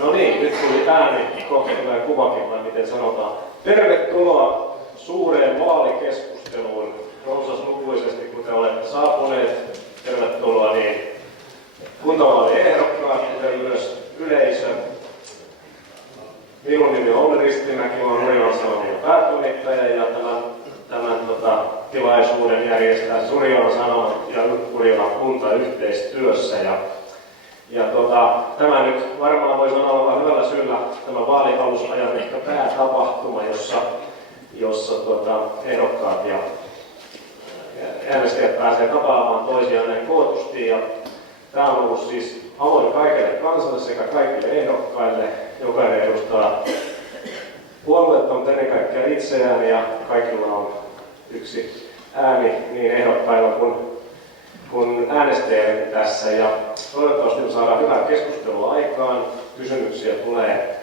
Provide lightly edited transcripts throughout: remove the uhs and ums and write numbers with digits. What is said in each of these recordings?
No niin, nyt tuli ääni, kohta tulee kuvakin, vai miten sanotaan. Tervetuloa suureen vaalikeskusteluun. Runsaslukuisesti, kun te olette saapuneet, tervetuloa niin kuntavaaliehdokkaat, kuten myös yleisö. Minun nimi on Olli Ristimäki, olen Urilan Sanomien päätoimittaja ja tämän tilaisuuden järjestää Urilan Sanomat ja Urilan kunta yhteistyössä. Tämä nyt varmaan voi sanoa olla hyvällä syyllä tämä vaalikalusajan ehkä päätapahtuma, jossa ehdokkaat ja äänestäjät pääsee tapaamaan toisiaan näin kootusti. Ja tämä on ollut siis avoin kaikille kansalle sekä kaikille ehdokkaille. Jokainen edustaa puolueettomat ennen kaikkea itseään ja kaikilla on yksi ääni niin ehdokkailla kuin äänestäjille tässä. Ja toivottavasti me saadaan hyvää keskustelua aikaan. Kysymyksiä tulee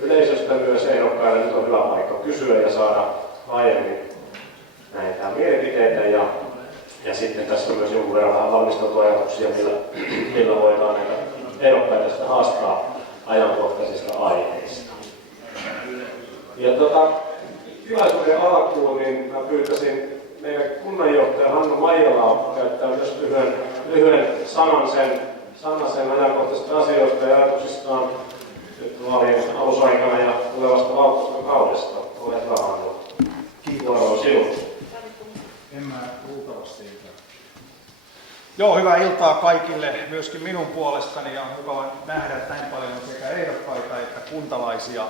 yleisöstä myös ehdokkaille. Nyt on hyvä paikka kysyä ja saada laajemmin näitä mielipiteitä. Ja sitten tässä on myös jonkun verran vähän valmisteltu ajatuksia, millä voidaan näitä ehdokkaita sitä haastaa ajankohtaisista aiheista. Ja tilaisuuden alkuun niin mä pyytäisin meidän kunnanjohtaja Hannu Maijalaa käyttää myös lyhyen sanasen ajankohtaisista asioista ja ajatuksistaan nyt vaalien alusaikana ja tulevasta valtuuston kaudesta. Ole hyvä, Hannu. Kiitos sinun. En mä luultavasti iltaa. Joo, hyvää iltaa kaikille myöskin minun puolestani ja on hyvä nähdä, että näin paljon on sekä ehdokkaita että kuntalaisia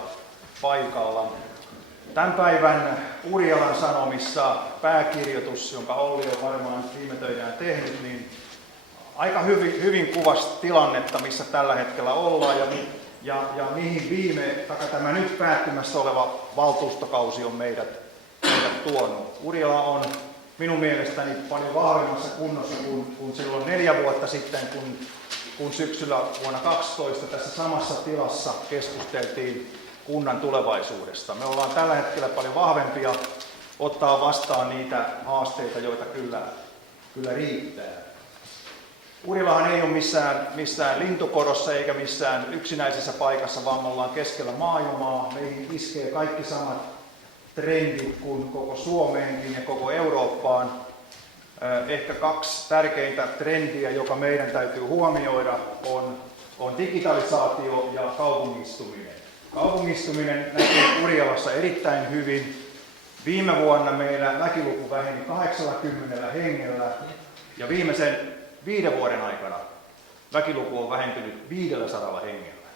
paikalla. Tämän päivän Urilan Sanomissa pääkirjoitus, jonka Olli on varmaan viime töinään tehnyt, niin aika hyvin kuvasi tilannetta, missä tällä hetkellä ollaan ja mihin tämä nyt päättymässä oleva valtuustokausi on meidät tuonut. Urila on minun mielestäni paljon vahvemmassa kunnossa kuin silloin 4 vuotta sitten, kun syksyllä vuonna 2012 tässä samassa tilassa keskusteltiin kunnan tulevaisuudesta. Me ollaan tällä hetkellä paljon vahvempia ottaa vastaan niitä haasteita, joita kyllä riittää. Urilahan ei ole missään lintukorossa eikä missään yksinäisessä paikassa, vaan me ollaan keskellä maailmaa. Meihin iskee kaikki samat trendit kuin koko Suomeenkin ja koko Eurooppaan. Ehkä 2 tärkeintä trendiä, joka meidän täytyy huomioida, on digitalisaatio ja kaupungistuminen. Kaupungistuminen näkyy Urialassa erittäin hyvin. Viime vuonna meillä väkiluku väheni 80 hengellä ja viimeisen 5 vuoden aikana väkiluku on vähentynyt 500 hengellä.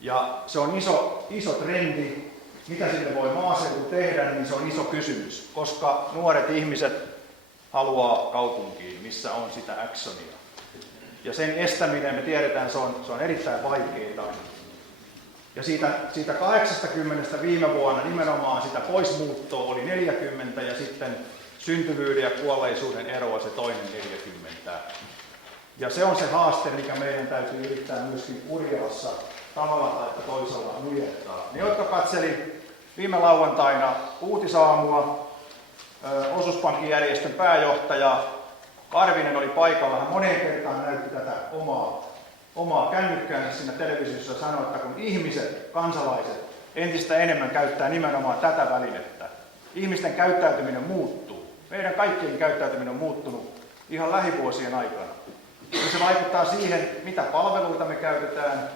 Ja se on iso trendi. Mitä sille voi maaseutu tehdä, niin se on iso kysymys, koska nuoret ihmiset haluaa kaupunkiin, missä on sitä actionia. Ja sen estäminen, me tiedetään, se on erittäin vaikeaa. Ja siitä 80 viime vuonna nimenomaan sitä poismuuttoa oli 40 ja sitten syntyvyyden ja kuolleisuuden eroa se toinen 40. Ja se on se haaste, mikä meidän täytyy yrittää myöskin Urialassa tavalla tai toisella nujertaa. Ne, jotka katseli viime lauantaina Uutisaamua, Osuuspankkijärjestön pääjohtaja Karvinen oli paikalla. Hän moneen kertaan näytti tätä omaa kännykkäänsä siinä televisiossa ja sanoi, että kun ihmiset, kansalaiset entistä enemmän käyttää nimenomaan tätä välinettä, ihmisten käyttäytyminen muuttuu. Meidän kaikkien käyttäytyminen on muuttunut ihan lähivuosien aikana. Ja se vaikuttaa siihen, mitä palveluita me käytetään,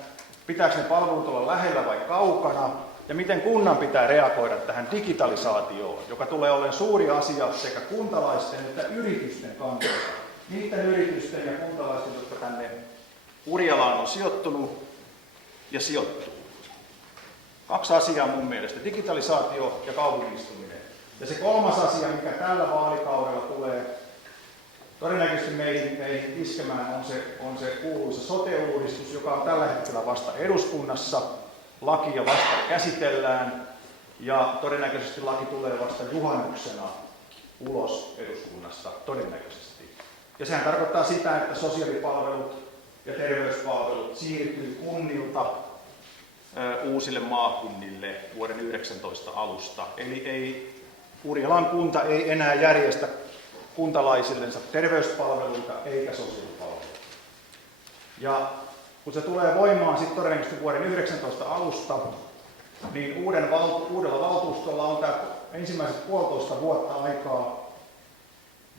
pitääkö ne palvelut olla lähellä vai kaukana, ja miten kunnan pitää reagoida tähän digitalisaatioon, joka tulee olemaan suuri asia sekä kuntalaisten että yritysten kannalta. Niiden yritysten ja kuntalaisten, jotka tänne Urialaan on sijoittunut ja sijoittuu. 2 asiaa mun mielestä, digitalisaatio ja kaupungistuminen. Ja se 3. asia, mikä tällä vaalikaudella tulee todennäköisesti meihin iskemään, on se kuuluisa sote-uudistus, joka on tällä hetkellä vasta eduskunnassa. Lakia vasta käsitellään ja todennäköisesti laki tulee vasta juhannuksena ulos eduskunnasta, todennäköisesti. Ja sehän tarkoittaa sitä, että sosiaalipalvelut ja terveyspalvelut siirtyy kunnilta uusille maakunnille vuoden 2019 alusta. Eli Urialan kunta ei enää järjestä kuntalaisillensa terveyspalveluita eikä sosiaalipalveluita. Ja Kun se tulee voimaan sitten todennäköisesti vuoden 19 alusta, niin uudella valtuustolla on tämä ensimmäiset 1,5 vuotta aikaa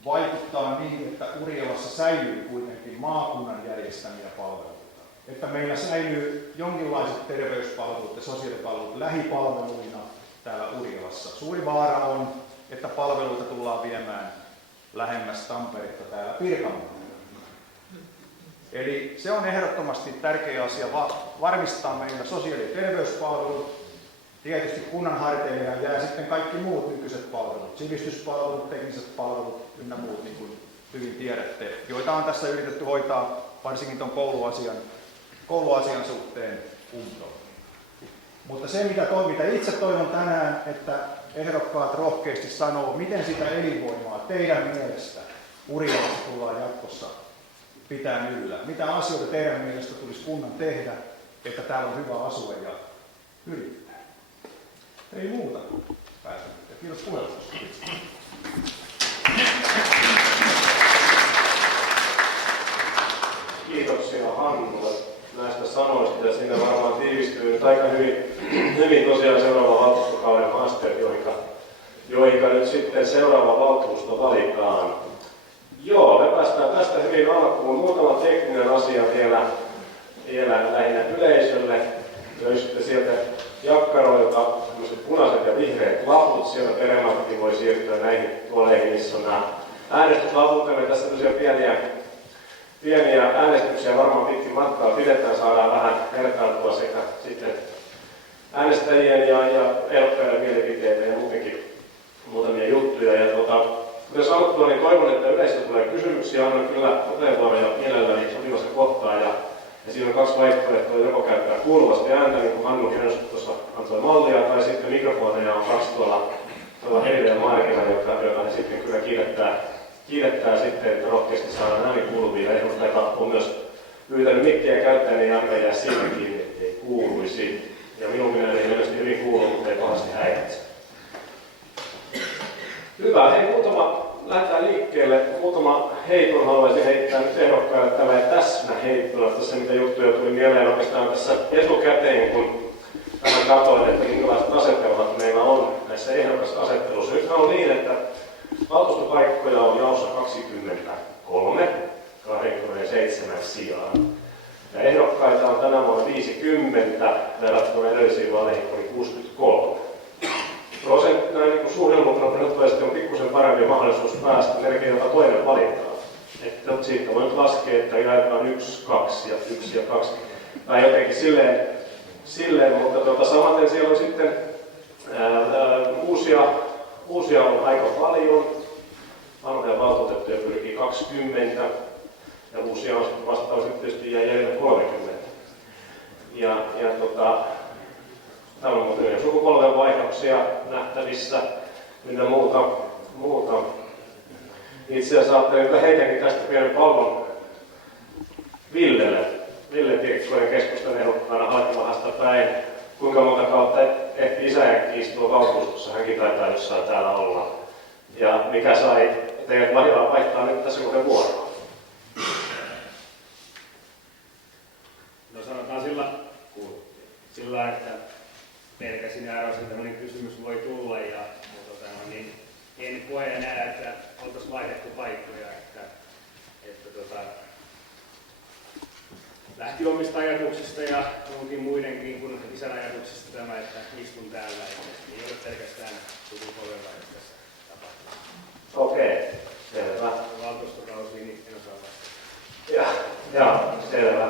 vaikuttaa niin, että Urjalassa säilyy kuitenkin maakunnan järjestämiä palveluita. Että meillä säilyy jonkinlaiset terveyspalvelut ja sosiaalipalvelut lähipalveluina täällä Urjalassa. Suuri vaara on, että palveluita tullaan viemään lähemmäs Tamperetta täällä Pirkanmaalla. Eli se on ehdottomasti tärkeä asia varmistaa meillä sosiaali- ja terveyspalvelut. Tietysti kunnan harteille jää sitten kaikki muut nykyiset palvelut, sivistyspalvelut, tekniset palvelut ynnä muut, niin kuin hyvin tiedätte, joita on tässä yritetty hoitaa varsinkin tuon kouluasian suhteen kuntoon. Mutta se, mitä itse toivon tänään, että ehdokkaat rohkeasti sanoo, miten sitä elinvoimaa teidän mielestä Urjalassa tullaan jatkossa pitää yllä. Mitä asioita teidän mielestä tulisi kunnan tehdä, että täällä on hyvä asua ja yrittää. Ei muuta. Päätän. Kiitos puheenjohtajasta. Kiitoksia Hannulle näistä sanoista ja siinä varmaan tiivistyy nyt aika hyvin tosiaan seuraavan valtuustokauden haasteet, joihinka nyt sitten seuraava valtuusto valitaan. Joo, me päästään tästä hyvin alkuun. Muutama tekninen asia vielä lähinnä yleisölle. Löysitte sieltä jakkaroilta punaiset ja vihreät laput. Sieltä Tere-Matti voi siirtyä näihin tuoleihin, missä on nämä äänestyslaput. Me tässä tosiaan pieniä äänestyksiä varmaan pitkin matkaa pidetään. Saadaan vähän vertailtua sekä sitten äänestäjien ja ehdokkaiden mielipiteitä ja muutamia juttuja. Kuten sanottua, niin toivon, että yleisö tulee kysymyksiä. Annan kyllä puheenvuoroja mielelläni sopivassa kohtaa. Ja siinä on 2 vaihtoehtoa, joko käyttää kuuluvasti ääntä, niin kuin Hannu Hienosti tuossa antoi mallia, tai sitten mikrofoneja on 2 tuolla Helille ja Markilla, joita he sitten kyllä kiirettää sitten, että rohkeasti saadaan ääni kuuluvia. Ehdokkaita on myös pyytänyt mikkiä käyttäen, niin aina jää siitä kiinni, ettei kuuluisi. Ja minun mielestäni mielestäni hyvin kuuluu, mutta ei pahasti häiritse. Hyvä. Hei, lähdetään liikkeelle. Muutama heiton haluaisin heittää nyt ehdokkaille tällä täsmäheittona. Tässä mitä juttuja tuli mieleen oikeastaan tässä etukäteen, kun vähän katsoin, että minkälaiset asetelmat meillä on näissä ehdokasasetteluissa. Nythän on niin, että valtuustopaikkoja on jaossa 23, 27 sijaan. Ja ehdokkaita on tänä vuonna 50, verrattuna edellisiin vaaleihin oli 63. Näin niin suhdelmukana nyt on pikkusen parempi mahdollisuus päästä melkein joka toinen valitaan. Että siitä voi nyt laskea, että jaetaan 1, 2 ja 1 ja 2. Tai jotenkin silleen mutta samaten siellä on sitten uusia on aika paljon. Vanhoja valtuutettuja pyrkii 20 ja uusia on sitten vastaavasti tietysti jäljellä 30. Täällä on myös sukupolven vaihdoksia nähtävissä ynnä muuta. Itse asiassa ajattelin, että heitänkin tästä pienen pallon Villelle. Ville Pirkkonen keskustan ehdokkaana Harkilahasta päin. Kuinka monta kautta ehti isäjäkin istua valtuustossa, hänkin taitaa jossain täällä olla. Ja mikä sai teidät vaihtaa nyt tässä kohden vuoroa? No sanotaan sillä että pelkäsin arvasin, että tämmöinen kysymys voi tulla niin en koe enää, että oltaisiin vaihdettu paikkoja, että lähti omista ajatuksista ja jonkin muidenkin kuin isän ajatuksista tämä, että istun täällä, ei ole pelkästään sukupolven vaihdossa tapahtunut. Okei, selvä. Valtuustokausiin en osaa vastata. Ja, selvä.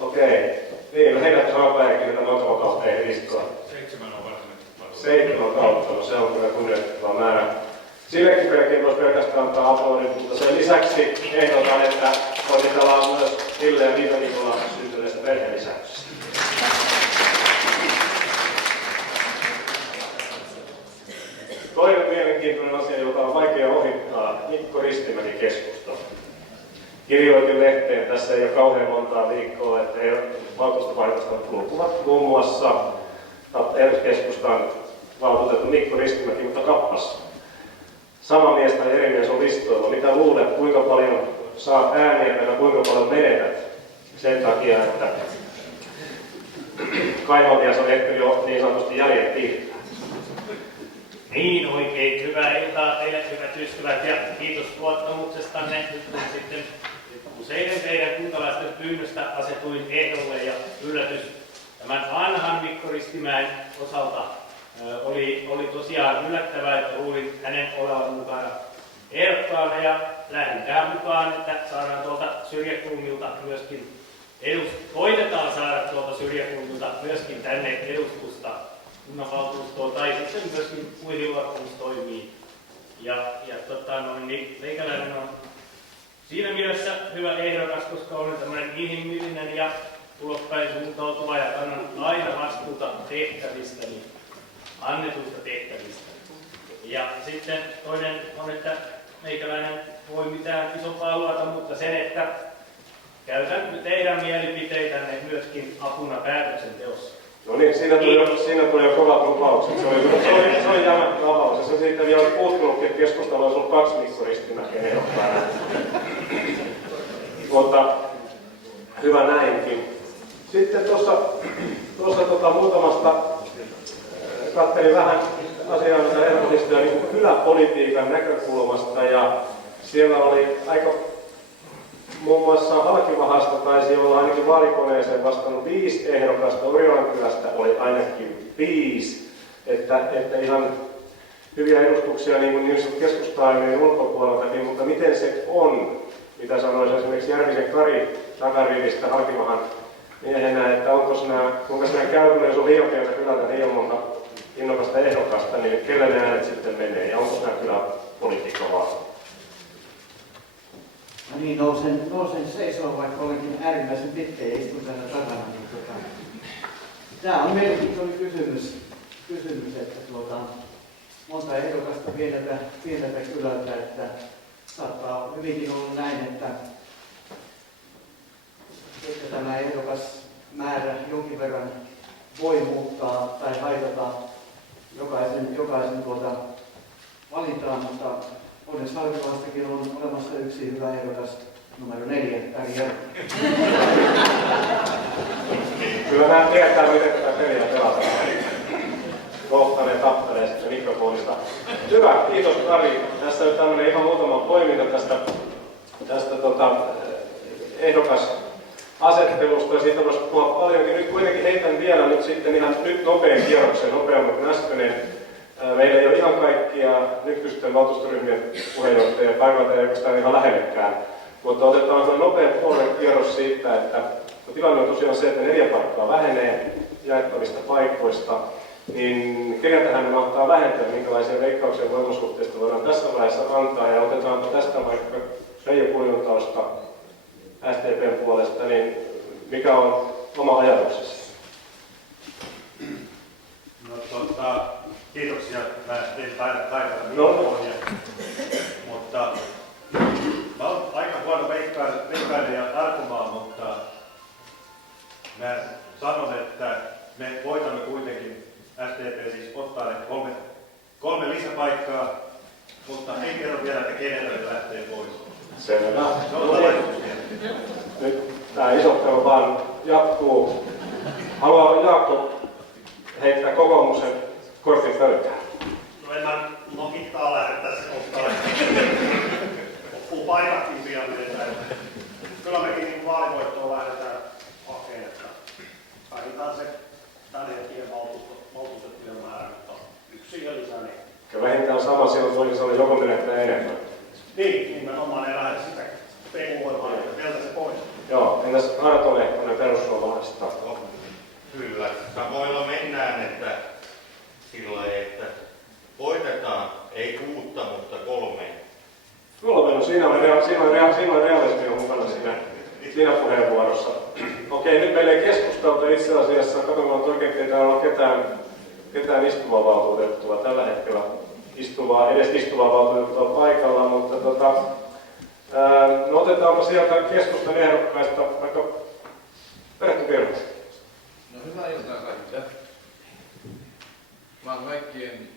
Okei. Niin, heidät Rapajakin, että montako kautta ei istua. 7 on varsinaisesti. 7 kautta, no se on kyllä kunnioitettava määrä. Sillekin pelkästään voisi pelkästään antaa aplodit, mutta sen lisäksi ehdotan, että onnitellaan myös Ville ja viime viikolla syntyneestä perhelisäyksestä. Toinen mielenkiintoinen asia, jota on vaikea ohittaa, Mikko Ristimäki keskusta. Kirjoitin lehteen, tässä ei ole kauhean montaa viikkoa, että valtuustopaikasta kulkuvat muun muassa keskustan valtuutettu Mikko Ristimäki, mutta kappas. Sama mies tai eri mies on listoilla. Mitä luulet, kuinka paljon saat ääniä ja kuinka paljon menetät sen takia, että Kaivaltias on ehkä jo niin sanotusti jäljet piirtää. Niin oikein, hyvää iltaa teille hyvät ystävät ja kiitos luottamuksestanne. Nyt kun sitten useiden teidän kuntalaisten pyynnöstä asetuin ehdolle ja yllätys tämän Anhan Mikko Ristimäen osalta oli tosiaan yllättävää, että luulin hänen olevan mukana ehdokkaana ja lähdin tähän mukaan, että saadaan tuolta syrjäkulmilta myöskin koitetaan saada tuolta syrjäkulmilta myöskin tänne edustusta kunnanvaltuustoon tai sitten myöskin muihin luottamustoimiin. Niin meikäläinen on siinä mielessä hyvä ehdokas, koska olen tämmöinen inhimillinen ja ulospäin suuntautuva ja kannan aina vastuuta tehtävistäni, annetuista tehtävistä. Ja sitten toinen on, että meikäläinen voi mitään isompaa luota, mutta sen, että käytän teidän mielipiteitänne myöskin apuna päätöksenteossa. No niin, siinä tuli jo kovat lupaukset. Se oli jämäkkä avaus. Ja se siitä vielä puuttunutkin, että keskustalla olisi ollut 2 Mikko Ristimäkeä ehdokkaana. Mutta hyvä näinkin. Sitten tuossa muutamasta katselin vähän asiaa, mitä helposti niin kyläpolitiikan näkökulmasta. Ja siellä oli aika muun muassa Halkivahasta taisi olla ainakin vaalikoneeseen vastannut 5 ehdokasta, Urjalan kylästä oli ainakin 5, että ihan hyviä edustuksia niin keskustaimien ulkopuoleltakin, mutta miten se on, mitä sanoisi esimerkiksi Järvisen Kari takarivistä Halkivahan miehenä, että kuinka sinä käy, kun jos on liian pientä kylältä niin monta innokasta ehdokasta, niin kelle ne äänet sitten menee ja onko sinä kyläpolitiikka vaan? No niin, nousen seisoon, vaikka olenkin äärimmäisen pitkä ja istun täällä takana. Tämä on mielenkiintoinen kysymys, että monta ehdokasta pieneltä kylältä, että saattaa hyvinkin olla näin, että tämä ehdokasmäärä jonkin verran voi muuttaa tai haitata jokaisen valintaa, mutta onneksi Halkivastakin on olemassa yksi hyvä ehdokas, numero 4, Kari Järvi. Kyllä nämä tietää, miten tätä peliä pelataan. Kohta ne tappelee sitten mikrofonista. Hyvä, kiitos Kari. Tässä on tämmöinen ihan muutama poiminta tästä ehdokasasettelusta ja siitä voisi puhua paljonkin. Nyt kuitenkin heitän vielä sitten ihan nopean kierroksen, nopeammin kuin äskeinen. Meillä ei ole ihan kaikkia nykyisten valtuustoryhmien puheenjohtajia paikalta, ei oikeastaan ihan lähellekään. Mutta otetaan nopea puolen kierros siitä, että tilanne on tosiaan se, että 4 paikkaa vähenee jaettavista paikoista. Niin keneltähän ne mahtaa vähentää, minkälaisia veikkauksia voimasuhteista voidaan tässä vaiheessa antaa. Ja otetaanpa tästä vaikka Reijo Kuljuntausta SDPn puolesta, niin mikä on oma ajatuksesi? No kiitoksia. Mä en taida mikrofonia, mutta mä oon aika huono veikkailija ja tarkumaan, mutta mä sanon, että me voitamme kuitenkin SDP siis ottaa ne 3 lisäpaikkaa, mutta en kerro vielä, että kenellä lähtee pois. Selvä. Se on Nyt tämä isottelu vaan jatkuu. Haluaa Jaakko heittää kokoomuksen kortin pöytään? No en mä nokittaa lähde tässä kohtaa. Loppuu paikatkin pian meiltä. Kyllä mekin niin vaalivoittoon lähdetään hakemaan, että vähintään se tämän hetkinen valtuutettujen määrä, mutta 1 ja lisää niin. Ja vähintään sama silloin toisin sanoen joku menettää enemmän. Niin, nimenomaan ei lähde sitä spekuloimaan, että sieltä se pois. Joo, entäs Arto Lehtonen perussuomalaisista? Kyllä, samoilla mennään, että sillä lailla, että voitetaan ei 6, mutta 3. 3, no siinä on realismi on mukana siinä puheenvuorossa. Okei, nyt meillä ei keskusteltu itse asiassa, katsotaan oikein, että ei täällä ole ketään istuvaa valtuutettua tällä hetkellä. Edes istuvaa valtuutettua paikalla, mutta no otetaanpa sieltä keskustan ehdokkaista vaikka Perttu Pirvo. No hyvää iltaa kaikille. Mä oon kaikkien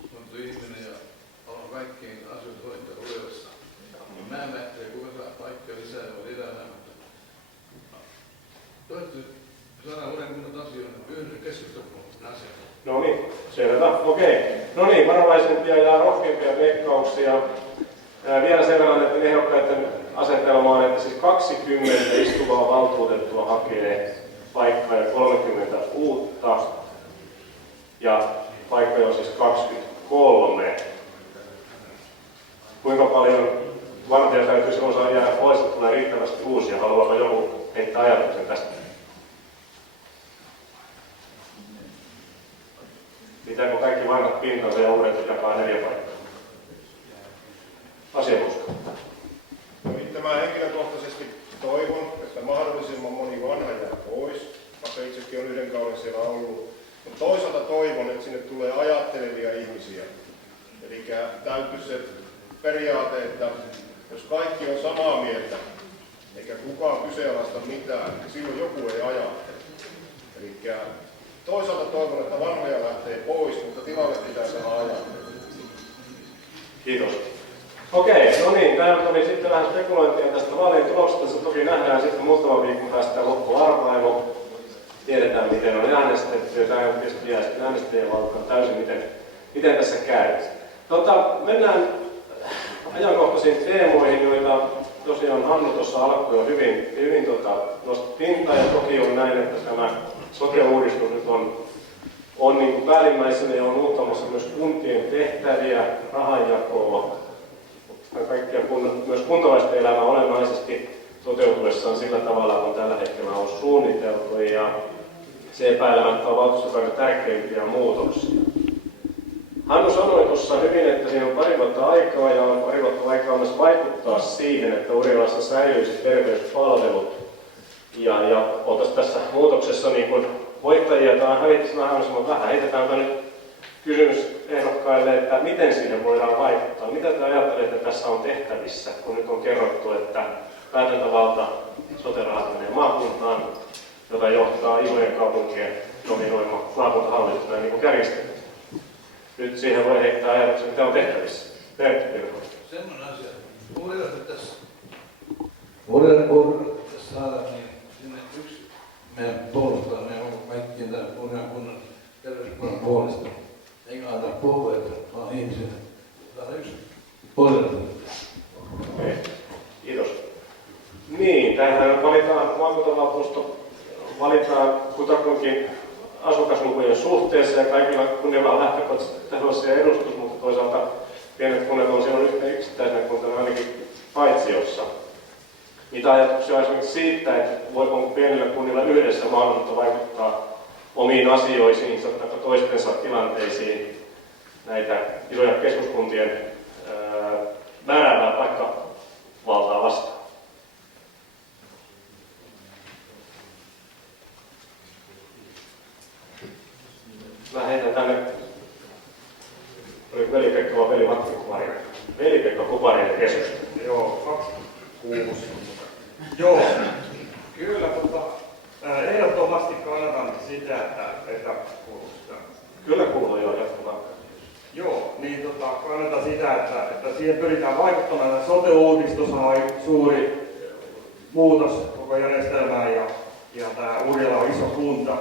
tuntu ihminen ja haluan kaikkien asioita hoitaa Urjalassa. Mä en lähtee kuinka paikka lisää on idänä, mutta Saadaan uuden kunnan asioita yhdessä keskustelua asiasta. No niin, selvä. Okei. No niin, varovaisempia ja rohkeimpia veikkauksia. Vielä sen verran, että ehdokkaiden asetelma on, että siis 20 istuvaa valtuutettua hakee paikkaa ja 30 uutta. Ja paikkoja on siis 23. Kuinka paljon vanhoja täytyy silloin saa jäädä pois, että tulee riittävästi uusia? Haluaako joku heittää ajatuksen tästä? Pitääkö kaikki vanhat pintansa ja uudet jakaa 4 paikkaa? Asiakuska. Mä henkilökohtaisesti toivon, että mahdollisimman moni vanha jää pois, vaikka itsekin on 1 kauden siellä ollut. Mutta toisaalta toivon, että sinne tulee ajattelevia ihmisiä. Eli täytyy se periaate, että jos kaikki on samaa mieltä, eikä kukaan kyseenalaista mitään, niin silloin joku ei ajattele. Eli toisaalta toivon, että vanhoja lähtee pois, mutta tilalle pitää saada ajattelemaan. Kiitos. Okei, no niin, tämä oli sitten vähän spekulointia tästä vaalien tuloksesta. Se toki nähdään sitten muutaman viikon päästä loppuarvailu. Tiedetään, miten on äänestetty, ja tämä on tietysti jää sitten äänestäjien valtaan täysin, miten tässä käy. Mennään ajankohtaisiin teemoihin, joita tosiaan Hannu tuossa alkoi jo hyvin nosti pintaan, ja toki on näin, että tämä sote-uudistus nyt on niin kuin päällimmäisenä ja on muuttamassa myös kuntien tehtäviä, rahanjakoa, kaikkia myös kuntalaisten elämä olennaisesti toteutuessaan sillä tavalla, kun tällä hetkellä on suunniteltu, ja se epäilemättä on valtuustokauden tärkeimpiä muutoksia. Hannu sanoi tuossa hyvin, että siinä on 2 vuotta aikaa, ja on 2 vuotta aikaa myös vaikuttaa siihen, että Urjalassa säilyisi terveyspalvelut, ja oltaisiin tässä muutoksessa niin kuin voittajia tai hävittäisi mahdollisimman vähän. Heitetäänpä nyt kysymys ehdokkaille, että miten siihen voidaan vaikuttaa. Mitä te ajattelette, että tässä on tehtävissä, kun nyt on kerrottu, että päätäntävalta sote-rahat menee maakuntaan, jota johtaa isojen kaupunkien dominoima maakuntahallitus, näin niin kuin kärjistetty. Nyt siihen voi heittää ajatuksen, mitä on tehtävissä. Semmoinen asia. Urjalle saada niin sinne yksi meidän puolustaa, meidän kaikkien tämän kunnan terveyskunnan puolesta. Eikä antaa puolueita, vaan ihmisille. Saada yksi puolella. Okei. Kiitos. Niin, tämähän valitaan maakuntavaltuusto, valitaan kutakuinkin asukaslukujen suhteessa ja kaikilla kunnilla on lähtökohtaisesti tasoisia edustus, mutta toisaalta pienet kunnat on silloin yksittäisenä kuntana ainakin paitsiossa. Mitä ajatuksia on esimerkiksi siitä, että voiko pienillä kunnilla yhdessä mahdollisuutta vaikuttaa omiin asioisiinsa tai toistensa tilanteisiin näitä isoja keskuskuntien määräävää paikkavaltaa vastaan? Mä heitän tänne, oliko Veli-Pekka vai Veli-Matti Kuparinen? Veli-Pekka Kuparinen keskustelu. Joo, 26. Joo, kyllä ehdottomasti kannatan sitä, että kuuluu sitä. Kyllä kuuluu jo jatkumaan. Joo, niin kannatan sitä, että siihen pyritään vaikuttamaan. Sote-uudistus on suuri muutos koko järjestelmään ja tämä Urjala on iso kunta.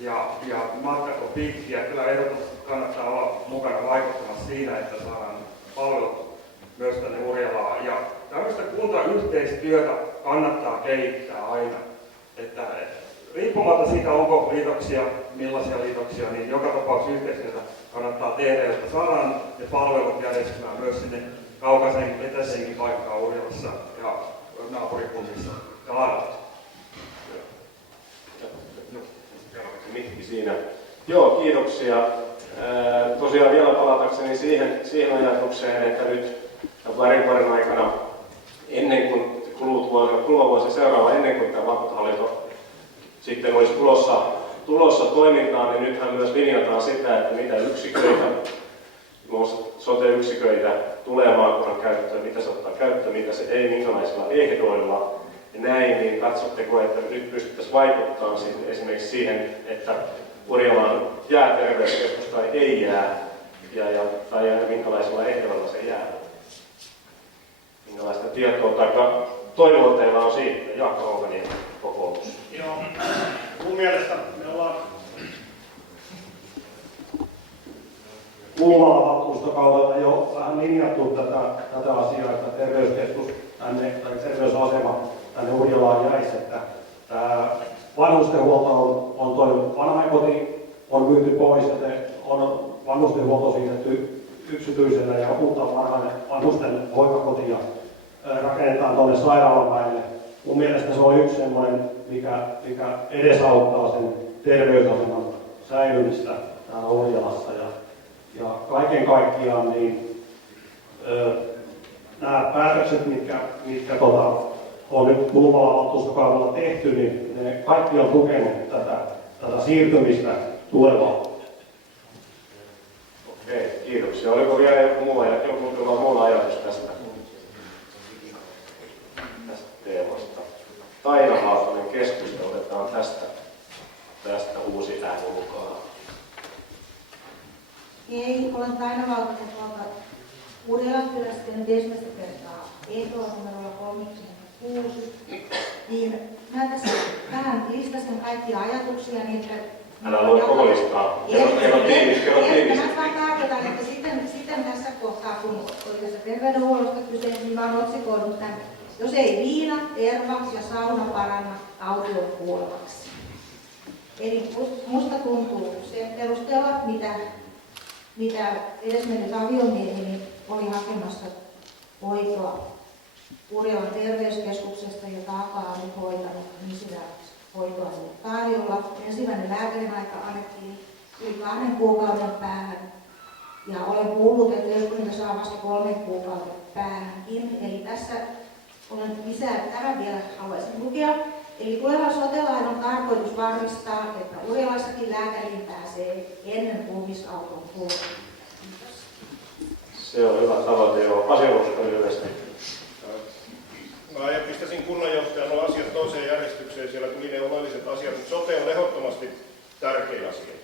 Ja matkat on pitkiä. Kyllä ehdottomasti kannattaa olla mukana vaikuttamassa siinä, että saadaan palvelut myös tänne Urjalaan. Ja tämmöistä kuntayhteistyötä kannattaa kehittää aina. Että riippumatta siitä, onko liitoksia, millaisia liitoksia, niin joka tapauksessa yhteistyötä kannattaa tehdä, jotta saadaan ne palvelut järjestämään myös sinne kaukaisen etäiseenkin paikkaan Urjalassa ja naapurikunnissa ja laadalla. Mikki siinä. Joo, kiitoksia. Tosiaan vielä palatakseni siihen ajatukseen, että nyt parin vuoden aikana, ennen kuin kuluva vuosi seuraava, ennen kuin tämä maakuntahallinto sitten olisi tulossa toimintaan, niin nythän myös linjataan sitä, että mitä yksiköitä, muun muassa sote-yksiköitä tulee maakunnan käyttöön, mitä se ottaa käyttöön, mitä se ei, minkälaisilla ehdoilla. Ja näin, niin katsotteko, että nyt pystyttäisiin vaikuttamaan esimerkiksi siihen, että Urjalaan jää terveyskeskus tai ei jää, tai minkälaisilla ehdoilla se jää? Minkälaista tietoa tai toivoa teillä on siitä? Jaakko Ronkainen, kokoomus. Joo, Mun mielestä me ollaan kuluvalla valtuustokaudella jo vähän linjattu tätä asiaa, että terveyskeskus tänne, tai terveysasema tänne Urjalaan jäisi, että tämä vanhustenhuolto on toiminut. Vanhainkoti on myyty pois, että on vanhustenhuolto siirretty yksityisellä ja uutta vanhusten hoivakotia rakennetaan tuonne sairaalamäelle. Mun mielestä se on yksi semmoinen, mikä edesauttaa sen terveysaseman säilymistä täällä Urjalassa. Ja kaiken kaikkiaan niin, nämä päätökset, mitkä on nyt kuluvalla valtuustokaudella tehty, niin ne kaikki on tukenut tätä siirtymistä tulevaan. Okei, kiitoksia. Oliko vielä joku muu ajatus tästä teemasta? Taina Haapanen keskusta, otetaan tästä uusi ääni mukaan. Ei, olen Taina Valkonen tuolta Urjalankylästä nyt ensimmäistä kertaa numerolla 36. Niin mä tässä vähän listasin kaikkia ajatuksia, niin että... Älä lue koko listaa. Kerro tiivisti. Mä vaan tarkoitan, että sitten tässä kohtaa, kun oli tässä terveydenhuollosta kyse, niin mä oon otsikoinut tämän, jos ei viina, terva ja sauna paranna, tauti on kuolevaksi. Eli musta tuntuu sen perusteella, mitä edesmennyt aviomieheni niin oli hakemassa hoitoa Urjalan terveyskeskuksesta, jota AKA on nyt hoitanut, niin sitä hoitoa on tarjolla. Ensimmäinen lääkärin aika annettiin yli 2 kuukauden päähän. Ja olen kuullut, että joskus niitä saa vasta 3 kuukauden päähänkin. Eli tässä olen lisää tähän vielä haluaisin lukea. Eli tulevalla sote-lain on tarkoitus varmistaa, että Urjalassakin lääkäriin pääsee ennen ruumisauton tuloa. Se on hyvä tavoite, joo. Asialusta lyhyesti. Mä pistäisin kunnanjohtajan nuo asiat toiseen järjestykseen. Siellä tuli ne oleelliset asiat, mutta sote on ehdottomasti tärkeä asia.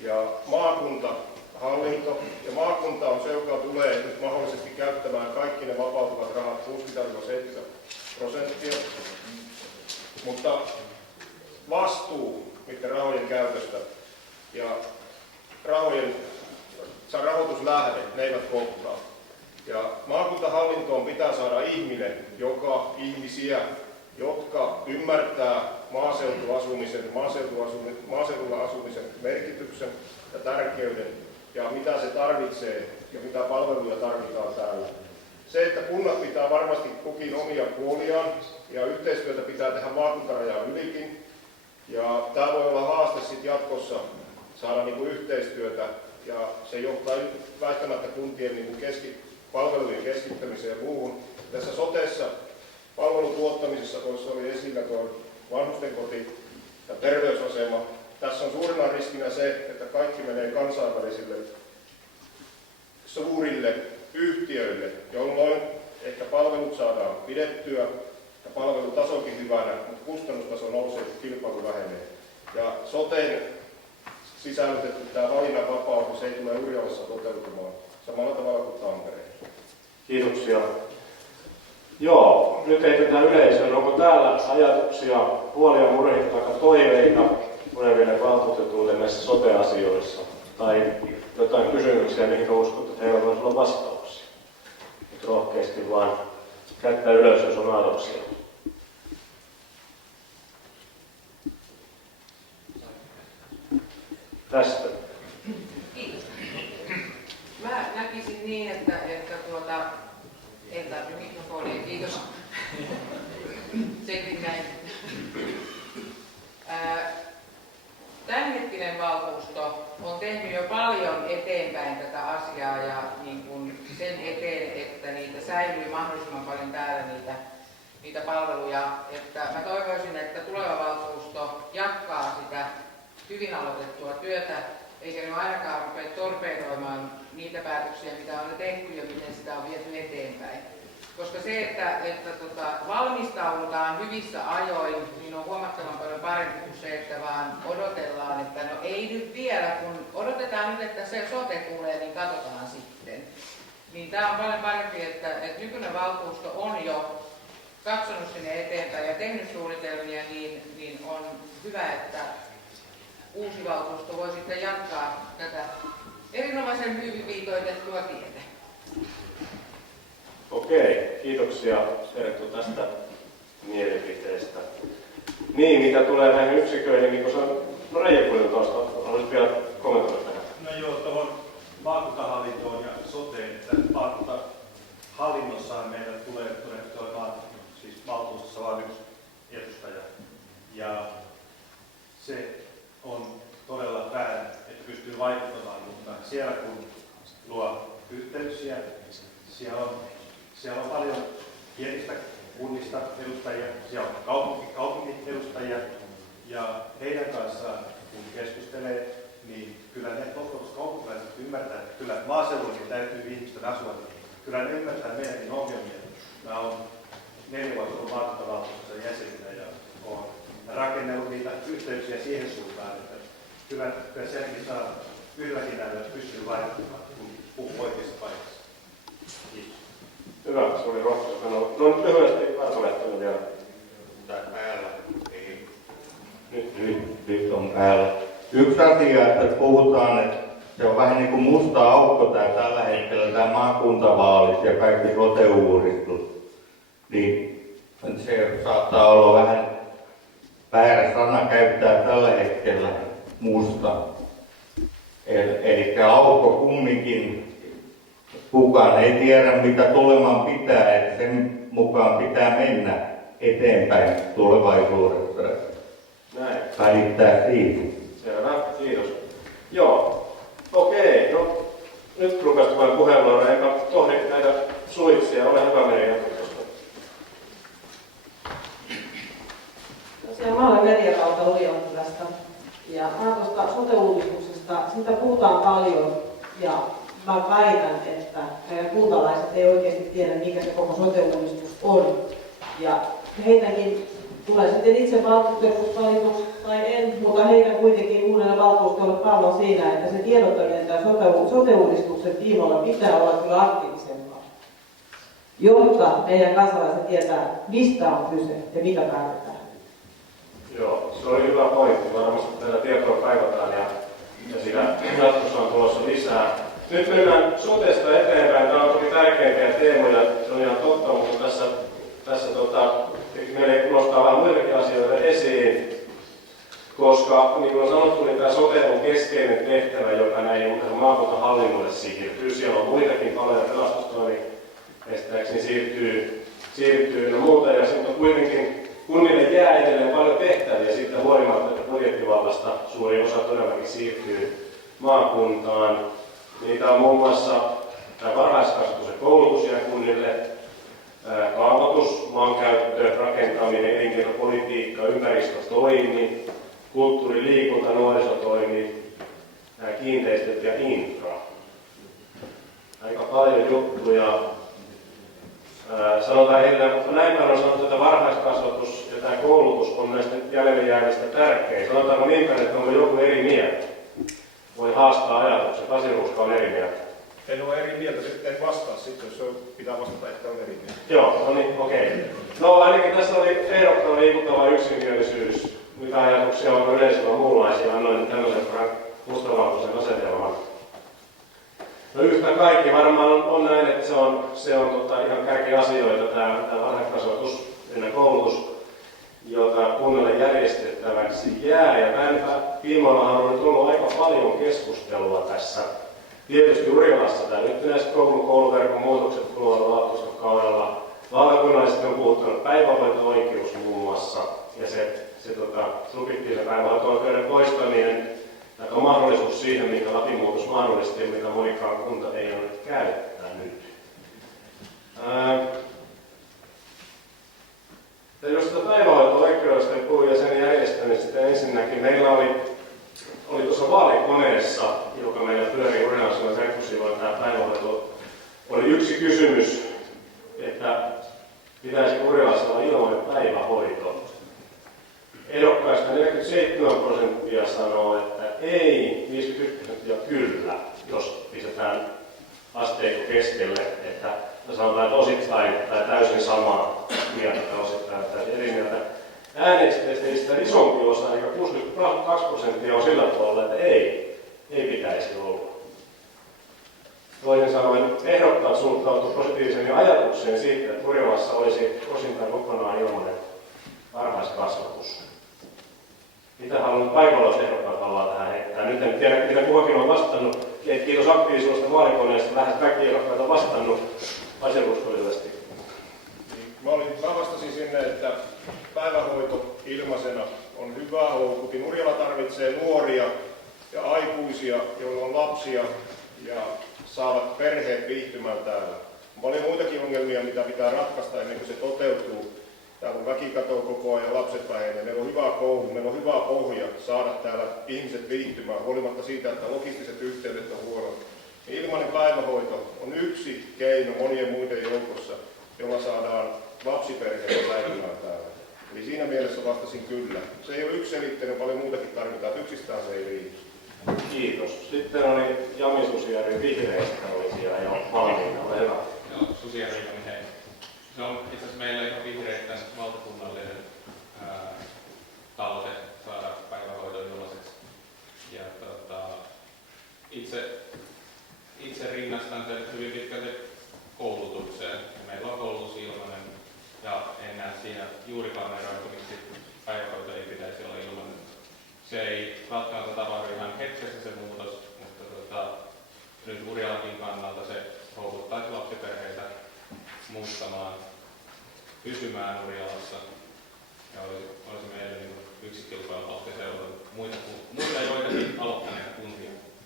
Ja maakuntahallinto ja maakunta on se, joka tulee nyt mahdollisesti käyttämään kaikki ne vapautuvat rahat 60-70%. Mutta vastuu niiden rahojen käytöstä ja rahoituslähde, ne eivät kohtaa. Ja maakuntahallintoon pitää saada ihmisiä, jotka ymmärtää maaseudulla asumisen merkityksen ja tärkeyden ja mitä se tarvitsee ja mitä palveluja tarvitaan täällä. Se, että kunnat pitää varmasti kukin omia puoliaan ja yhteistyötä pitää tehdä maakuntarajan ylikin. Ja tämä voi olla haaste sitten jatkossa saada yhteistyötä ja se johtaa välttämättä kuntien palvelujen keskittämiseen ja muuhun. Tässä sotessa palvelutuottamisessa tuossa oli esillä tuo vanhustenkoti ja terveysasema. Tässä on suurena riskinä se, että kaikki menee kansainvälisille suurille yhtiöille, jolloin ehkä palvelut saadaan pidettyä ja palvelutasokin hyvänä, mutta kustannustaso nousee, kun kilpailu vähenee. Ja soteen sisällytetty tämä valinnanvapaus, se ei tule Urjalassa toteutumaan samalla tavalla kuin Tampereella. Kiitoksia. Joo, nyt heitetään yleisöön. Onko täällä ajatuksia, huolia, murheita tai toiveita tuleville valtuutetuille näissä sote-asioissa? Tai jotain kysymyksiä, mihin uskot, että heillä voisi olla vastauksia? Nyt rohkeasti vaan käyttää ylös, jos on ajatuksia. Tästä. Kiitos. Mä näkisin niin, että en tarvitse mikrofonia, kiitos. Sekin näin. Tämänhetkinen valtuusto on tehnyt jo paljon eteenpäin tätä asiaa ja sen eteen, että niitä säilyy mahdollisimman paljon täällä niitä palveluja. Että mä toivoisin, että tuleva valtuusto jatkaa sitä hyvin aloitettua työtä, eikä ne ainakaan rupea torpedoimaan niitä päätöksiä, mitä on tehty ja miten sitä on viety eteenpäin. Koska se, että valmistaudutaan hyvissä ajoin, niin on huomattavan paljon parempi kuin se, että vaan odotellaan, että no ei nyt vielä, kun odotetaan nyt, että se sote tulee, niin katsotaan sitten. Niin tämä on paljon parempi, että nykyinen valtuusto on jo katsonut sinne eteenpäin ja tehnyt suunnitelmia, niin on hyvä, että uusi valtuusto voi sitten jatkaa tätä erinomaisen hyvin viitoitettua tietä. Okei, kiitoksia Terttu tästä mielipiteestä. Niin, mitä tulee näihin yksiköihin, niin kun se on Reijakulun tuosta, haluaisit vielä kommentoida tähän? No joo, tuohon maakuntahallintoon ja soteen, että maakuntahallinnossahan meillä tulee todennäköisesti olemaan siis valtuustossa vain yksi edustaja. Ja se on todella väärin, että pystyy vaikuttamaan, mutta siellä kun luo yhteyksiä, siellä on paljon pienistä kunnista edustajia, siellä on kaupungin edustajia ja heidän kanssaan kun keskustelee, niin kyllä ne kaupunkilaiset ymmärtää, että kyllä maaseudullakin täytyy ihmisten asua, niin kyllä ne ymmärtää meidänkin ongelmia. Mä olen 4 vuotta ollut maakuntavaltuuston jäsenenä ja olen rakennellut niitä yhteyksiä siihen suuntaan, että kyllä sielläkin saa yhdelläkin näillä pystyy vaikuttamaan, kun puhuu oikeassa paikassa. Kiitos. Hyvä, se oli rohkaisu sanoa. No nyt lyhyesti Arto-Lehtonen vielä. Päällä. Ei. Nyt on päällä. Yksi asia, että puhutaan, että se on vähän niin kuin musta aukko tällä hetkellä, tämä maakuntavaalit ja kaikki sote-uudistus. Niin se saattaa olla vähän väärä sana käyttää tällä hetkellä musta. Eli aukko kumminkin. Kukaan ei tiedä, mitä tulemaan pitää, että sen mukaan pitää mennä eteenpäin tulevaisuudessa. Näin. Välittää siitä. Selvä, kiitos. Joo, okei. No, nyt rupesi vain puheenvuoroa, enkä tohdi näitä suitsia. Ole hyvä, Merja. Tosiaan mä olen Merja Rauta Yliopistosta. Ja mä tuosta sote-uudistuksesta, siitä puhutaan paljon. Ja mä väitän, että meidän kuntalaiset ei oikeasti tiedä, mikä se koko sote-uudistus on. Ja heitäkin tulee sitten itse valtuutetuksi valituksi tai en, mutta heitä kuitenkin uudelle valtuustolle pallo siinä, että se tiedottaminen tämän sote-uudistuksen tiimoilla pitää olla kyllä aktiivisempaa, jotta meidän kansalaiset tietää, mistä on kyse ja mitä päätetään. Joo, se oli hyvä pointti. Varmasti tätä tietoa kaivataan ja sitä jatkossa on tulossa lisää. Nyt mennään sotesta eteenpäin. Tämä on toki tärkeimpiä teemoja, se on ihan totta, mutta tässä meille nostaa vähän muitakin asioita esiin, koska niin kuin on sanottu, niin tämä sote on keskeinen tehtävä, joka näihin maakuntahallinnolle siirtyy. Siellä on muitakin paljon, pelastustoimi estääkseni siirtyy ja muuta, ja sitten kuitenkin kunnille jää edelleen paljon tehtäviä siitä huolimatta, että budjettivallasta suuri osa todellakin siirtyy maakuntaan. Niitä on muun muassa varhaiskasvatus ja koulutus jää kunnille, kaavoitus, maankäyttö, rakentaminen, elinkeinopolitiikka, ympäristötoimi, kulttuuri, liikunta, nuorisotoimi, kiinteistöt ja infra. Aika paljon juttuja. Sanotaan näin paljon sanottu, että varhaiskasvatus ja tämä koulutus on näistä jäljelle jäävistä tärkein. Sanotaanko niin päin, että onko joku eri mieltä? Voi haastaa ajatuksen. Pasi Ruuska on eri mieltä. En ole eri mieltä, sitten en vastaa sitten, jos pitää vastata, että on eri mieltä. Joo, no niin, okei. No ainakin tässä oli ehdokkaan liikuttava yksimielisyys. Mitä ajatuksia on yleisöllä muunlaisia? Annoin tämmöisen mustavalkoisen asetelman. No yhtä kaikki varmaan on näin, että se on ihan kärkiasioita tämä varhaiskasvatus ja koulutus, jota kunnalle järjestettäväksi jää. Ja tämän tiimoillahan on tullut aika paljon keskustelua tässä. Tietysti Urilassa tämä yhtenäiset kouluverkon muutokset kuluvalla valtuustokaudella. Valtakunnallisesti on puhuttanut päivähoito-oikeus muun muassa. Ja se subjektiivisen päivähoito-oikeuden poistaminen, tai mahdollisuus siihen, mikä lakimuutos mahdollisti ja mitä monikaan kunta ei ole käyttänyt. Jos tätä päivähoito-oikeudesta puhuin ja sen järjestämistä ensinnäkin, meillä oli tuossa vaalikoneessa, joka meillä pyörii Urinalaisella verkkosivuilla, tämä päivähoito, oli yksi kysymys, että pitäisi Urilassa olla ilmainen päivähoito. Ehdokkaista 47% sanoo, että ei, 51% kyllä, jos pistetään asteikko keskelle, että sanotaan, että osittain tai täysin samaa mieltä tai osittain täysin eri mieltä. Äänestäjistä isompi osa, eli 62% on sillä puolella, että ei pitäisi olla. Toisin sanoen ehdokkaat suhtautuivat positiivisemmin ajatukseen siitä, että Urjalassa olisi osin tai kokonaan ilmainen varhaiskasvatus. Mitä haluan paikallisehdokkaat haluaa tähän heittää? Nyt en tiedä, mitä kuvakin on vastannut. Kiitos aktiivisuudesta vaalikoneesta. Lähes kaikki ehdokkaat on vastannut asiakuskollisesti. Mä vastasin sinne, että päivähoito ilmaisena on hyvä houkutin. Urjala tarvitsee nuoria ja aikuisia, joilla on lapsia ja saavat perheet viihtymään täällä. On paljon muitakin ongelmia, mitä pitää ratkaista ennen kuin se toteutuu. Täällä on väkikatoa koko ajan, lapset vähenee. Meillä on hyvä koulu, meillä on hyvä pohja saada täällä ihmiset viihtymään, huolimatta siitä, että logistiset yhteydet on huonot. Ilmainen päivähoito on yksi keino monien muiden joukossa, jolla saadaan lapsiperheitä säilymään täällä. Eli siinä mielessä vastasin kyllä. Se ei ole yksiselitteinen, paljon muutakin tarvitaan, että yksistään se ei riitä. Kiitos. Sitten oli Jami Susiari vihreistä oli siellä ja Malmiina, ole hyvä. Joo, Susiari on hei. Se on itse asiassa meillä ihan vihreitten valtakunnallinen tavoite saada päivähoidon ilmaiseksi. Ja itse rinnastan sen hyvin pitkälti koulutukseen. Meillä on koulutus ilmainen ja en näe siinä juurikaan eroa, miksi päivähoito ei pitäisi olla ilmainen. Se ei välttämättä tapahdu ihan hetkessä se muutos, mutta nyt Urjalankin kannalta se houkuttaisi lapsiperheitä muuttamaan, pysymään Urjalassa. Ja olisi meille yksi kilpailuvaltti seurata muita joitakin aloittaneita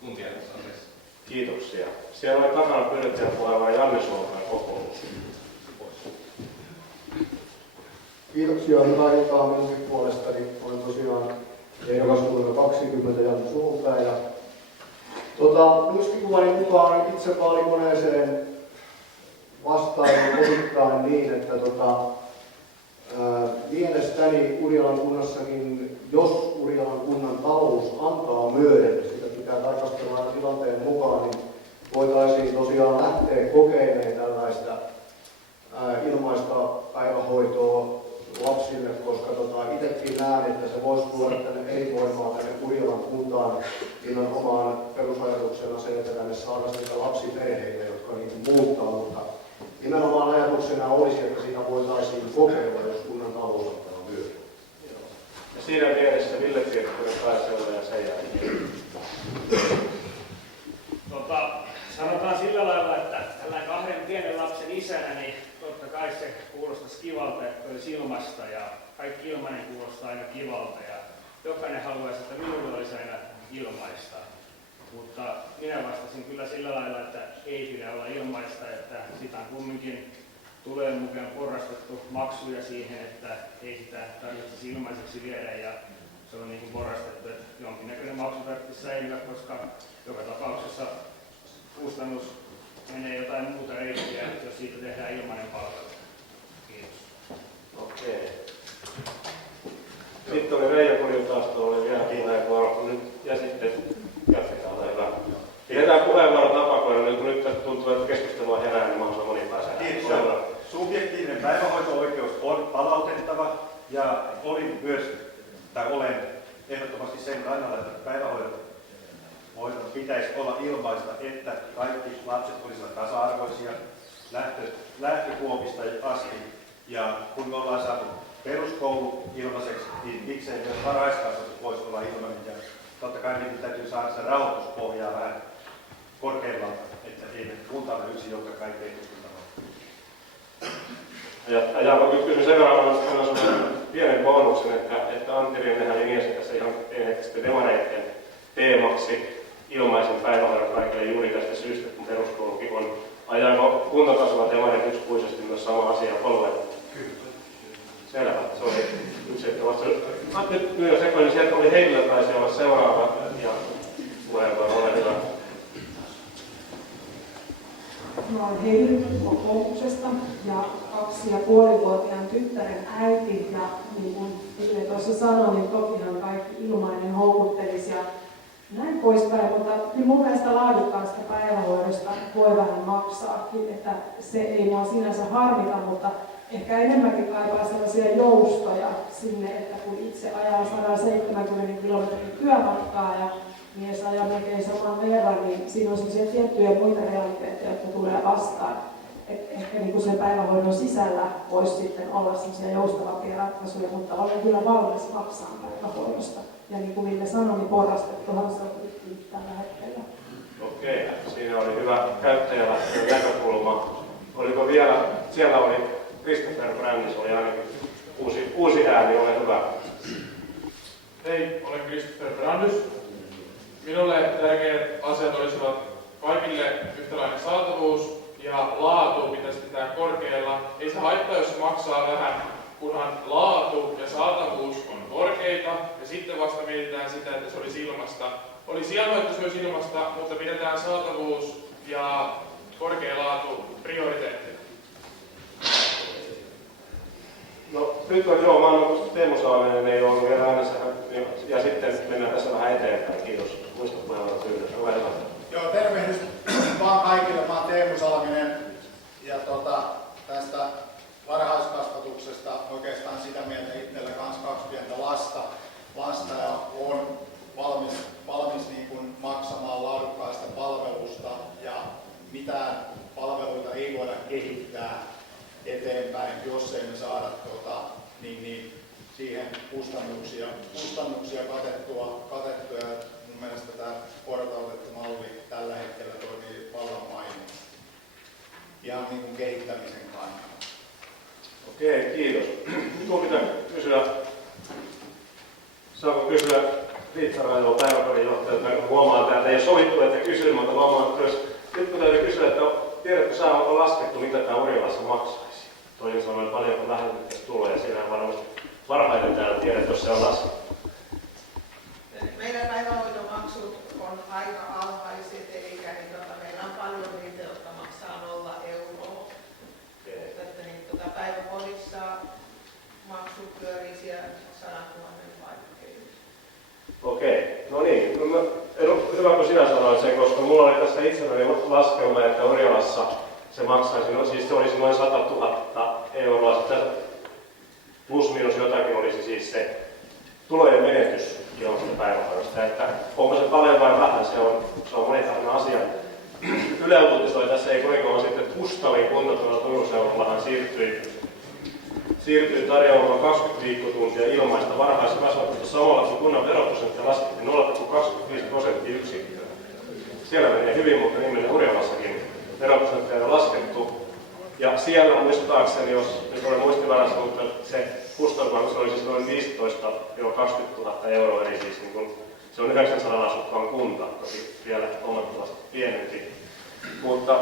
kuntia tässä asiassa. Kiitoksia. Siellä oli takana pyydetään puheenvuoron Janne Suokan kokous. Kiitoksia, hyvää iltaa minunkin puolestani. Olen tosiaan ehdokas numero 20 Janne Suopää. Muistikuvani mukaan itse vaalikoneeseen vastailun osittain niin, että mielestäni Urjalan kunnassakin, jos Urjalan kunnan talous antaa myöden, sitä pitää tarkastella aina tilanteen mukaan, niin voitaisiin tosiaan lähteä kokeilemaan tällaista ilmaista päivähoitoa lapsille, koska itsekin näen, että se voisi tuoda tänne elinvoimaa tänne Urjalan kuntaan nimenomaan perusajatuksena se, että tänne saataisiin niitä lapsiperheitä, jotka niin muuttaa, mutta nimenomaan ajatuksena olisi, että sitä voitaisiin kokeilla, jos kunnan talous ottaa myötä. Ja siinä mielessä Ville Pirkkonen pääsee ja sen jälkeen. Sanotaan sillä lailla, että tällainen 2 pienen lapsen isänä, niin totta kai se kuulostaisi kivalta, että olisi ilmasta ja kaikki ilmainen kuulostaa aina kivalta ja jokainen haluaisi, että minulle olisi aina ilmaista. Mutta minä vastasin kyllä sillä lailla, että ei pidä olla ilmaista, että sitä on kumminkin tulee mukaan porrastettu maksuja siihen, että ei sitä tarvitsisi ilmaiseksi viedä ja se on niin kuin porrastettu, että jonkinnäköinen maksu tarvitsisi säilyä, koska joka tapauksessa kustannus menee jotain muuta reittiä, jos siitä tehdään ilmainen palvelu. Kiitos. Okei. Sitten oli Reijo Korjutaasto, oli vielä puheenvuoro. Ja sitten jatketaan, ole hyvä. Pidetään puheenvuoro tapakoilla, kun nyt tuntuu, että keskustelua herää, niin mahdollisimman moni pääsee. Kiitos. Subjektiivinen päivähoito-oikeus on palautettava ja olen ehdottomasti sen kannalla, että päivähoidon pitäisi olla ilmaista, että kaikki lapset olisivat tasa-arvoisia lähtökuopista asti. Ja kun me ollaan saatu peruskoulu ilmaiseksi, niin miksei myös varhaiskasvatus voisi olla ilmainen. Ja totta kai niin täytyy saada se rahoituspohjaa vähän korkeammalta, että ei kunta ole yksi, joka kaikkein tutkintamaan. Ja kysyn sen verran pienen bonuksen, että Antti Rinnehän linjasi tässä ihan hetkestä demareiden teemaksi ilmaisen päivähoidon kaikille juuri tästä syystä, kun peruskoulukin on. Ajaako kuntatasolla demarit yksipuisesti myös sama asia polvelle? Kyllä. Selvä, se oli yksi, että vastaus. Nyt myös sekoinen, sieltä oli Heillä taisi olla seuraava ja puheenvuoro, ole hyvä. Mä olen Heili kokoomuksesta ja 2,5-vuotiaan tyttären äiti ja niin kuin Ville tuossa sanoi, niin tokihan kaikki ilmainen houkuttelisi. Ja näin poispäin, mutta kyllä mun mielestä laadukkaasta päivähoidosta voi vähän maksaakin, että se ei mua sinänsä harmita, mutta ehkä enemmänkin kaipaa sellaisia joustoja sinne, että kun itse ajaa 170 kilometrin työmatkaa ja mies ajaa melkein saman verran, niin siinä on sellaisia tiettyjä muita realiteetteja, jotka tulee vastaan. Ehkä niin kuin sen päivähoidon sisällä voisi sitten olla sellaisia joustavampia ratkaisuja, mutta olen kyllä valmis maksamaan päivähoidosta. Ja niin kuin Ville sanoi, niin porrastettuhan se on tällä hetkellä. Okei, siinä oli hyvä käyttäjälähtöinen näkökulma. Oliko vielä, siellä oli Christopher Brandis, oli ainakin uusi ääni, ole hyvä. Hei, olen Christopher Brandis. Minulle tärkeät asiat olisivat kaikille yhtäläinen saatavuus ja laatu pitäisi pitää korkealla. Ei se haittaa, jos se maksaa vähän, kunhan laatu ja saatavuus on korkeita ja sitten vasta mietitään sitä, että se olisi ilmasta. Olisi hienoa, että se olisi ilmasta, mutta pidetään saatavuus ja korkea laatu prioriteettina. No nyt on joo, mä annan Teemu Salminen, ei ole vielä äänessä, ja sitten mennään tässä vähän eteenpäin. Kiitos. Muista puheenvuoron yhdessä. Ole hyvä. Joo, tervehdys vaan kaikille. Mä oon Teemu Salminen ja tästä varhaiskasvatuksesta oikeastaan sitä mieltä itsellä kanssa 2 pientä lasta ja on valmis niin kuin maksamaan laadukkaasta palvelusta ja mitään palveluita ei voida kehittää eteenpäin, jos ei me saada siihen kustannuksia katettua. Mun mielestä tämä portautettu malli tällä hetkellä toimii vallan mainiosti. Ihan niin kuin kehittämisen kannalta. Okei, kiitos. Tuo pitää kysyä, saanko kysyä Riitta Railo päiväkodin johtajalta, huomaan täältä, ei ole sovittu, että kysyn, mutta huomaan, että nyt kun täytyy kysyä, että tiedätkö sä, onko laskettu, mitä tämä Urjalassa maksaisi? Toisin sanoen, paljonko lähetystä tulee, ja siinä varmasti parhaiten täällä tiedät, jos se on laskettu. Meidän päivähoitomaksut on aika alhaiset, eli meillä on paljon niitä, jotka maksaa 0 euroa. Että päiväkodissa maksut pyörii siellä 100 000 paikkeilla. Okei, no niin. Hyvä kun sinä sanoit sen, koska mulla oli tässä itselläni laskelma, että Urjalassa se maksaisi, no siis se olisi noin 100 000 euroa. Sitten plus minus jotakin olisi siis se tulojen menetys ilmasta päivähoidosta. Että onko se paljon vai vähän, se on monitahoinen asia. Yle uutisoi tässä ei kovin kauan sitten, että Kustavin kunta tuolla Turun seudullahan siirtyi tarjoamaan 20 viikkotuntia ilmaista varhaiskasvatusta samalla kun kunnan veroprosentti laskettiin 0,25%. Siellä menee hyvin, mutta niin menee Urjalassakin veroprosentteja on laskettu. Ja siellä muistaakseni, jos nyt olen muistivarassa, mutta se kustannus oli siis noin 15 000 – 20 000 euroa, eli siis niin kun, se on 900 asukkaan kunta, toki vielä huomattavasti pienempi. Mutta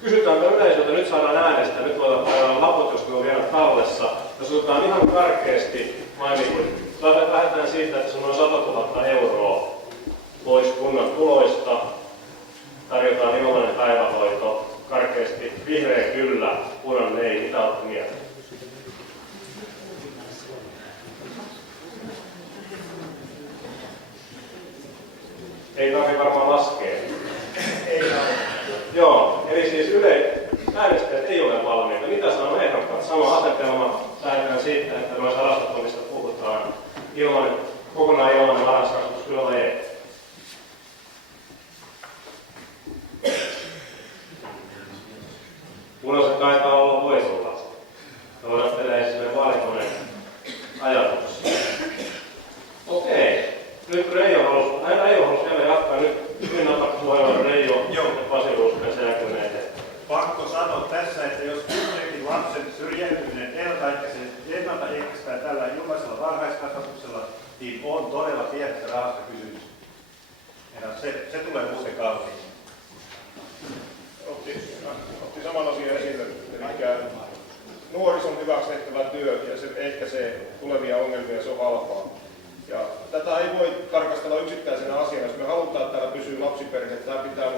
kysytäänkö yleisöltä, nyt saadaan äänestä, nyt voidaan painaa laput, jos ne on vielä tallessa. Jos otetaan ihan karkeasti mainitun, lähdetään siitä, että se on noin 100 000 euroa pois kunnan tuloista, tarjotaan ilmainen päivähoito, karkeasti vihreä kyllä, punainen ei, mitä olette mieltä? Ei tarvitse varmaan laskea. Ei tarvitse. Joo, eli siis äänestäjät ei ole valmiita. Mitä sanoo ehdokkaat? Sama asetelma, lähdetään siitä, että noissa rahastotoimista puhutaan kokonaan ilmainen varhaiskasvatus, kyllä vai ei? Punaiset taitaa olla voitolla. Noudattelee sinne vaalikoneen ajatuksia. Okei. Nyt Reijo halusi vielä jatkaa. Nyt napakka puheenvuoro Reijo ja Pasi Ruusunen sen jälkeen eteen. Pakko sanoa tässä, että jos yhdenkin lapsen syrjäytyminen ennaltaehkäistään tällä ilmaisella varhaiskasvatuksella, niin on todella pienestä rahasta kysymys. Ja se tulee muuten kalliin. Otti saman asian esille, eli nuorison hyväksi tehtävä työ ja se ehkäisee tulevia ongelmia, se on halpaa. Ja tätä ei voi tarkastella yksittäisenä asiana. Jos me halutaan, että täällä pysyy lapsiperheet, tämä pitää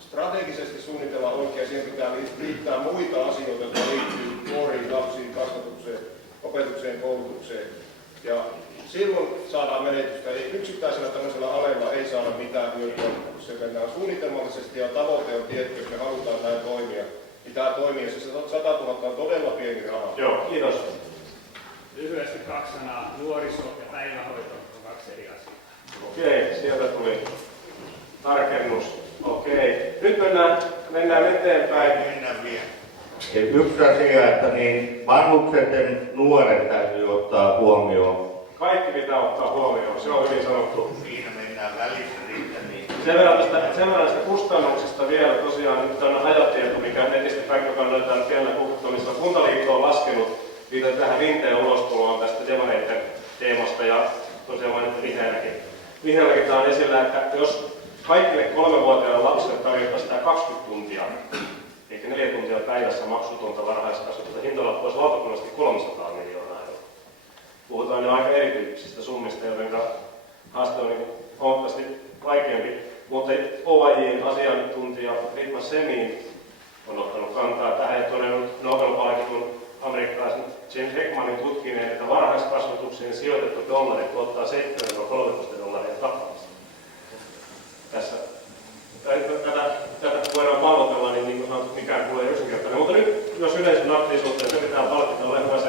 strategisesti suunnitella oikein. Siihen pitää liittää muita asioita, jotka liittyy nuoriin, lapsiin, kasvatukseen, opetukseen, koulutukseen. Ja silloin saadaan menetystä. Yksittäisellä tämmöisellä alella ei saada mitään hyötyä, kun se mennään suunnitelmallisesti ja tavoite on tietty, että me halutaan näin toimia. Niin tämä toimii, se 100 000 on todella pieni raha. Joo, kiitos. Lyhyesti 2 sanaa. Nuoriso ja päivähoito on 2 eri asiaa. Okei, sieltä tuli tarkennus. Okei. Nyt mennään eteenpäin. Mennään vielä. Yksi asia, että niin vanhukset ja nuoret täytyy ottaa huomioon. Kaikki pitää ottaa huomioon, se on hyvin sanottu. Siinä mennään välissä sitten niin. Sen verran näistä kustannuksista vielä tosiaan, nyt on ajatieto, mikä netistä kaikki löytää pienellä puhuttamissa. Kuntaliitto on laskenut viitaten tähän rinteen ulostuloon tästä demareiden teemasta ja tosiaan mainittu vihreälläkin tämä on esillä, että jos kaikille 3-vuotiaille lapsille tarjotaan sitä 20 tuntia, eikä 4 tuntia päivässä maksutonta varhaiskasvatusta, hintalappu olisi valtakunnallisesti 300 miljoonaa euroa. Puhutaan jo aika erityyppisistä summista, joten haaste on niin huomattavasti vaikeampi. Mutta OAJ:n asiantuntija Ritva Semin on ottanut kantaa tähän ja todennut Nobel-palkitun amerikkalaisen James Heckmanin tutkineen, että varhaiskasvatukseen sijoitettu dollari tuottaa $7-13 takaisin. Tässä tätä voidaan palvotella, niin kuin sanottu, mikään tulee yksinkertainen. Mutta nyt, jos yleisön aktiivisuutta, se pitää palkita, ole hyvä se.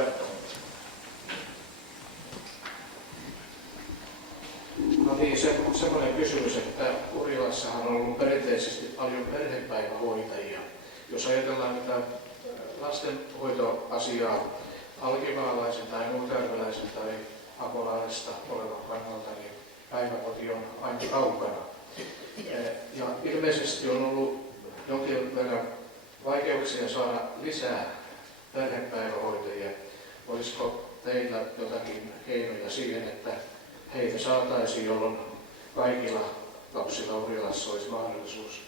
No niin, semmoinen kysymys, että Urilassahan on ollut perinteisesti paljon perhepäivähoitajia. Jos ajatellaan tätä lastenhoitoasiaa alkimaalaisen tai nuutärveläisen tai apolaisesta olevan kannalta, niin päiväkoti on aina kaukana. Ja ilmeisesti on ollut jonkin verran vaikeuksia saada lisää perhepäivähoitajia. Olisiko teillä jotakin keinoja siihen, että heitä saataisiin, jolloin kaikilla lapsilla Urilassa olisi mahdollisuus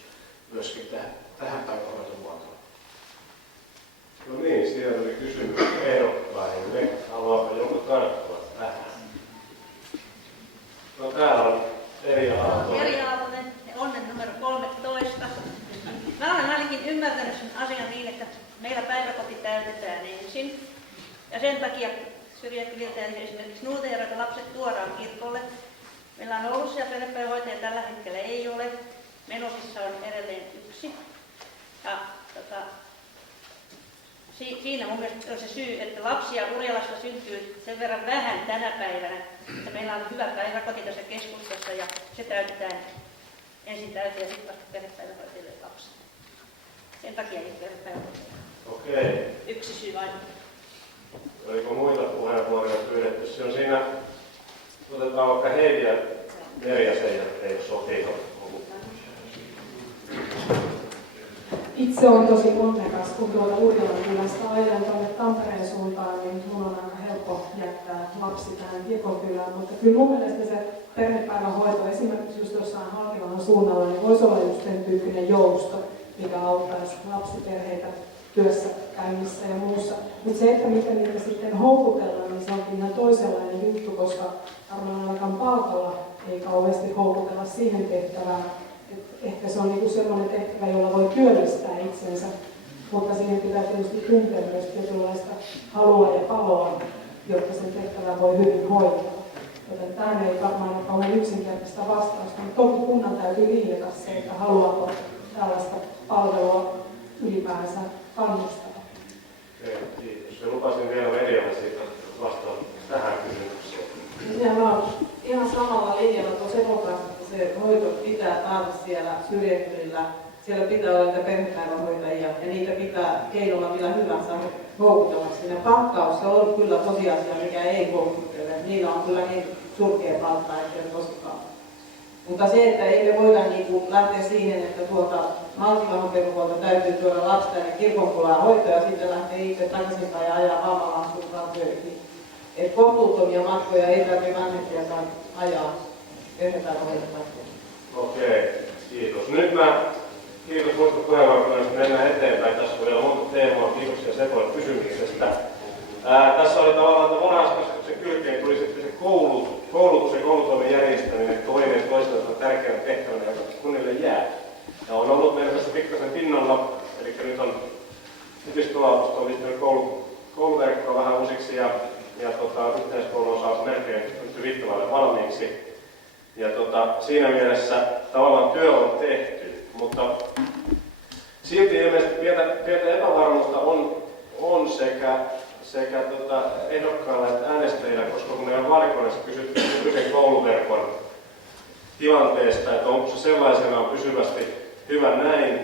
myöskin tähän päivähoidon muotoon? No niin, siellä oli kysymys ehdokkaille. Haluaako joku tarttua tähän? No täällä on Eri Aaltonen. Eri Aaltonen, onnen numero 13. Mä olen ainakin ymmärtänyt sen asian niin, että meillä päiväkoti täytetään ensin. Ja sen takia syrjäkyliltä esimerkiksi nuuteerata lapset tuodaan kirkolle. Meillä on ollut siellä perhepäivähoitajia, tällä hetkellä ei ole. Menosissa on edelleen 1. Ja siinä mun mielestä on se syy, että lapsia Urjalassa syntyy sen verran vähän tänä päivänä, että meillä on hyvä päiväkoti tässä keskustassa ja se täytetään ensin täyteen ja sitten vasta perhepäivähoitajille lapset. Sen takia niitä perhepäivähoitajia. Okei. 1 syy vain. Oliko muita puheenvuoroja pyydetty? Se on siinä, otetaan vaikka Heidi ja Merja sen, ei sopii. Itse on tosi onnekas, kun tuolta Urjalan kylästä ajan tuonne Tampereen suuntaan, niin minun on aika helppo jättää lapsi tähän Kirkonkylään. Mutta kyllä mun mielestä se perhepäivähoito esimerkiksi just jossain Halkilan suunnalla, niin voisi olla just sen tyyppinen jousto, mikä auttaisi lapsiperheitä työssä käynnissä ja muussa. Mutta se, että miten niitä sitten houkutellaan, niin se onkin ihan toisenlainen juttu, koska varmaan ainakaan palkalla ei kauheasti houkutella siihen tehtävään. Ehkä se on niinku sellainen tehtävä, jolla voi työllistää itsensä, mutta siihen pitää tietysti tuntea myös tietynlaista halua ja paloa, jotta sen tehtävän voi hyvin hoitaa. Joten tämä ei varmaan ole kauhean yksinkertaista vastausta, mutta toki kunnan täytyy linjata se, että haluaako tällaista palvelua ylipäänsä kannustaa. Kiitos. Ja lupasin vielä Merjalle siitä vastata tähän kysymykseen. Ja mä oon ihan samalla linjalla tuon Sepon kanssa, että se hoito pitää taata siellä syrjäkylillä. Siellä pitää olla niitä perhepäivähoitajia ja niitä pitää keinolla millä hyvänsä houkutella sinne. Palkkaus se on kyllä tosiasia, mikä ei houkuttele. Niillä on kyllä niin surkea palkka, ettei ole koskaan. Mutta se, että ei me voida niin lähteä siihen, että tuolta Halkilan perhehuolta täytyy tuoda lapsi tänne Kirkonkylähän hoitoon ja sitten lähtee itse takaisinpäin ja ajaa Haamalaan suuntaan töihin. Että kohtuuttomia matkoja ei tarvitse vanhempiakaan ajaa perhepäivähoitoon. Okei, kiitos. Nyt kiitos muista puheenvuoroista, mennään eteenpäin. Tässä on vielä monta teemaa. Kiitoksia Sepolle kysymyksestä. Tässä oli tavallaan, että varhaiskasvatuksen kylkeen tuli sitten se koulutus ja koulutoimen järjestäminen toisaalta tärkeänä tehtävänä, joka kunnille jää. Ja on ollut meillä tässä pikkasen pinnalla, eli nyt on yliopisto-opisto on liittynyt kouluverkkoa vähän uusiksi ja yhteiskoulu on saatu melkein siinä mielessä tavallaan työ on tehty, mutta silti ilmeisesti pientä epävarmuutta on sekä ehdokkailla että äänestäjillä, koska kun meidän vaalikoneessa kysyttiin nykyisen kouluverkon tilanteesta, että onko se sellaisenaan pysyvästi hyvä näin,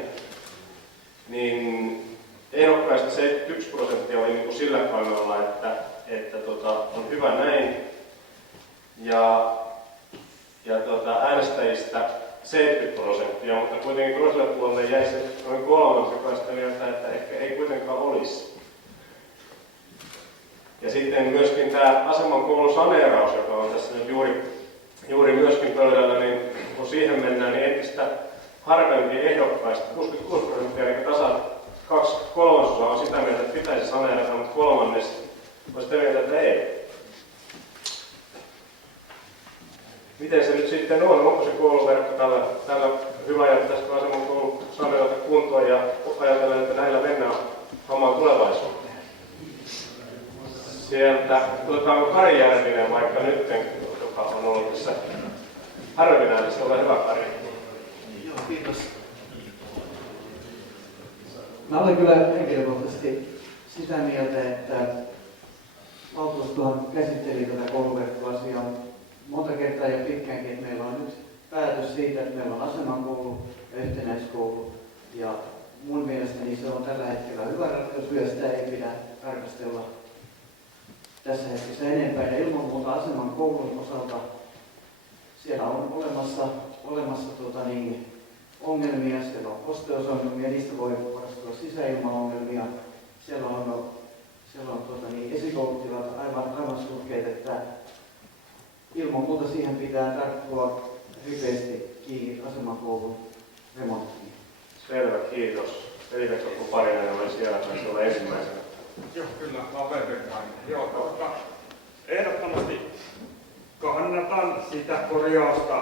niin ehdokkaista 71% oli niin kuin sillä kannalla, että on hyvä näin, ja äänestäjistä 70%, mutta kuitenkin toiselle puolelle jäi se noin kolmannes, joka sitä mieltä, että ehkä ei kuitenkaan olisi. Ja sitten myöskin tämä aseman koulun saneeraus, joka on tässä nyt juuri myöskin pöydällä, niin kun siihen mennään, niin entistä harvempi ehdokkaista, 66%, eli tasan 2/3 on sitä mieltä, että pitäisi saneerata, mutta kolmannes on sitä mieltä, että ei. Miten se nyt sitten on? Onko se kouluverkko tällä hyvä ja pitäisikö aseman koulu saneerata kuntoon ja ajatellen, että näillä mennään hamaan tulevaisuuteen? Sieltä otetaanko Kari Järvinen vaikka nyt, joka on ollut tässä harvinaisesti, ole hyvä Kari. Joo, kiitos. Mä olen kyllä henkilökohtaisesti sitä mieltä, että valtuustohan käsitteli tätä kouluverkkoasiaa monta kertaa ja pitkäänkin, että meillä on nyt päätös siitä, että meillä on asemankoulu ja yhtenäiskoulu. Ja mun mielestäni se on tällä hetkellä hyvä ratkaisu ja sitä ei pidä tarkastella tässä hetkessä enempää. Ja ilman muuta aseman koulun osalta siellä on olemassa ongelmia, siellä on kosteusongelmia, niistä voi muodostua sisäilmaongelmia, siellä on esikoulutilat aivan surkeita, että ilman muuta siihen pitää tarttua ripeästi kiinni asemakoulun remonttiin. Selvä, kiitos. Veli-Pekka Parinen oli siellä, taisi olla ensimmäisenä. Joo, kyllä, Lape-Pekkainen. Joo, ehdottomasti kannatan sitä korjausta,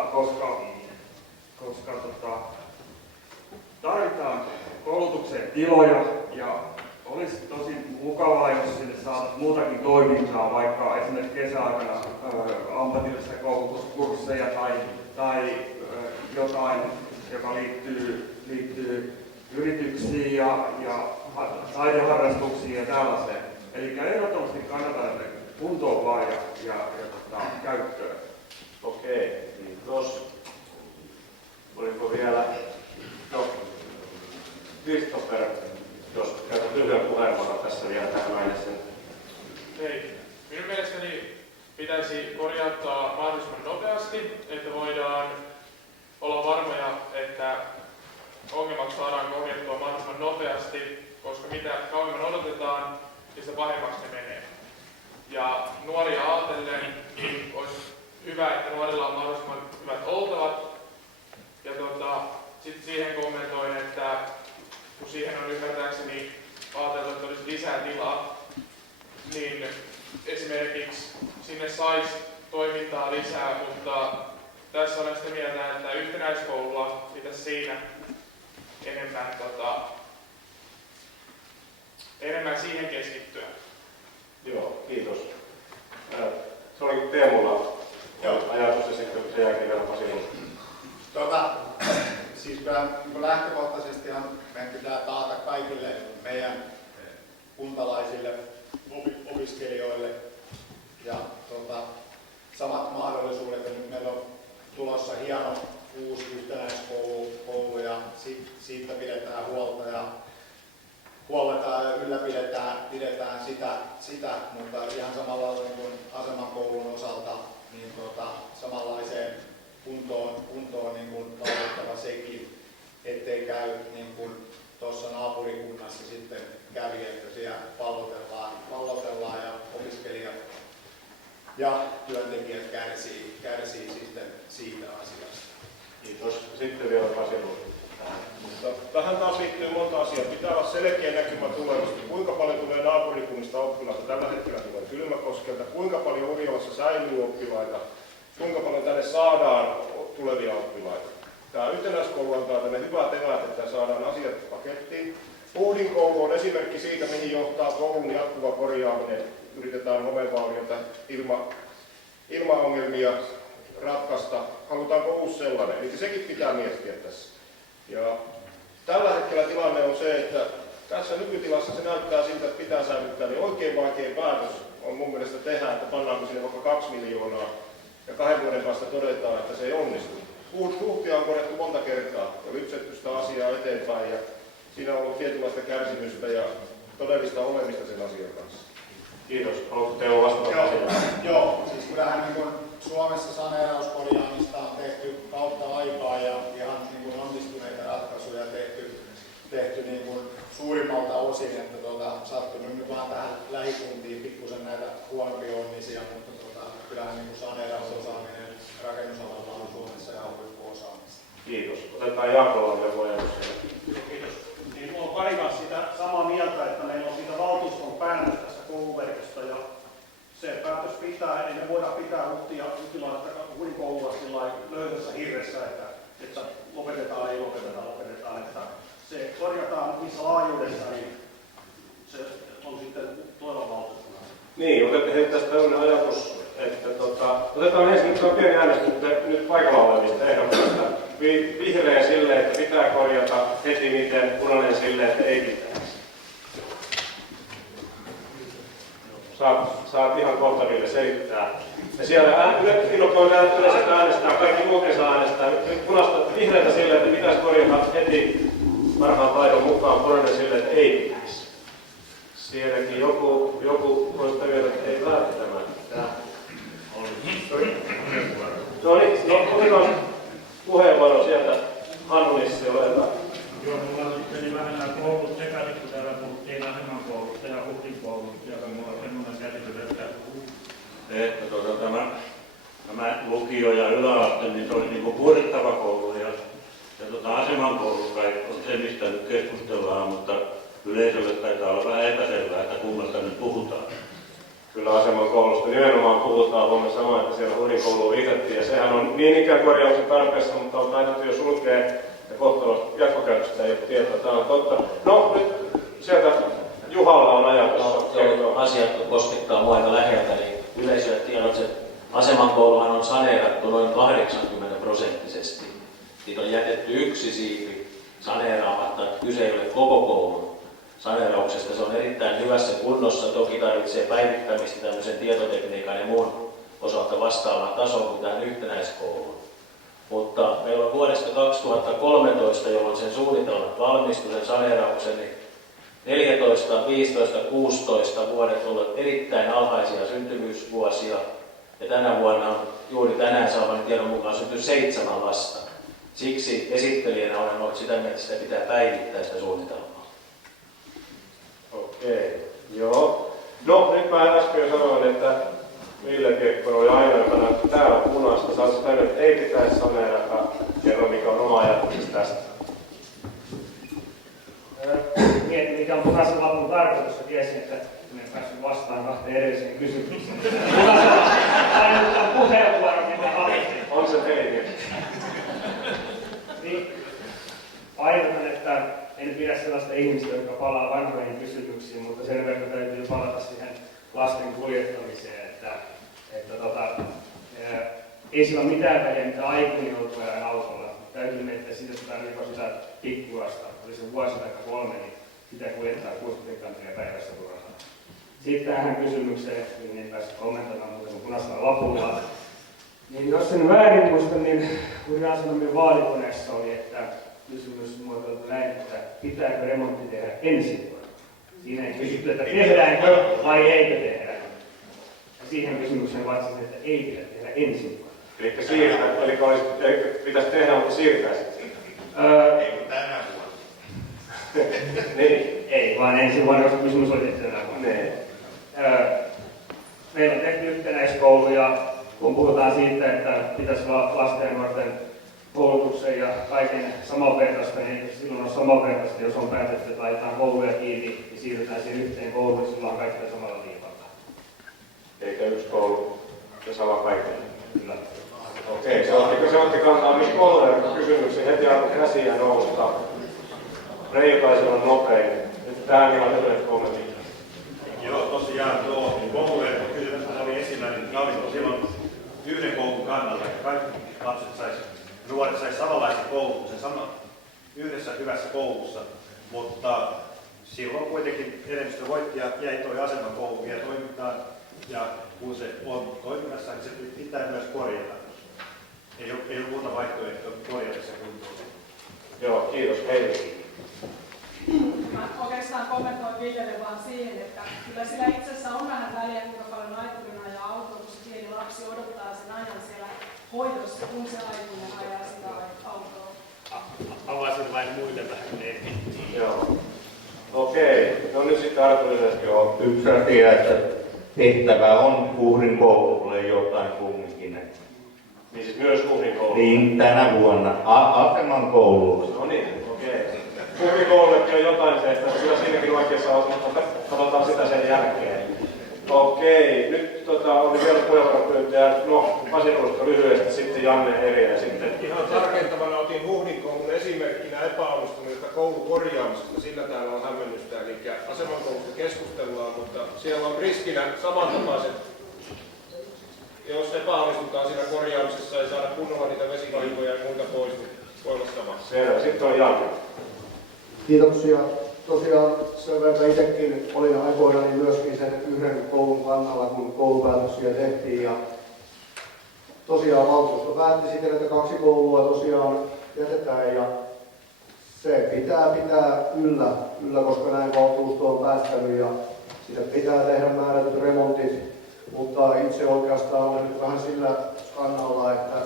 koska tarvitaan koulutukseen tiloja ja olisi tosi mukavaa, jos sinne saataisiin muutakin toimintaa, vaikka esimerkiksi kesäaikana ammatillisia koulutuskursseja tai jotain, joka liittyy yrityksiin ja taideharrastuksiin ja tällaiseen. Eli ehdottomasti kannatan kuntoon vaan ja käyttöön. Okei, kiitos. Oliko vielä? No, Christopher, jos käytät lyhyen puheenvuoron tässä vielä tähän aineeseen. Hei, minun mielestäni pitäisi korjauttaa mahdollisimman nopeasti, että voidaan olla varmoja, että ongelmat saadaan korjattua mahdollisimman nopeasti, koska mitä kauemmin odotetaan, niin se pahemmaksi ne menee. Ja nuoria ajatellen, niin olisi hyvä, että nuorilla on mahdollisimman hyvät oltavat. Ja sitten siihen kommentoin, että kun siihen on ymmärtääkseni ajateltu, että olisi lisää tilaa, niin esimerkiksi sinne saisi toimintaa lisää, mutta tässä olen sitä mieltä, että yhtenäiskoululla pitäisi siinä enemmän siihen keskittyä. Joo, kiitos. Se oli Teemulla ajatus ja sitten sen jälkeen vielä Pasiluun. Siis kyllä lähtökohtaisestihan meidän pitää taata kaikille meidän kuntalaisille, opiskelijoille ja samat mahdollisuudet. Ja nyt meillä on tulossa hieno uusi yhtenäiskoulu ja siitä pidetään huolta ja huolletaan ja ylläpidetään sitä, mutta ihan samalla lailla niin kuin aseman koulun osalta niin samanlaiseen kuntoon niin kuin laitettava sekin, ettei käy niin kuin tuossa naapurikunnassa sitten kävi, että siellä pallotellaan ja opiskelijat ja työntekijät kärsii sitten siitä asiasta. Kiitos. Sitten vielä Pasiluun. Tähän taas liittyy monta asiaa. Pitää olla selkeä näkymä tulevasta. Kuinka paljon tulee naapurikunnista oppilaita? Tällä hetkellä tulee Kylmäkoskelta. Kuinka paljon Urjalassa säilyy oppilaita? Kuinka paljon tänne saadaan tulevia oppilaita? Tämä yhtenäiskoulu antaa tänne hyvät eväät, että saadaan asiat pakettiin. Puhdinkoulu on esimerkki siitä, mihin johtaa koulun jatkuva korjaaminen. Yritetään homevaurioita, ilmaongelmia ratkaista, halutaanko uusi sellainen. Eli sekin pitää miettiä tässä. Ja tällä hetkellä tilanne on se, että tässä nykytilassa se näyttää siltä, että pitää säilyttää, niin oikein vaikea päätös on mun mielestä tehdä, että pannaanko sinne vaikka 2 miljoonaa ja 2 vuoden päästä todetaan, että se ei onnistu. Puhtia on korjattu monta kertaa ja lypsetty sitä asiaa eteenpäin ja siinä on ollut tietynlaista kärsimystä ja todellista olemista sen asian kanssa. Kiitos. Haluatko Teo vastata? Joo, siis kyllähän niin kuin Suomessa saneerauskorjaamista on tehty kautta aikaa ja ihan niin kuin onnistuneita ratkaisuja tehty niin kuin suurimmalta osin, että sattunut nyt vaan tähän lähikuntiin pikkusen näitä huonompia onnisia, mutta kyllähän niin kuin saneerausosaaminen rakennusalalla on Suomessa ja huippuosaamista. Kiitos. Otetaan Jaakolla joku ajatus. Kiitos. Niin olen Karin kanssa siitä samaa mieltä, että meillä on siitä valtuuston päätös tässä kouluverkosta ja se päätös pitää, ei me voida pitää Huhdin koulua löysässä hirressä, että lopetetaan, ei lopetetaan, että se korjataan missä laajuudessa, niin se on sitten tuleva valtuuston. Niin, otetaan tästä tämmöinen ajatus, että otetaan ensin nyt pieni äänestys nyt paikalla olevista ehdokkaista. Vihreä silleen, että pitää korjata heti miten, punainen silleen, että ei pitäisi. Saat ihan kohta Ville selittää. Ja siellä yleiset äänestää, kaikki muutkin saa äänestää. Punaista vihreätä silleen, että pitäisi korjata heti parhaan taidon mukaan, punainen silleen, että ei pitäisi. Sielläkin joku voisi tajua, että ei välttämättä. No niin, otetaan puheenvuoro sieltä. Hannu Nissi, ole hyvä. Joo, mulla oli vähän nämä koulut sekaisin, kun täällä puhuttiin aseman koulusta ja Huhdin koulusta, ja mulla on semmoinen käsitys, että tämä lukio ja yläaste, niin se olisi niin kuin puolittava koulu, ja aseman koulu kai on se, mistä nyt keskustellaan, mutta yleisölle taitaa olla vähän epäselvää, että kummasta nyt puhutaan. Kyllä aseman koulusta nimenomaan puhutaan, voimme sanoa, että siellä Huhdin kouluun viitattiin, ja sehän on niin ikään korjauksen tarpeessa, mutta on taitettu jo sulkea, ja kohta jatkokäytöstä ei ole tietoa. Tämä on totta. No, nyt sieltä Juhalla on ajatus. Asiat koskettaa mua aika läheltä, niin yleisölle tiedot, että aseman kouluhan on saneerattu noin 80%. Siitä on jätetty yksi siipi saneeraamatta, että kyse ei ole koko koulun saneerauksesta. Se on erittäin hyvässä kunnossa, toki tarvitsee päivittämistä tämmöisen tietotekniikan ja muun osalta vastaavaan tasoon kuin tähän yhtenäiskouluun. Mutta meillä on vuodesta 2013, jolloin sen suunnitelmat valmistui, sen saneerauksen, niin 14, 15, 16 vuodet ovat erittäin alhaisia syntyvyysvuosia. Ja tänä vuonna on juuri tänään saamani tiedon mukaan syntynyt 7 lasta. Siksi esittelijänä olen ollut sitä mieltä, että sitä pitää päivittää sitä suunnitelmaa. Okei, joo. No, nyt mä äsken jo sanoin, että Ville Kekkonen oli ainoa, että täällä punaista. Sä oot sitä, että ei pitäisi saneerata. Kerro, mikä on oma ajatuksesi tästä. Mietin, mikä on punaisen lapun tarkoitus, ja tiesin, että en päässyt vastaan 2 edelliseen kysymykseen. Punaisen on puheenvuoro, mitä valitsin. On se teidän. Niin, painotan, että en pidä sellaista ihmistä, joka palaa vanhoihin kysymyksiin, mutta sen verran täytyy palata siihen lasten kuljettamiseen, että ei sillä ole mitään väliä, mitä aikuinen joutuu ajan autolla. Täytyy miettiä sitä, että tarvitseeko sitä pikkulasta, oli se vuosi tai 3, niin sitä kuljettaa 60 kantia päivässä turhaan. Sitten tähän kysymykseen, niin en päässyt kommentoimaan muuten kuin punaisella lapulla. Niin jos en väärin muista, niin Hurjan Sanomien vaalikoneessa oli, että kysymys muotoiltu näin, että pitääkö remontti tehdä ensi vuonna. Siinä ei kysytty, että tehdäänkö vai eikö tehdä. Ja siihen kysymykseen vastasin, että ei pidä tehdä ensi vuonna. Eli siirtää, eli pitäisi tehdä, mutta siirtää sitten. Ei kun tänä vuonna. Niin. Ei, vaan ensi vuonna, koska kysymys oli tehty tänä vuonna. Niin. Meillä on tehty yhtenäiskoulu ja kun puhutaan siitä, että pitäisi olla lasten ja nuorten koulutuksen ja kaiken samanvertaista, niin silloin on samanvertaista, jos on päätetty, että laitetaan kouluja kiinni ja siirrytään siihen yhteen kouluun, silloin on kaikkea samalla viivalla. Eikä yksi koulu ja sama kaikille. Kyllä. Okei, se otti kantaa myös kysymyksiä heti alkoi käsiä nousta. Reijo taisi olla nopein. Nyt tähän ihan lyhyet kommentit. Joo, tosiaan tuo kouluverkko kysymys oli esillä, niin Lauri silloin yhden koulun kannalla, että kaikki nuoret sais samanlaisen koulutuksen yhdessä hyvässä koulussa, mutta silloin kuitenkin enemmistö voitti ja jäi toi aseman koulu vielä toimintaan, ja kun se on toiminnassa, niin se pitää myös korjata. Ei ole muuta vaihtoehtoa korjata se kuntoon. Joo, kiitos heille. Mä oikeastaan kommentoin Villelle vaan siihen, että kyllä sillä itse asiassa on vähän väliä, kuinka paljon aikuinen ajaa autoa, kun se pieni lapsi odottaa sen ajan siellä hoidossa, kun se aikuinen ajaa sitä autoa. Avasin vain muille vähän enemmän. Joo. Okei, no nyt sitten arvoisesti on. Yksi asia, että tehtävä on Uhrin koululle jotain kumminkin. Niin siis myös Uhrin koululle? Niin, tänä vuonna. Aseman koululle. No niin, okei. Uhrin koulullekin on jotain tehtävää, kyllä siinäkin oikeassa on, mutta katsotaan sitä sen jälkeen. Okei, nyt oli vielä puheenvuoropyyntöjä. No, Pasi Ruuska lyhyesti, sitten Janne Eri ja sitten... Ihan tarkentavana otin Huhdin koulun esimerkkinä epäonnistuneesta koulukorjaamisesta, sillä täällä on hämmennystä. Eli aseman koulusta keskustellaan, mutta siellä on riskinä samantapaiset. Jos epäonnistutaan siinä korjaamisessa, ei saada kunnolla niitä vesivahinkoja ja muita pois, niin voi olla sama. Selvä, sitten on Janne. Kiitoksia. Tosiaan sen verran itsekin olin aikoinani myöskin sen yhden koulun kannalla, kun koulupäätöksiä tehtiin. Ja tosiaan valtuusto päätti siten, että 2 koulua tosiaan jätetään ja se pitää yllä, koska näin valtuusto on päättänyt ja sitä pitää tehdä määrätyt remontit. Mutta itse oikeastaan olen nyt vähän sillä kannalla, että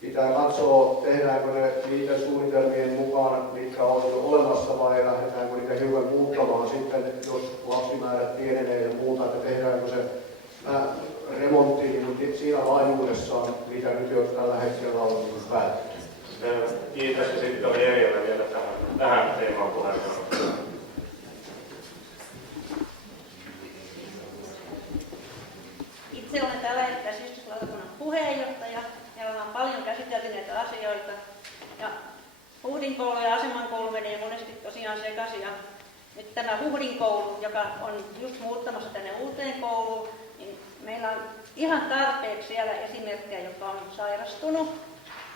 pitää katsoa, tehdäänkö ne niiden suunnitelmien mukaan, mitkä on olemassa, vai lähdetäänkö niitä hiukan muuttamaan sitten, jos lapsimäärät pienenee ja muuta, että tehdäänkö se remontti niin siinä laajuudessaan, mitä nyt jo tällä hetkellä on päätetty. Kiitos, ja sitten oli Erjola vielä tähän teemaan puheenvuoroon. Itse olen tällä hetkellä sivistyslautakunnan puheenjohtaja. Me ollaan paljon käsitelty näitä asioita. Ja Huhdin koulu ja Aseman koulu menee monesti tosiaan sekaisin. Ja nyt tämä Huhdin koulu, joka on just muuttamassa tänne uuteen kouluun, niin meillä on ihan tarpeeksi siellä esimerkkejä, jotka on sairastunut.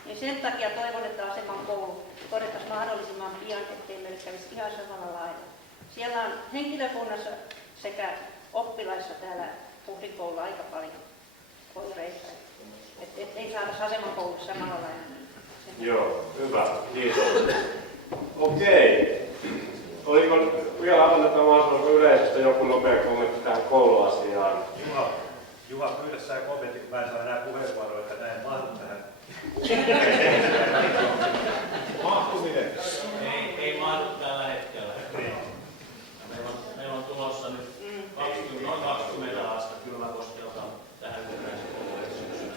Niin sen takia toivon, että Aseman koulu korjattaisiin mahdollisimman pian, ettei meille kävisi ihan samalla lailla. Siellä on henkilökunnassa sekä oppilaissa täällä Huhdin koululla aika paljon oireita. Että ei saada Aseman koulussa samalla lailla. Joo, hyvä. Kiitos. Okei. Oliko vielä annetaan mahdollisuus yleisöstä joku nopea kommentti tähän kouluasiaan? Juha, pyydä sä kommentti, kun mä en saa enää puheenvuoroa, että näin mahdu tähän. Mahtuminen. Ei mahdu tällä hetkellä. Meillä on tulossa nyt noin 20 lasta Kylmäkoskelta tähän yleisöön.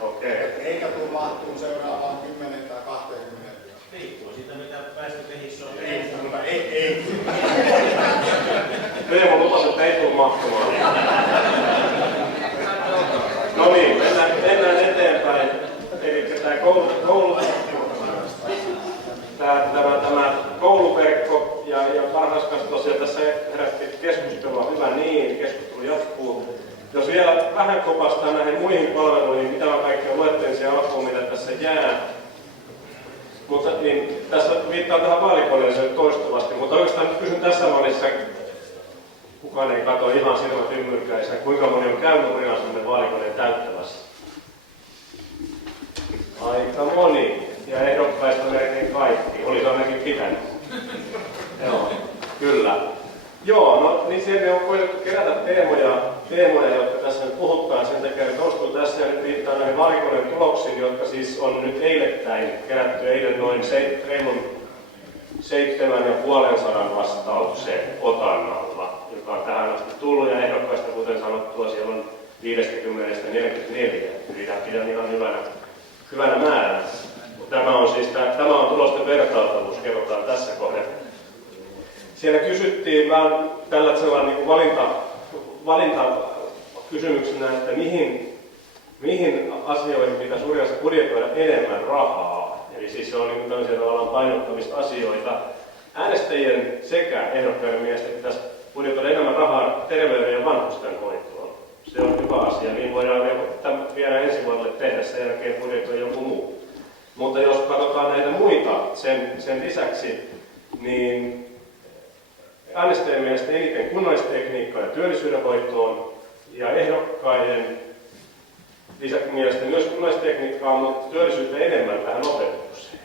Okei. Eikä tule mahtuu seuraavaan 10 tai 20. Riippuu siitä, mitä väestökehissä on. Ei. Teemu lupasi, että ei tule mahtumaan. No niin, mennään eteenpäin. Eli tämä kouluverkko ja varhaiskasvatus, ja tässä herätti keskustelua. Hyvä niin, keskustelu jatkuu. Jos vielä vähän kopastaa näihin muihin palveluihin, mitä on kaikkea luettelin siellä alkuun, mitä tässä jää. Mutta niin, tässä viittaa tähän vaalikoneeseen toistuvasti, mutta oikeastaan nyt kysyn tässä välissä, kukaan ei katso ihan silmät ymmyrkäisenä, kuinka moni on käynyt Urjalansillan vaalikoneen täyttämässä. Aika moni, ja ehdokkaista melkein kaikki, olisi ainakin pitänyt. Joo, kyllä. Joo, no niin siellä on koetettu kerätä teemoja, jotka tässä nyt puhuttaa sen takia, että toistuu tässä ja nyt viittaa näihin vaalikoneen tuloksiin, jotka siis on nyt eilettäin kerätty eilen noin reilun 750 vastauksen otannalla, joka on tähän asti tullut ja ehdokkaista, kuten sanottua, siellä on 50-44, eli pidän ihan hyvänä määränä. Tämä on tulosten vertailtavuus, kerrotaan tässä kohden. Siellä kysyttiin vähän tällä niin valintakysymyksenä, että mihin asioihin pitäisi Urjalassa budjetoida enemmän rahaa. Eli siis se on niin tämmöisiä tavallaan painottamista asioita. Äänestäjien sekä ehdokkaiden mielestä pitäisi budjetoida enemmän rahaa terveyden ja vanhusten hoitoon. Se on hyvä asia. Niin voidaan vielä ensi vuodelle tehdä, sen jälkeen budjetoi joku muu. Mutta jos katsotaan näitä muita sen lisäksi, niin äänestäjien mielestä eniten kunnallistekniikkaa ja työllisyyden hoitoon ja ehdokkaiden lisäksi mielestä myös kunnallistekniikkaa, mutta työllisyyttä enemmän tähän opetukseen.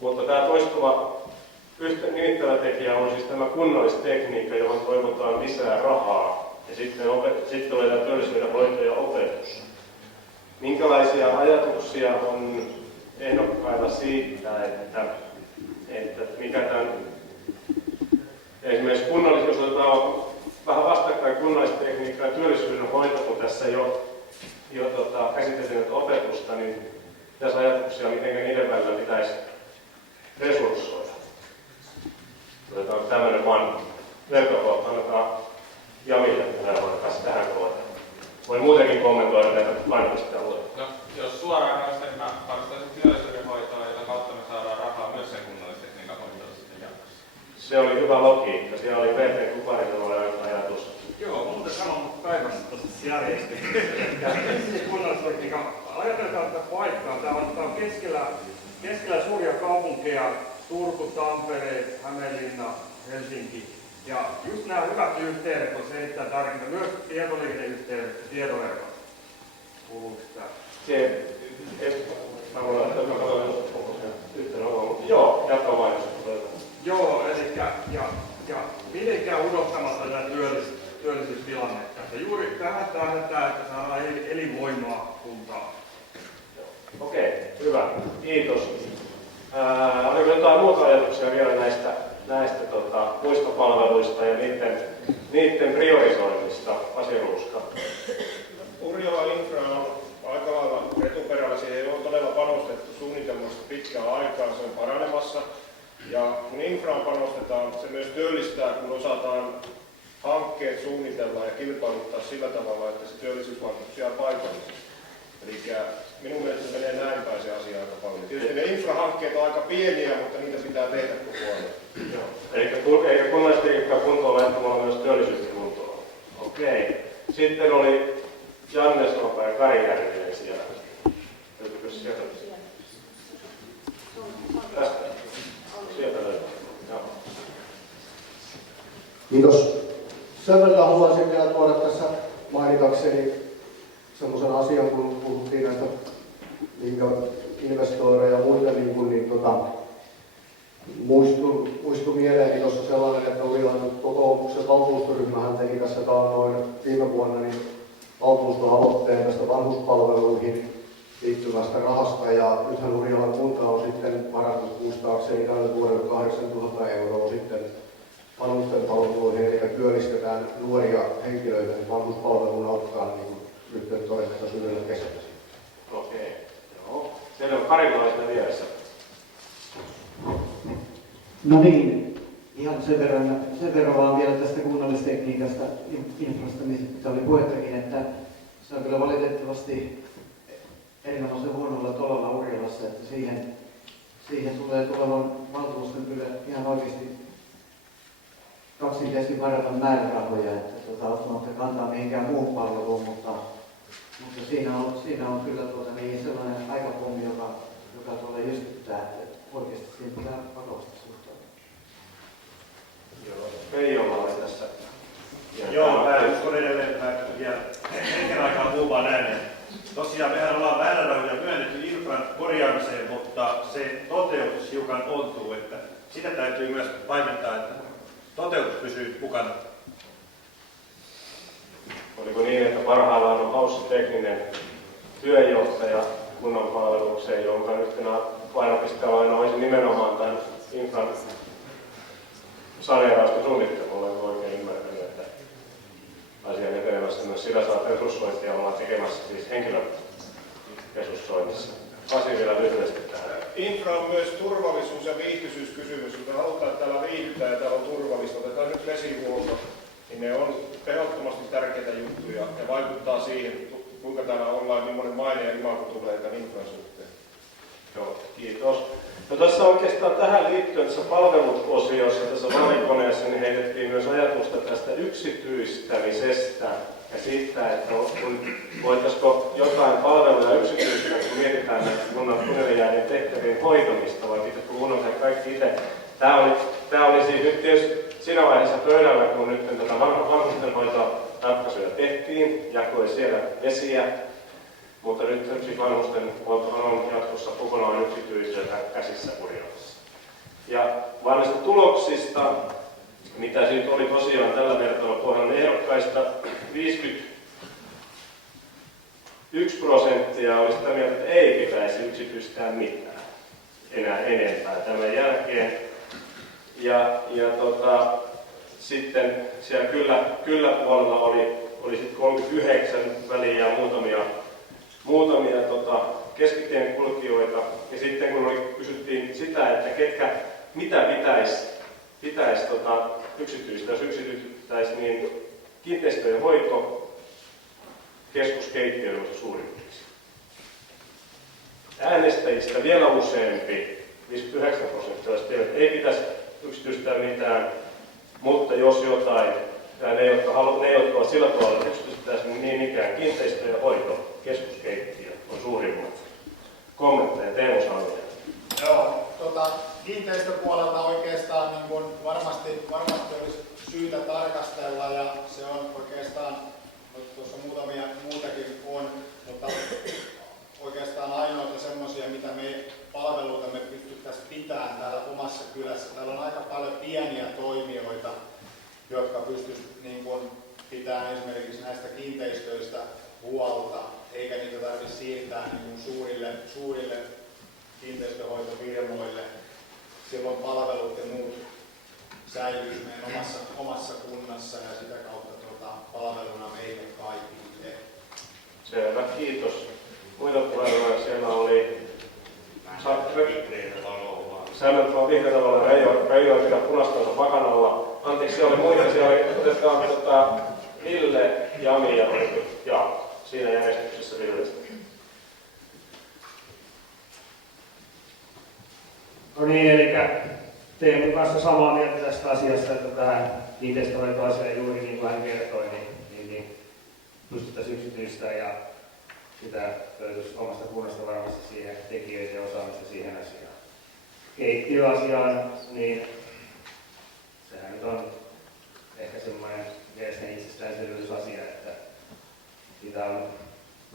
Mutta tämä toistuva nimittävä tekijä on siis tämä kunnallistekniikka, johon toivotaan lisää rahaa. Ja sitten tulee tämä työllisyyden hoito ja opetus. Minkälaisia ajatuksia on ehdokkailla siitä, että mikä tämän esimerkiksi jos otetaan vähän vastakkain kunnallistekniikkaa ja työllisyyden hoito, kun tässä jo käsiteltiin opetusta, niin tässä ajatuksia, miten niiden välillä pitäisi resurssoida. Otetaan tämmöinen vaan verkkokohta, annetaan Jamille puheenvuoro tässä tähän kohtaan. Voi muutenkin kommentoida näitä painopistealueita. No, jos suoraan näistä, niin mä varustaisin työllisyyden hoitoa, jota kautta me saadaan rahaa myös sen kunnallistekniikan hoitoon sitten jatkossa. Se oli hyvä logiikka. Siellä oli Petri Kuparinen ajatus. Joo, muuten sanon päinvastaisessa järjestyksessä. Kunnallistekniikan ajatellaan tätä paikkaa. Tämä on keskellä suuria kaupunkeja, Turku, Tampere, Hämeenlinna, Helsinki. Ja just nämä hyvät yhteydet on se, että tärkeintä myös tietoliikenneyhteydet ja tietoverkot. Kuuluuko tämä? Joo, jatka vain. Joo, eli ja mitenkään unohtamatta tätä työllisyystilannetta. Ja juuri tähän tähdätään, että saadaan elinvoimaa kuntaan. Okei, hyvä. Kiitos. Oliko jotain muuta ajatuksia vielä näistä muista palveluista ja niiden priorisoinnista? Pasi Ruuska. Urjala infra on aika lailla etuperällä. Siihen on todella panostettu suunnitelmasta pitkään aikaa. Se on paranemassa. Ja kun infraan panostetaan, se myös työllistää, kun osataan hankkeet suunnitella ja kilpailuttaa sillä tavalla, että se työllisyysvaikutus jää paikallisesti. Eli minun mielestä menee näin päin se asia aika paljon. Tietysti ne infrahankkeet on aika pieniä, mutta niitä pitää tehdä koko ajan. Eikä kunnallistekniikkaa kuntoon laittamalla myös työllisyyttä kuntoon. Okei. Sitten oli Janne Sopa ja Kari Järvinen siellä. Löytyykö sieltä? Tästä. Sieltä löytyy. Kiitos. Sen verran haluaisin vielä tuoda tässä mainitakseni semmoisen asian, kun puhuttiin näistä investoireja ja muita, muistui mieleeni tuossa sellainen, että Urilan kokoomuksen valtuustoryhmähän teki tässä noin viime vuonna valtuustoaloitteen tästä vanhuspalveluihin liittyvästä rahasta, ja nythän Urilan kunta on sitten varannut muistaakseni tälle vuodelle 8 000 € sitten vanhusten palveluihin, eli työllistetään nuoria henkilöitä vanhuspalvelun auttaan nyt todennäköisyydellä kesällä. Okei, joo. Siellä on Karilaisena vieressä. No niin, ihan sen verran vaan vielä tästä kunnallistekniikasta, infrasta, mistä oli puhettakin, että se on kyllä valitettavasti erinomaisen huonolla tolalla Urjalassa, että siihen tulee tulevan valtuuston kyllä ihan oikeasti kaksinkertaisesti varata määrärahoja, että ottamatta kantaa mihinkään muuhun palveluun, mutta siinä on kyllä sellainen aikapommi, joka tulee jyskyttää, että oikeasti siihen pitää vakavasti suhtautua. Joo, Veijola oli tässä. Joo, mä uskon edelleen, että mä vielä hetken aikaa puhumaan ääneen. Tosiaan mehän ollaan määrärahoja myönnetty infran korjaamiseen, mutta se toteutus hiukan ontuu, että sitä täytyy myös paimentaa, että toteutus pysyy mukana. Oliko niin, että parhaillaan on Haussi tekninen työjohtaja kunnan palvelukseen, jonka yhtenä painopistealueena olisi nimenomaan tämän infran saneerausta suunnittelulla, olen oikein ymmärtänyt, että asian etenemässä myös sillä saa resurssointia ollaan tekemässä siis henkilöresurssoinnissa. Pasi vielä lyhyesti tähän. Infra on myös turvallisuus- ja viihtysyyskysymys. Kun me halutaan, että täällä viihdytään ja täällä on turvallista, otetaan nyt vesihuolto, niin ne on ehdottomasti tärkeitä juttuja ja vaikuttaa siihen, kuinka täällä ollaan, millainen maine ja imago tulee tämän infran suhteen. Joo, kiitos. No tässä oikeastaan tähän liittyen tässä palveluosiossa, tässä valikoneessa, niin heitettiin myös ajatusta tästä yksityistämisestä ja siitä, että voitaisiko jotain palveluja yksityistää, kun mietitään näitä kunnan kunnille tehtävien hoitamista, vai pitäisikö kunnan tehdä kaikki itse. Tämä oli siis nyt tietysti siinä vaiheessa pöydällä, kun nyt tätä vanhustenhoitoratkaisuja tehtiin, jakoi siellä vesiä, mutta nyt vanhustenhuoltohan on jatkossa kokonaan yksityisellä käsissä Urjalassa. Ja vaan näistä tuloksista, mitä siitä oli tosiaan tällä vertailla pohjan ehdokkaista, 51% oli sitä mieltä, että ei pitäisi yksityistää mitään enää enempää tämän jälkeen. Sitten siellä kyllä puolella oli sitten 39 väliä ja muutamia keskitien kulkijoita. Ja sitten kun kysyttiin sitä, että mitä pitäisi yksityistä, jos yksityistäisi, niin kiinteistöjen hoito, keskuskeittiö on suurimmiksi. Äänestäjistä vielä useampi, 59% olisi tiedä, että ei pitäisi yksityistää mitään, mutta jos jotain, ja ne, jotka ovat sillä tavalla yksityistäisi, niin ikään kiinteistöjen hoito, keskuskeittiö on suurimmat. Kommentteja Teemu Salminen. Joo, kiinteistöpuolelta oikeastaan niin kun varmasti olisi syytä tarkastella, ja se on oikeastaan, tuossa muutamia muutakin on, mutta oikeastaan ainoita semmoisia, mitä palveluita me pystyttäisiin pitämään täällä omassa kylässä. Täällä on aika paljon pieniä toimijoita, jotka pystyisivät niin kun pitämään esimerkiksi näistä kiinteistöistä huolta, eikä niitä tarvitse siirtää niin suurille kiinteistöhoitofirmoille. Silloin palvelut ja muut säilyisi meidän omassa kunnassa ja sitä kautta palveluna meille kaikille. Selvä, kiitos. Muita puheenvuoroja siellä oli säännöt vaan vihreätä valoa, Reijo pidä punastansa pakanalla. Anteeksi, siellä oli muita, siellä oli otetaan Ville, Jami ja Jaakko. Siinä järjestyksessä Villestä. No niin, eli Teemun kanssa samaa mieltä tästä asiasta, että tähän kiinteistöhoitoasiaan juuri niin kuin hän kertoi, niin pystyttäisiin yksityistämään ja sitä löytyisi omasta kunnasta varmasti siihen tekijöitä ja osaamista siihen asiaan. Keittiöasiaan, niin sehän nyt on ehkä semmoinen mielestäni itsestäänselvyysasia, että sitä on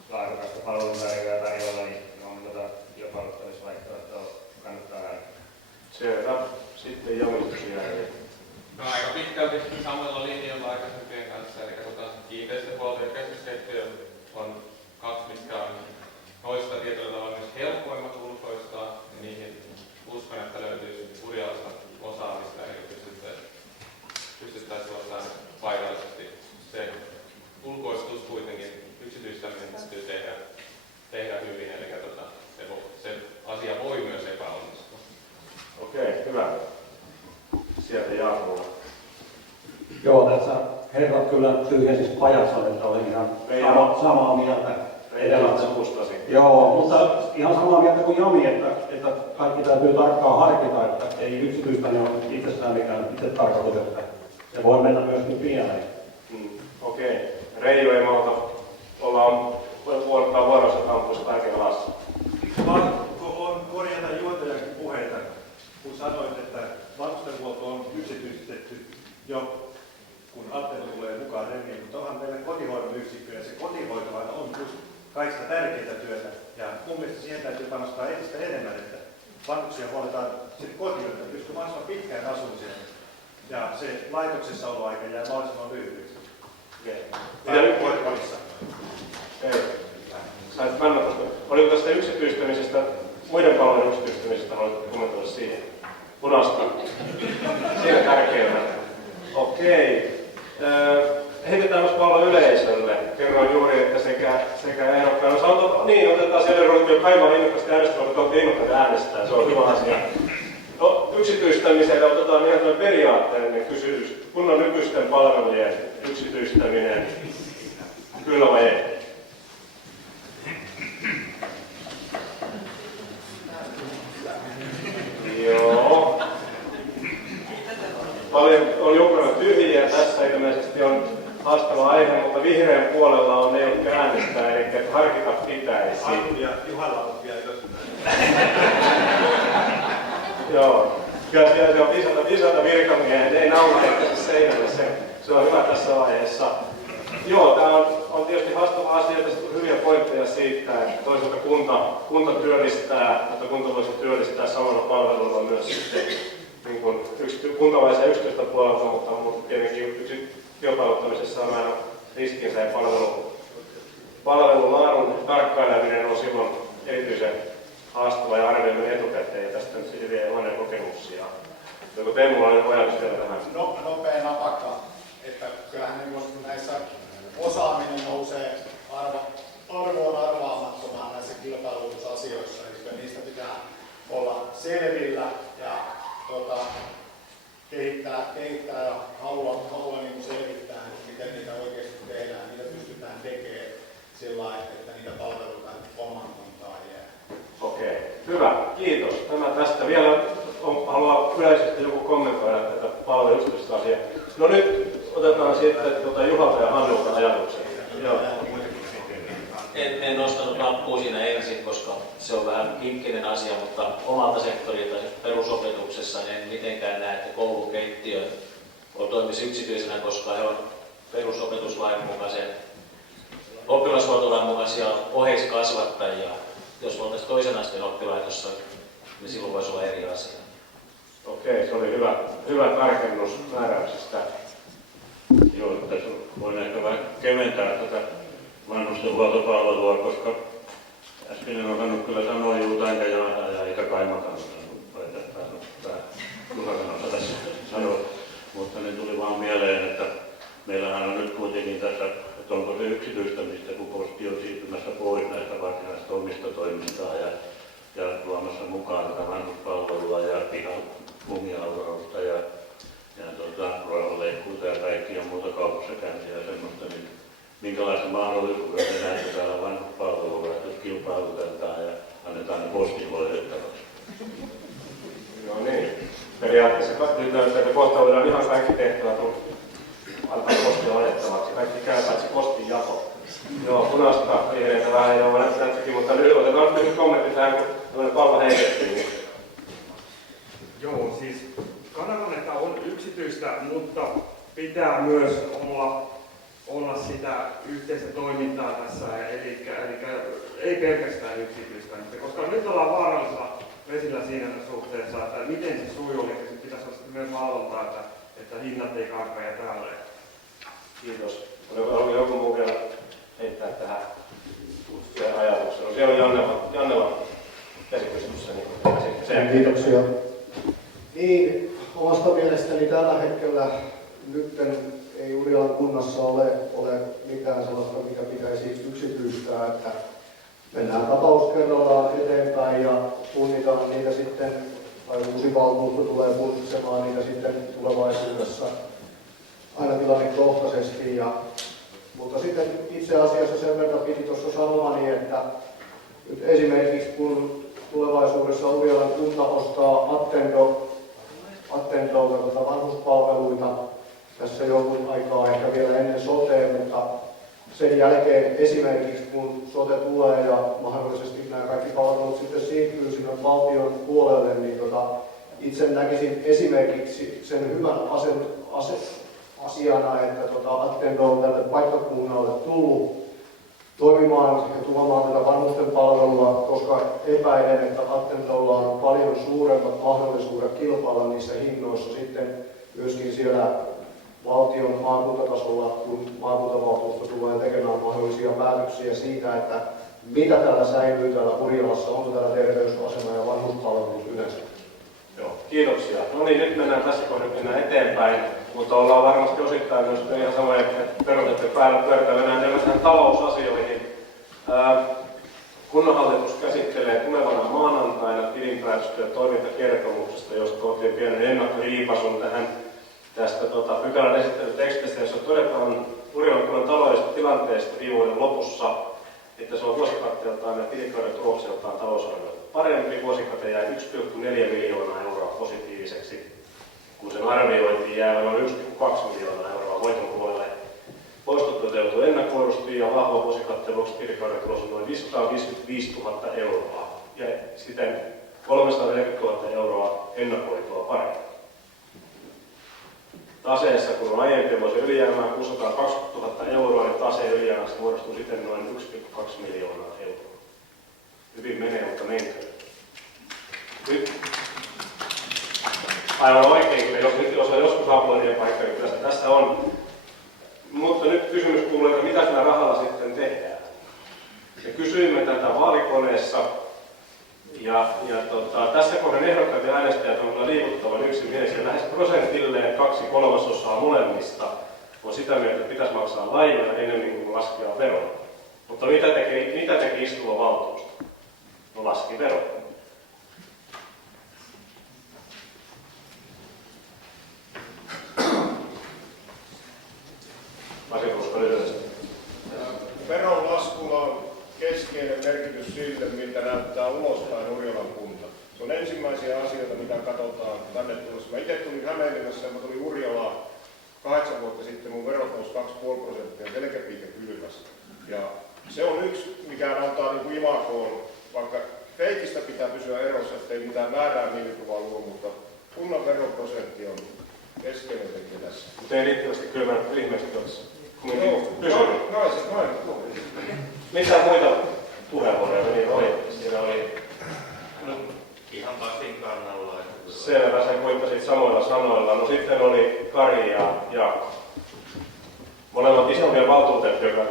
laadukasta palveluntarjoajaa tarjolla, niin on kilpailuttamisvaihtoehtoa kannattaa harkita. Selvä. Sitten Jami jälleen. No aika pitkälti samalla linjalla aikaisempien kanssa, eli kiinteistöhuolto ja keskuskeittiö on kaksi, mitkä on noista tietyllä tavalla myös helppoimmat ulkoistaa, ja niihin uskon, että löytyisi Urjalasta osaamista, eli pystyttäisiin ottamaan paikallisesti. Se ulkoistus kuitenkin, yksityistäminen täytyy tehdä hyvin, eli se asia voi myös epäonnistua. Okei, hyvä. Sieltä Jaakolla. Joo, tässä herrat kyllä tyhjensis pajatson, että olin ihan samaa mieltä. Joo, mutta ihan samaa mieltä kuin Jami, että kaikki täytyy tarkkaan harkita, että ei yksityistäminen ole itsestään mikään itse tarkoitus, että se voi mennä myöskin pieleen. Okei. Reijo ei malta ottaa vuorossa kampusta kaiken alas. Pakko on korjata juontelijan puheita, kun sanoit, että vanhustenhuolto on yksityistetty jo, kun Attendo tulee mukaan remmiin, mutta onhan meillä kotihoidon yksikkö, ja se kotihoitohan on just kaikista tärkeintä työtä. Ja mun mielestä siihen täytyy panostaa entistä enemmän, että vanhuksia huoletaan sitten kotiin, että pystyy mahdollisimman pitkään asumiseen. Ja se laitoksessa oloaika jää mahdollisimman lyhyeksi. Ja nyt kodissa. Ei. Sait kannatusta. Oliko tästä yksityistämisestä, muiden palvelujen yksityistämisestä, haluatko kommentoida siihen? Punasta. Siinä tärkeänä. Okei. Heitetään myös pallo yleisölle. Kerroin juuri, että sekä ehdokkailla otetaan siellä ruvettiin aivan innokkaasti äänestämään, mutta olette innokkaasti äänestää. Se on hyvä asia. No, yksityistämiseen otetaan ihan tämmöinen periaatteellinen kysymys. Kunnan nykyisten palvelujen yksityistäminen, kyllä vai ei? haastava aihe, mutta vihreän puolella on ne, jotka äänestää, eli harkita pitäisi. Artun ja Juhalla on vielä ylöspäin. Joo. Kyllä siellä on viisaita virkamiehet, ei naulata seinälle, se on hyvä tässä vaiheessa. Joo, tämä on tietysti haastava asia, tästä on hyviä pointteja siitä, että toisaalta kunta työllistää, mutta kunta voisi työllistää samalla palvelulla myös sitten niin kuin kuntalaisen yksityistä puolelta, mutta tietenkin kilpailuttamisessa on aina riskinsä ja palvelun laadun tarkkaileminen on silloin erityisen haastava ja arvioiminen etukäteen, ja tästä on siis hyviä ja monia kokemuksia. Onko Teemulla on ajatus vielä tähän? No, nopea napakka, että kyllähän näissä osaaminen nousee arvoon arvaamattomaan näissä kilpailutusasioissa, eli niistä pitää olla selvillä ja kehittää ja halua niin selvittää, että miten niitä oikeasti tehdään, niitä pystytään tekemään sillä lailla, että niitä palveluita oman kuntaan jää. Okei, hyvä, kiitos. Tämä tästä. Vielä haluaa yleisesti joku kommentoida tätä palveluyksityistä asiaa. No nyt otetaan sitten Juhalta ja Hannulta ajatukset. Joo. En nostanut nappua siinä ensin, koska se on vähän kinkkinen asia, mutta omalta sektorilta perusopetuksessa en mitenkään näe, että koulukeittiö toimisi yksityisenä, koska he on perusopetuslain mukaisen, oppilashuoltolain mukaisia oheiskasvattajia. Jos oltaisiin toisen asteen oppilaitossa, niin silloin voisi olla eri asia. Okei, se oli hyvä tarkennus määräyksestä. Joo, tässä voin ehkä vähän keventää tätä vanhustenhuoltopalvelua, koska äsken en osannut kyllä sanoa juuta enkä jaata ja eikä kaimakaan osata tässä sanoa. Mutta niin tuli vaan mieleen, että meillähän on nyt kuitenkin tässä, että onko se yksityistämistä, kun Posti on siirtymässä pois näistä varsinaisista toimistotoimintaa ja tuomassa mukaan tätä vanhuspalvelua ja ihan lumiaurausta ja ruohonleikkuuta ja kaikkia muuta kaupassa käyntiä ja semmoista, niin minkälaisen mahdollisuuden te näette täällä vanhuspalvelulla, jos kilpailutetaan ja annetaan ne Postin hoidettavaksi? No niin. Periaatteessa nyt kohta voidaan ihan kaikki tehtävät antaa Postin hoidettavaksi. Kaikki käy paitsi Postin jako. Joo, punaista vihreitä vähän joo näyttäkin, mutta nyt otetaan nyt kommentti tähän, kun tämmöinen pallo heitettiin. Niin. Joo, siis kannatan, että on yksityistä, mutta pitää myös olla sitä yhteistä toimintaa tässä, eli ei pelkästään yksityistämistä, koska nyt ollaan vaarallisella vesillä siinä suhteessa, että miten se sujuu, eli pitäisi olla myös valvontaa, että hinnat ei karkaa ja tälleen. Kiitos. Oliko joku muu vielä heittää tähän ajatukseen? No, siellä on Jannella käsityksessä. Kiitoksia. Niin, omasta mielestäni tällä hetkellä nyt ei Urilan kunnassa ole mitään sellaista, mikä pitäisi yksityistää, että mennään tapaus kerrallaan eteenpäin ja punnitaan niitä sitten, tai uusi valtuusto tulee punnitsemaan niitä sitten tulevaisuudessa aina tilannekohtaisesti. Mutta sitten itse asiassa sen verran piti tuossa sanomani, että nyt esimerkiksi kun tulevaisuudessa Urilan kunta ostaa Attendolta vanhuspalveluita tässä jonkun aikaa ehkä vielä ennen sotea, mutta sen jälkeen esimerkiksi kun sote tulee ja mahdollisesti nämä kaikki palvelut sitten siirtyy sinne valtion puolelle, niin itse näkisin esimerkiksi sen hyvän asiana, että Attendo on tälle paikkakunnalle tullut toimimaan ja tuomaan tätä vanhusten palvelua, koska epäilen, että Attendolla on paljon suuremmat mahdollisuudet kilpailla niissä hinnoissa sitten myöskin siellä valtion maakuntatasolla, kun maakuntavaltuusto tulee tekemään mahdollisia päätöksiä siitä, että mitä täällä säilyy täällä Urjalassa, onko täällä terveysasema ja vanhuspalvelut yleensä. Joo, kiitoksia. No niin, nyt mennään tässä kohdassa eteenpäin, mutta ollaan varmasti osittain myös ihan samoja perusteet päällä pyörittämään tähän talousasioihin. Kunnanhallitus käsittelee tulevana maanantaina tilinpäätöstä ja toimintakertomuksesta, josta otin pienen ennakkohiipasun tästä pykälän esittelytekstistä, jossa todetaan Urilan kunnan taloudellisesta tilanteesta viime vuoden lopussa, että se on vuosikatteeltaan ja tilikauden tulokseltaan talousarviota parempi. Vuosikate jäi 1,4 miljoonaa euroa positiiviseksi, kun sen arvioitiin jäävän noin 1,2 miljoonaa euroa voiton puolelle. ja vahva vuosikatteluksi tilikauden tulos on noin 555 000 euroa ja siten 340 000 euroa ennakoitua paremmin. Taseessa, kun on aiempi vuosi ylijäämää 620 000 euroa, niin taseen ylijäämästä muodostuu siten noin 1,2 miljoonaa euroa. Hyvin menee, mutta menköön. Nyt aivan oikein, jos on joskus aplodien paikka, niin kyllä tässä on. Mutta nyt kysymys kuuluu, että mitä sillä rahalla sitten tehdään. Me kysyimme tätä vaalikoneessa ja tässä kohden ehdokkaat ja äänestäjät on kyllä liikuttavan yksimielisiä. Lähes prosentilleen 2/3 molemmista on sitä mieltä, että pitäisi maksaa lainoja enemmän kuin laskea veroja. Mutta mitä teki istuva valtuusto? No laski veroja. Veron laskulla on keskeinen merkitys sille, miltä näyttää ulospäin Urjalan kunta. Se on ensimmäisiä asioita, mitä katsotaan tänne tulossa. Mä itse tulin Hämeenlinnassa ja mä tulin Urjalaan 8 vuotta sitten. Mun verot nousi 2,5% selkäpiitä kylmässä. Ja se on yksi, mikä antaa niin kuin imagoon, vaikka feikistä pitää pysyä erossa, ettei mitään väärää mielikuvaa luo, mutta kunnan veroprosentti on keskeinen tekijä tässä. Mutta ei riittävästi kyllä ihmeesti tuossa. Mitä muita puheenvuoroja oli? Siinä oli ihan Pasin kannalla. Selvä, sen kuittasit samoilla sanoilla. No sitten oli Kari ja Jaakko. Molemmat istuvia valtuutettu, joka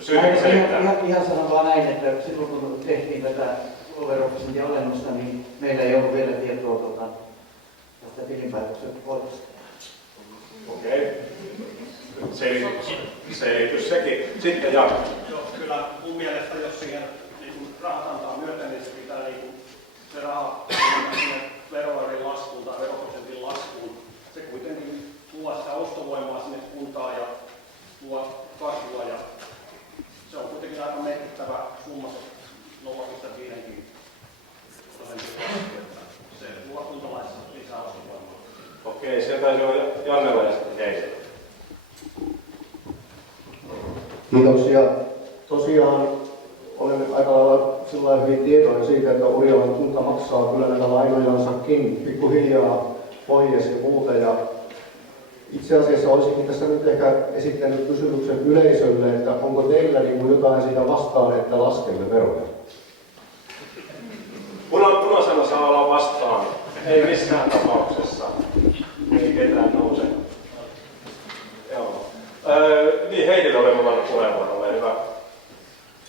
syytä selittää. Ihan sanon vaan näin, että silloin kun tehtiin tätä veroprosentin alennusta, niin meillä ei ollut vielä tietoa tästä tilinpäätöksen puolesta. Okei. Selitys sekin. Sitten Jaakko. Joo, kyllä mun mielestä, jos siihen niin rahat antaa myöten, niin se pitää se raha sinne veroärin laskuun tai veroprosentin laskuun. Se kuitenkin luo sitä ostovoimaa sinne kuntaan ja luo kasvua. Ja se on kuitenkin aika merkittävä summa, se 0,5 prosentin lasku, että se luo kuntalaisissa lisää ostovoimaa. Okei, sieltä taisi olla Jannella ja sitten Heisellä. Kiitoksia. Tosiaan olemme aika lailla sillä hyvin tietoinen siitä, että Urjalan kunta maksaa kyllä näitä lainojansakin pikkuhiljaa pois ja muuta. Ja itse asiassa olisinkin tässä nyt ehkä esittänyt kysymyksen yleisölle, että onko teillä niin jotain siitä vastaan, että laskemme veroja? Punaisella saa olla vastaan. Ei missään tapauksessa. Ei ketään nouse. Joo. Niin, Heidillä oli mukana puheenvuorolla. Hyvä.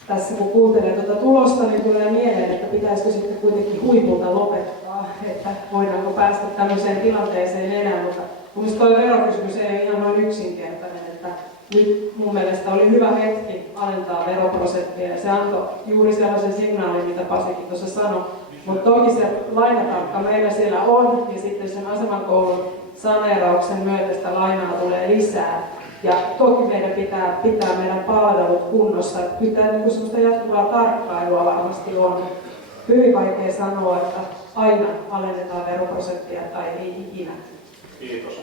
Tässä kun kuuntelee tuota tulosta, niin tulee mieleen, että pitäisikö sitten kuitenkin huipulta lopettaa, että voidaanko päästä tämmöiseen tilanteeseen enää, mutta mun mielestä tuo verokysymys ei ole ihan noin yksinkertainen, että nyt mun mielestä oli hyvä hetki alentaa veroprosenttia ja se antoi juuri sellaisen signaalin, mitä Pasikin tuossa sanoi, mutta toki se lainatarkka meillä siellä on ja sitten sen asemankoulun saneerauksen myötä sitä lainaa tulee lisää. Ja toki meidän pitää meidän palvelut kunnossa. Pitää niin sellaista jatkuvaa tarkkailua varmasti on. Hyvin vaikea sanoa, että aina alennetaan veroprosenttia tai ei ikinä. Kiitos.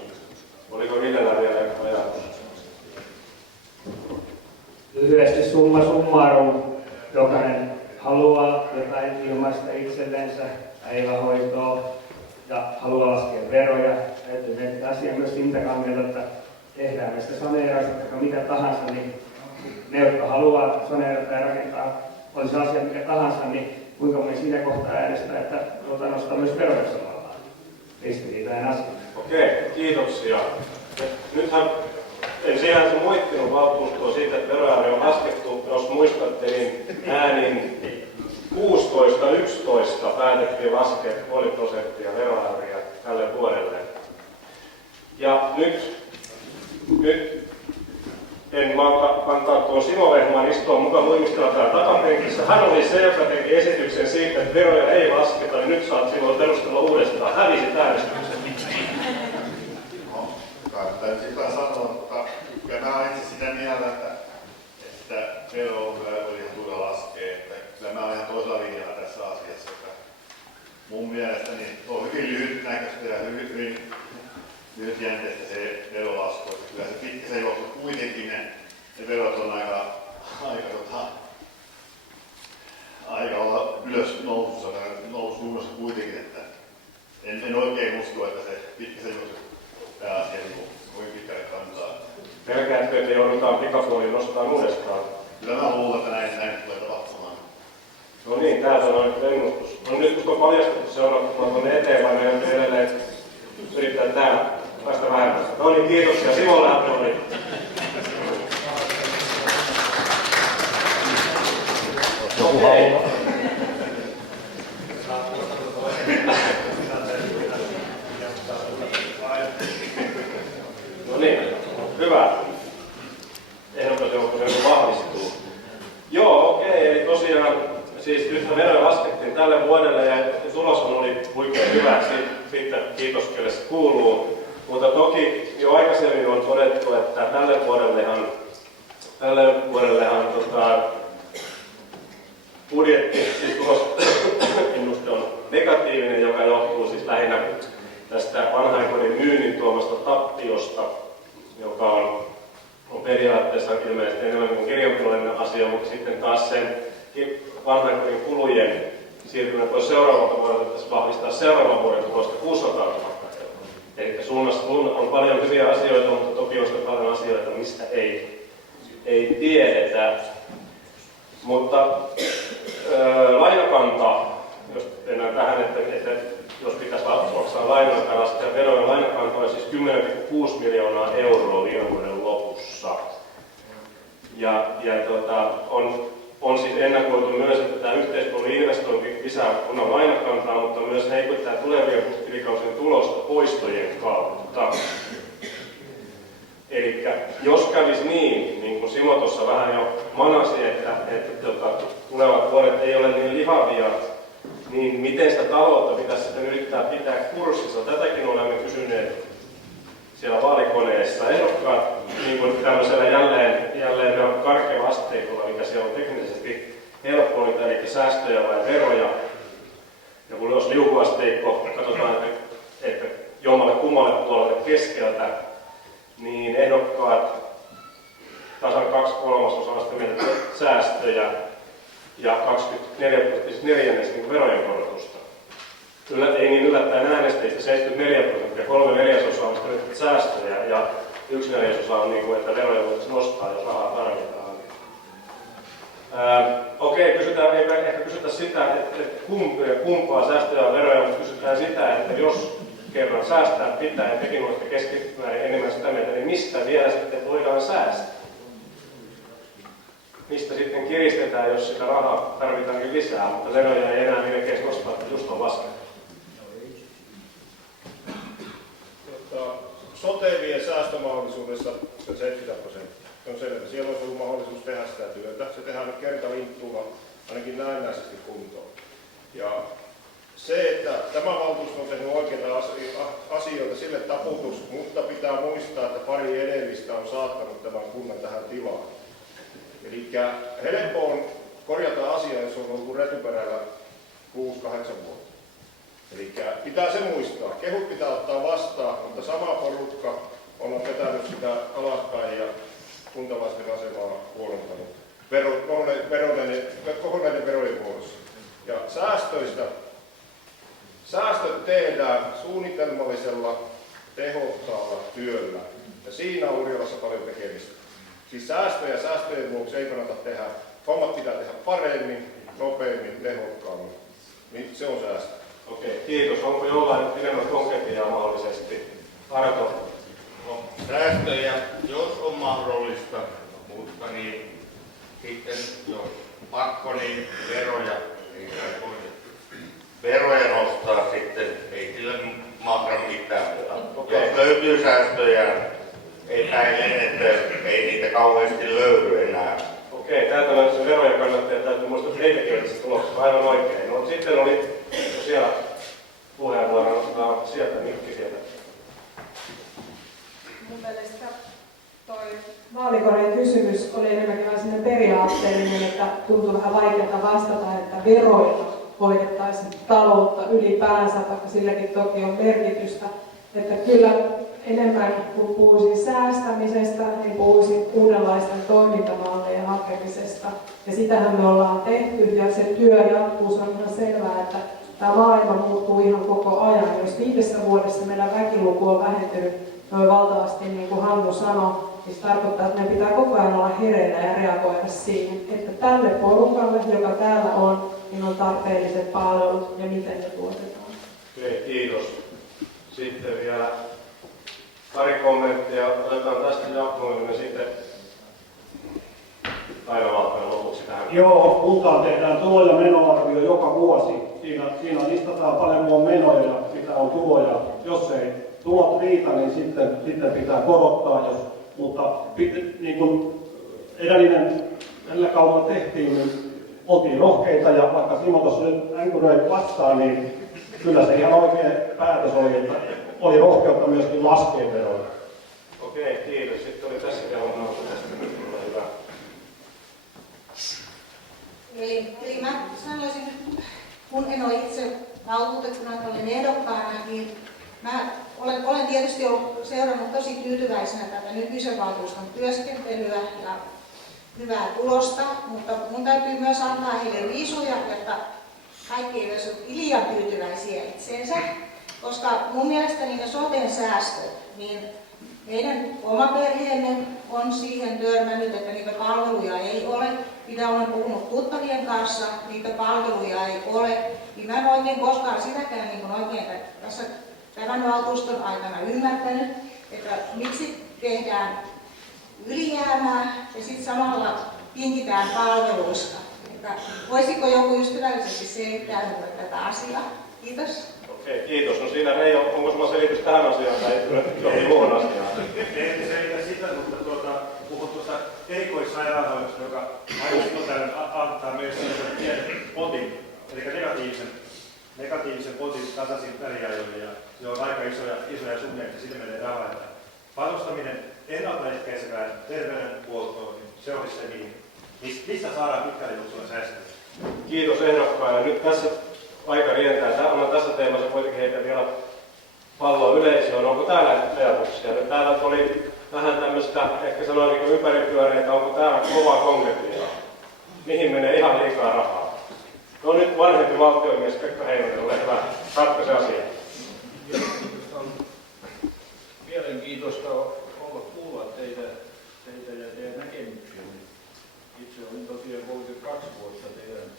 Oliko Villellä vielä ajatus? Lyhyesti summa summarum. Jokainen haluaa jotain ilmaista itsellensä, päivähoitoa ja haluaa laskea veroja. Täytyy miettiä asiaa myös siltä kannalta, että tehdään näistä saneerausta tai mitä tahansa, niin ne, jotka haluaa saneerata ja rakentaa, oli se asia mikä tahansa, niin kuinka me siinä kohtaa äänestää, että halutaan nostaa myös veroja samalla. Ristiriitainen asia. Okei, kiitoksia. Nythän en sinänsä moittinut valtuustoa siitä, että veroääri on laskettu. Jos muistatte, niin äänin 16-11 päätettiin laskea 0,5% veroääriä tälle vuodelle. Ja nyt en malta antaa tuon Simo Vehmaan istua mukaan luimistella täällä takapenkissä. Hän oli se, joka teki esityksen siitä, että veroja ei lasketa, niin nyt saat Simo perustella uudestaan. Hävisit äänestyksen. No, täytyy sitä sanoa, mutta kyllä mä olen itse sitä mieltä, että vero on ihan turha laskea. Että kyllä mä olen ihan toisella linjalla tässä asiassa. Että mun mielestäni on hyvin lyhytnäköistä ja hyvin lyhytjänteistä se verolasku. Kyllä se pitkä se juoksu kuitenkin ne ne verot on aika olla ylös nousussa kuitenkin, että en oikein usko, että se pitkässä juoksussa tämä asia kovin pitkälle kantaa. Pelkäätkö, että joudutaan pikapuoliin nostamaan uudestaan? Kyllä mä luulen, että näin tulee tapahtumaan. No niin, täältä on nyt ennustus. No nyt kun on paljastettu seuraavaksi tuonne eteenpäin, meidän edelleen yrittää täällä päästä vähemmän. No niin, kiitoksia. Simo Lähtö. Okei. No niin, hyvä. Ehdokasjoukko vahvistuu. Joo, okei, eli tosiaan, siis nythän veroja laskettiin tälle vuodelle ja tulos oli huikein hyvä, siitä kiitos kelle se kuuluu. Mutta toki jo aikaisemmin on todettu, että tälle vuodellehan budjetti, siis tulosennuste on negatiivinen, joka johtuu siis lähinnä tästä vanhainkodin myynnin tuomasta tappiosta, joka on periaatteessa ilmeisesti enemmän kuin kirjanpidollinen asia, mutta sitten taas sen vanhainkodin kulujen siirtyminen pois seuraavalta vuodelta pitäisi vahvistaa seuraavan vuoden tulosta 600 000 euroa. Eli suunnassa on paljon hyviä asioita, mutta toki on paljon asioita, mistä ei tiedetä. Mutta lainakanta, jos mennään tähän, että jos pitäisi maksaa lainaa ja laskea veroja, lainakanta on siis 10,6 miljoonaa euroa viime vuoden lopussa. On siis ennakoitu myös, että tämä yhteispuoli-investointi lisää kunnan lainakantaa, mutta myös heikottaa tulevien tilikausien tulosta poistojen kautta. Eli jos kävisi niin kuin Simo tuossa vähän jo manasi, että tulevat vuodet ei ole niin lihavia, niin miten sitä taloutta pitäisi sitten yrittää pitää kurssissa? Tätäkin olemme kysyneet siellä vaalikoneessa. Ehdokkaat niin kuin tämmöisellä jälleen karkealla asteikolla, mikä siellä on teknisesti helppointa, eli säästöjä vai veroja. Ja kun jos liukuasteikko, katsotaan, että jommalle kummalle puolelle keskeltä, niin ehdokkaat tasan 2/3 sitä mieltä säästöjä ja 24% niin verojen korotusta. Ei niin yllättäen äänestäjistä 74%, 3/4 on sitä säästöjä ja 1/4 on niin kuin, että veroja voitaisiin nostaa, jos rahaa tarvitaan. Okei, ehkä kysytään sitä, että kumpaa säästöjä ja veroja, mutta kysytään sitä, että jos kerran säästää pitää ja tekin olette keskimäärin enemmän sitä mieltä, niin mistä vielä sitten voidaan säästää? Mistä sitten kiristetään, jos sitä rahaa tarvitaankin lisää, mutta veroja ei enää niin edes nostaa, että just on laskettu. Sote-vien säästömahdollisuudessa 70%. On selvä. Siellä olisi ollut mahdollisuus tehdä sitä työtä. Se tehdään nyt kertalinttuuna ainakin näennäisesti kuntoon. Ja se, että tämä valtuusto on tehnyt oikeita asioita, sille taputus, mutta pitää muistaa, että pari edellistä on saattanut tämän kunnan tähän tilaan. Eli helppo on korjata asia, jos on ollut retuperällä 6-8 vuotta. Eli pitää se muistaa. Kehut pitää ottaa vastaan, mutta sama porukka on vetänyt sitä alaspäin ja kuntalaisten asemaa huonontanut koko näiden verojen muodossa. Ja säästöt tehdään suunnitelmallisella, tehokkaalla työllä. Ja siinä on Urjalassa paljon tekemistä. Siis säästöjen vuoksi ei kannata tehdä. Hommat pitää tehdä paremmin, nopeammin, tehokkaammin. Niin se on säästö. Okei, kiitos. Onko jollain enemmän konkretiaa mahdollisesti? Arto? No, säästöjä, jos on mahdollista, mutta niin sitten jos pakko, niin veroja nostaa sitten, ei sillä mahda mitään. Okay. Jos löytyy säästöjä, epäilen, että ei niitä kauheasti löydy enää. Okei, täältä löytyy se veroja kannattaa, täytyy muistaa, että heitäkin oli tässä tuloksessa aivan oikein. No sitten oli siellä puheenvuoro, otetaan sieltä mikki sieltä. Mun mielestä toi vaalikoneiden kysymys oli enemmänkin vain sellainen periaatteellinen, että tuntuu vähän vaikealta vastata, että veroilla hoidettaisiin taloutta ylipäänsä, vaikka silläkin toki on merkitystä. Että kyllä enemmän kuin puhuisin säästämisestä, niin puhuisin uudenlaisten toimintamallien hakemisesta. Ja sitähän me ollaan tehty ja se työ jatkuu, se on ihan selvää, että tämä maailma muuttuu ihan koko ajan. Jos 5 vuodessa meidän väkiluku on vähentynyt noin valtavasti, niin kuin Hannu sanoi, niin se tarkoittaa, että meidän pitää koko ajan olla hereillä ja reagoida siihen, että tälle porukalle, joka täällä on, niin on tarpeelliset palvelut ja miten ne tuotetaan. Okei, kiitos. Sitten vielä pari kommenttia. Otetaan tästä jatkoon ja sitten Taina Valtonen lopuksi tähän. Joo, kuntaan tehdään tulo- ja menoarvio joka vuosi. Siinä listataan paljon on menoja ja mitä on tuloja. Jos ei tulot riitä, niin sitten pitää korottaa. Mutta niin kuin edellä kaudella tehtiin, niin oltiin rohkeita ja vaikka Simo tuossa nyt änkyröi vastaan, niin kyllä se ihan oikea päätös oli, että oli rohkeutta myöskin laskea veroja. Okei, kiitos. Sitten oli tässä kello hyvä. Eli mä sanoisin, kun en ole itse valtuutettuna, että olen ehdokkaana, niin mä olen tietysti seurannut tosi tyytyväisenä tätä nykyisen valtuuston työskentelyä ja hyvää tulosta, mutta mun täytyy myös antaa heille riisuja, jotta kaikki eivät ole liian tyytyväisiä itseensä, koska mun mielestäni ne soten säästöt, niin meidän oma perheemme on siihen törmännyt, että niitä palveluja ei ole. Mitä olen puhunut tuttavien kanssa, niitä palveluja ei ole. Niin mä en oikein koskaan sitäkään niin oikein tässä tämän valtuuston aikana ymmärtänyt, että miksi tehdään ylijäämää ja sitten samalla tinkitään palveluista. Että voisiko joku ystävällisesti selittää tätä asiaa? Kiitos. Okei, kiitos. No siinä Reijo, onko sulla selitys tähän asiaan tai johonkin muuhun asiaan? En selitä sitä, mutta puhun tuosta erikoissairaanhoidosta, joka aina antaa myös pienen potin, eli negatiivisen potin tasaisin väliajoille, ja se on aika isoja summia, että siitä menee rahaa. Panostaminen ennaltaehkäisevään terveydenhuoltoon, niin se olisi se, mistä saadaan pitkällä juoksulla säästöä. Kiitos ehdokkaille. Nyt tässä aika rientää. Annan tässä teemassa kuitenkin heitä vielä palloa yleisöön. Onko täällä ajatuksia? Nyt täällä oli vähän tämmöistä, ehkä sanoin ympäripyöreitä, onko täällä kovaa konkretiaa? Mihin menee ihan liikaa rahaa? No nyt vanhempi valtiomies Pekka Heinonen, ole hyvä, ratkaise asia. On mielenkiintoista olla kuulla teitä ja teidän näkemyksiä. Itse olin tosiaan 32 vuotta teidän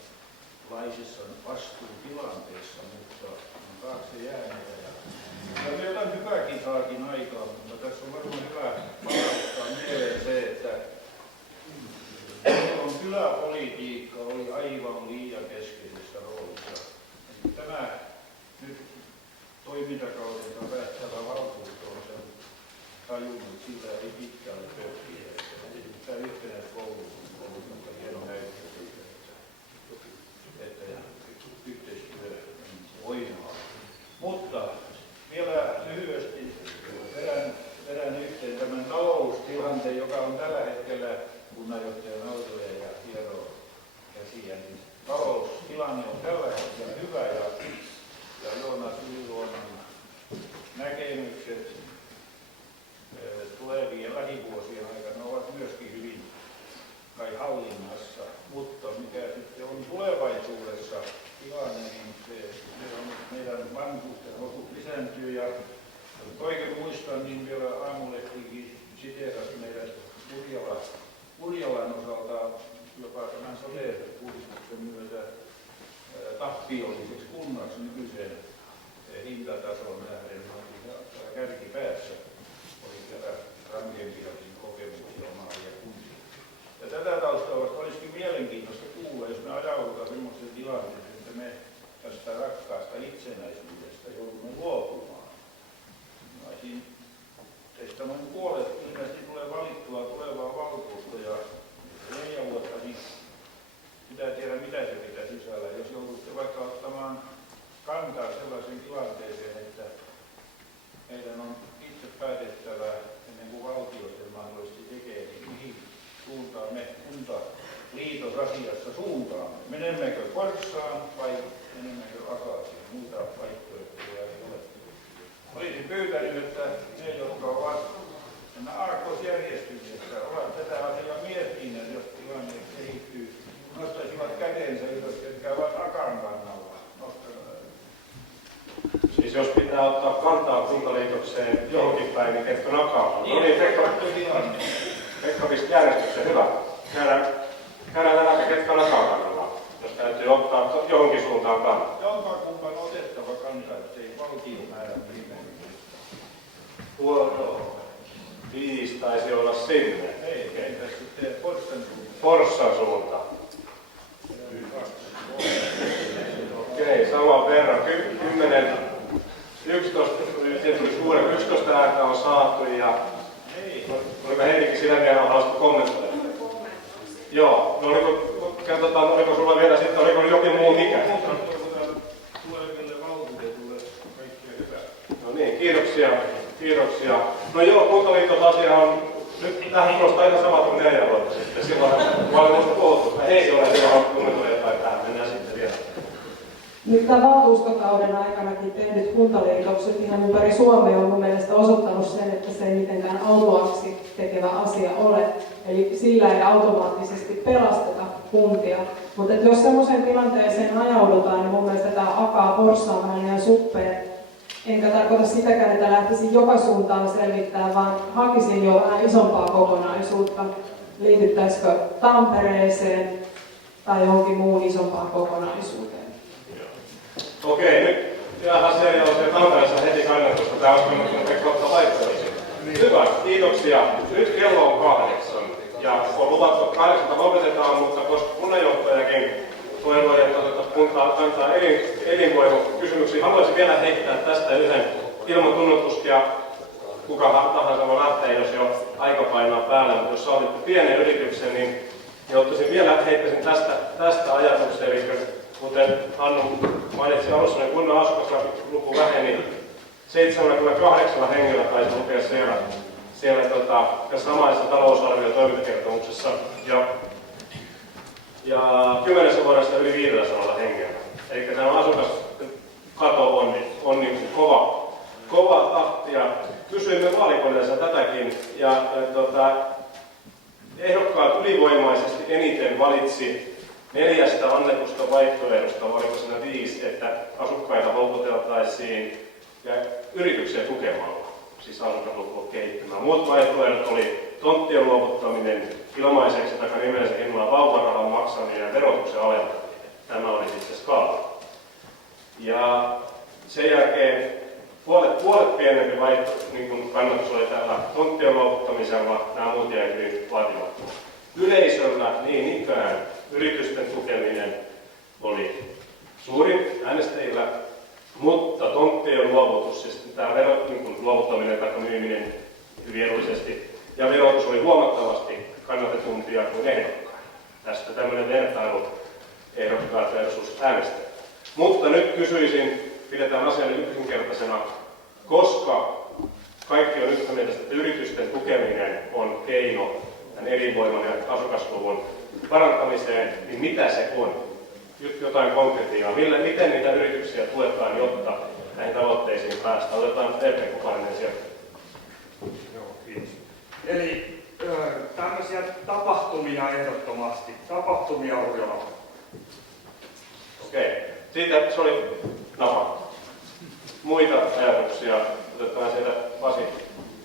laisissa vastuutilanteessa, mutta on taakse jääneitä. Ja jotain hyvääkin saakin aikaa, mutta tässä on varmaan hyvä palauttaa mieleen se, että kyläpolitiikka oli aivan liian keskeisessä roolissa. Tämä nyt toimintakaudensa päättävä valtuusto on sen tajunnut, että sillä ei pitkälle pöhkiä. Tämä yhtenäiskoulutus on ollut hieno näyttö siitä, että yhteistyö voimaa. Mutta vielä lyhyesti perään yhteen tämän taloustilanteen, joka on tällä hetkellä kunnanjohtajan autoja ja hieroo käsiä, niin taloustilanne on tällä hetkellä hyvä ja Joonas Yliluonnon näkemykset tulevien lähivuosien aikana ovat myöskin hyvin kai hallinnassa, mutta mikä sitten on tulevaisuudessa tilanne, niin se on meidän vanhusten osuus lisääntyy ja jos oikein muistan, niin vielä Aamulehtikin siteerasi meidän Urjalan osalta jopa tämän sote-uudistuksen myötä tappiolliseksi kunnaksi nykyisen hintatason nähden kärkipäässä oli vielä rankempiakin kokemuksia omaavia kuntia. Ja tätä taustaa vasta olisikin mielenkiintoista kuulla, jos me ajaudutaan sellaiseen tilanteeseen, että me tästä rakkaasta itsenäisyydestä joudumme luopumaan. Teistä noin puolet ilmeisesti tulee valittua tulevaa valtuustoa ja 4 vuotta, niin pitää tiedä mitä se pitää sisällä. Jos joudutte vaikka ottamaan kantaa sellaiseen tilanteeseen, että meidän on itse päätettävä ennen kuin valtio sen mahdollisesti tekee, niin mihin suuntaan me kuntaliitosasiassa suuntaamme. Menemmekö Forssaan vai menemmekö Akaasiin? Muita vaihtoehtoja että ne, jotka ovat aakkosjärjestyksessä, ovat tätä asiaa miettineet, jos tilanne kehittyy, nostaisivat kädensä ylös, ketkä ovat akan kannalla. Siis jos pitää ottaa kantaa kuntaliitokseen johonkin päin, niin ketkä nakaa. No niin, Pekka pisti järjestyksen, hyvä. Käydään läpi, ketkä nakaa kannalla, jos täytyy ottaa johonkin suuntaan kantaa. Jommankumman otettava kantaa, ettei valtion määrä nimeä. Tuo 5 taisi olla sinne. Ei tässä sitten Forssan suuntaan. Forssan suuntaan. Okei, saman verran. 10, 11, 11 ääntä on saatu ja oliko Heikki sillä vielä haluaisitko kommentoida? Joo, no katsotaan, oliko sulla vielä sitten, oliko jokin muu mikä? Tuleville valtuutetulle kaikkea hyvää. No niin, kiitoksia. No joo, kuntaliitosasia on nyt tähän kuulostaa ihan sama kuin 4 vuotta sitten. Silloin oli musta puhuttu, että ei ole hyvä kommentoida jotain tähän, mennään sitten vielä. Nyt tämän valtuustokauden aikanakin tehdyt kuntaliitokset ihan ympäri Suomea on mun mielestä osoittanut sen, että se ei mitenkään autuaaksi tekevä asia ole. Eli sillä ei automaattisesti pelasteta kuntia. Mutta jos semmoiseen tilanteeseen ajaudutaan, niin mun mielestä tämä akaa porssaan ja suppeen. Enkä tarkoita sitäkään, että lähtisin joka suuntaan selvittää, vaan hakisin jo vähän isompaa kokonaisuutta. Liityttäisikö Tampereeseen tai johonkin muun isompaan kokonaisuuteen. Okei, nyt jäähän siellä on se Tampereessa heti kannatusta. Tämä on kannattanut Pekka ottaa vaihtoehtoja. Hyvä, kiitoksia. Nyt kello on 8. Ja on luvattu, että 8 lopetetaan, mutta koska kunnanjohtajakin toivoi, että kunta antaa elinvoimakysymyksiä, haluaisin vielä heittää tästä yhden ilman tunnutusta ja kuka tahansa voi lähteä, jos jo aika painaa päällä, mutta jos saalitte pienen yrityksen, niin heittäisin tästä ajatuksen, eli kuten Hannu mainitsi alussa, niin kunnan asukasluku väheni 78 hengellä taisi lukea siellä samaisessa talousarviotoimintakertomuksessa ja 10 vuodessa yli 500 hengellä. Eli tämä asukaskato on niin kova tahti ja kysyimme vaalikoneessa tätäkin ja ehdokkaat ylivoimaisesti eniten valitsi 4 annetusta vaihtoehdosta, oliko siinä 5, että asukkaita houkuteltaisiin ja yrityksiä tukemalla, siis asukaslukua kehittämään. Muut vaihtoehdot oli tonttien luovuttaminen ilmaiseksi tai nimellisen hinnalla vauvarahan maksaminen ja verotuksen alentaminen. Tämä oli siis se skaala. Ja sen jälkeen puolet pienempi niin kannatus oli tällä tonttien luovuttamisella, nämä muut jäi hyvin vaatimattomat. Yleisöllä niin ikään yritysten tukeminen oli suurin äänestäjillä, mutta tonttien luovutus, siis tämä luovuttaminen tai myyminen hyvin edullisesti, ja verotus oli huomattavasti kannatetumpia kuin ehdokkaat. Tästä tämmöinen vertailu ehdokkaat versus äänestäjät. Mutta nyt kysyisin, pidetään asian yksinkertaisena, koska kaikki on yhtä mieltä, että yritysten tukeminen on keino tämän elinvoiman ja asukasluvun parantamiseen, niin mitä se on? Jotain konkretiaa. Miten niitä yrityksiä tuetaan, jotta näihin tavoitteisiin päästään? Otetaan Epe Kuparinen sieltä. Joo, kiitos. Eli tämmöisiä tapahtumia ehdottomasti. Tapahtumia Urjalalla. Okei. Siitä se oli napakka. Muita ajatuksia otetaan sieltä Pasi.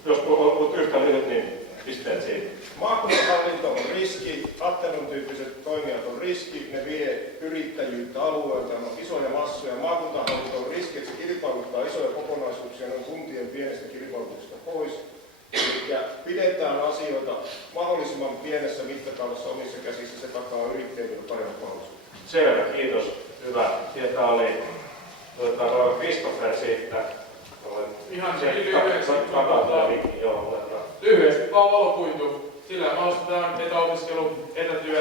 Jos olet yhtä lyhyt, niin pisteet siitä. Maakuntahallinto on riski, Attelun tyyppiset toimijat on riski, ne vie yrittäjyyttä alueelta, on isoja massoja. Maakuntahallinto on riski, että se kilpailuttaa isoja kokonaisuuksia, ne on kuntien pienestä kilpailutuksesta pois. Ja pidetään asioita mahdollisimman pienessä mittakaavassa omissa käsissä, se takaa yrittäjille paremmat mahdollisuudet. Selvä, kiitos. Hyvä. Sieltä oli Kristoffer siitä. Ihan lyhyesti vaan valokuitu. Sillä mahdollistetaan etäopiskelu, etätyö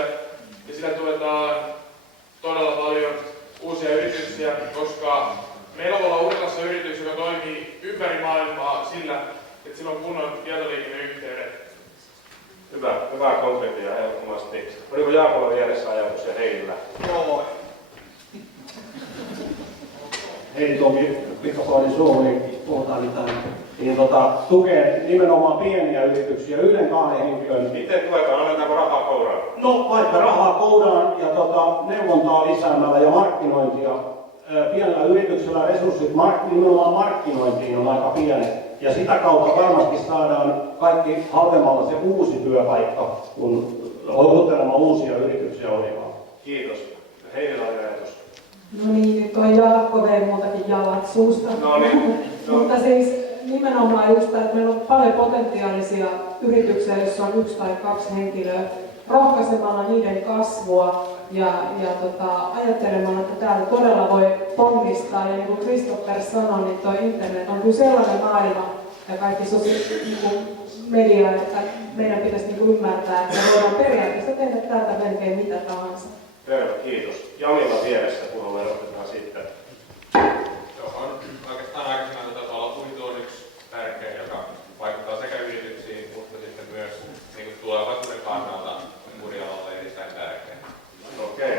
ja sillä tuetaan todella paljon uusia yrityksiä, koska meillä voi olla Urjalassa yritys, joka toimii ympäri maailmaa sillä, että sillä on kunnon tietoliikenneyhteydet. Hyvä konkreettia ehdottomasti. Oliko Jaakolla vieressä ajatus ja heillä? Joo. Heidi tuo mikrofonin suuhun, niin puhutaan mitään. Niin tukee nimenomaan pieniä yrityksiä, 1-2 henkilön. Miten tuetaan? Annetaanko rahaa kouraan? No vaikka rahaa kouraan ja neuvontaa lisäämällä ja markkinointia. Pienellä yrityksellä resurssit nimenomaan markkinointiin on aika pienet. Ja sitä kautta varmasti saadaan kaikki halvemmalla se uusi työpaikka, kun houkuttelemaan uusia yrityksiä olemaan. Kiitos. Heillä on ajatus. No niin, nyt on Jaakko vei multakin jalat suusta. No niin. No. Mutta siis nimenomaan just tämä, että meillä on paljon potentiaalisia yrityksiä, joissa on 1 tai 2 henkilöä, rohkaisemalla niiden kasvua ja ajattelemalla, että täällä todella voi ponnistaa. Ja niin kuin Christopher sanoi, niin tuo internet on kyllä sellainen maailma ja kaikki media, että meidän pitäisi ymmärtää, että me voidaan periaatteessa tehdä täältä melkein mitä tahansa. Hyvä, kiitos. Jamilla vieressä puhumme, otetaan sitten. Oikeastaan aikaisemmin valokuitu on yksi tärkeä, joka vaikuttaa sekä yrityksiin, mutta sitten myös niin tulevaisuuden kannalta Urjalalle erittäin tärkeä. Okei.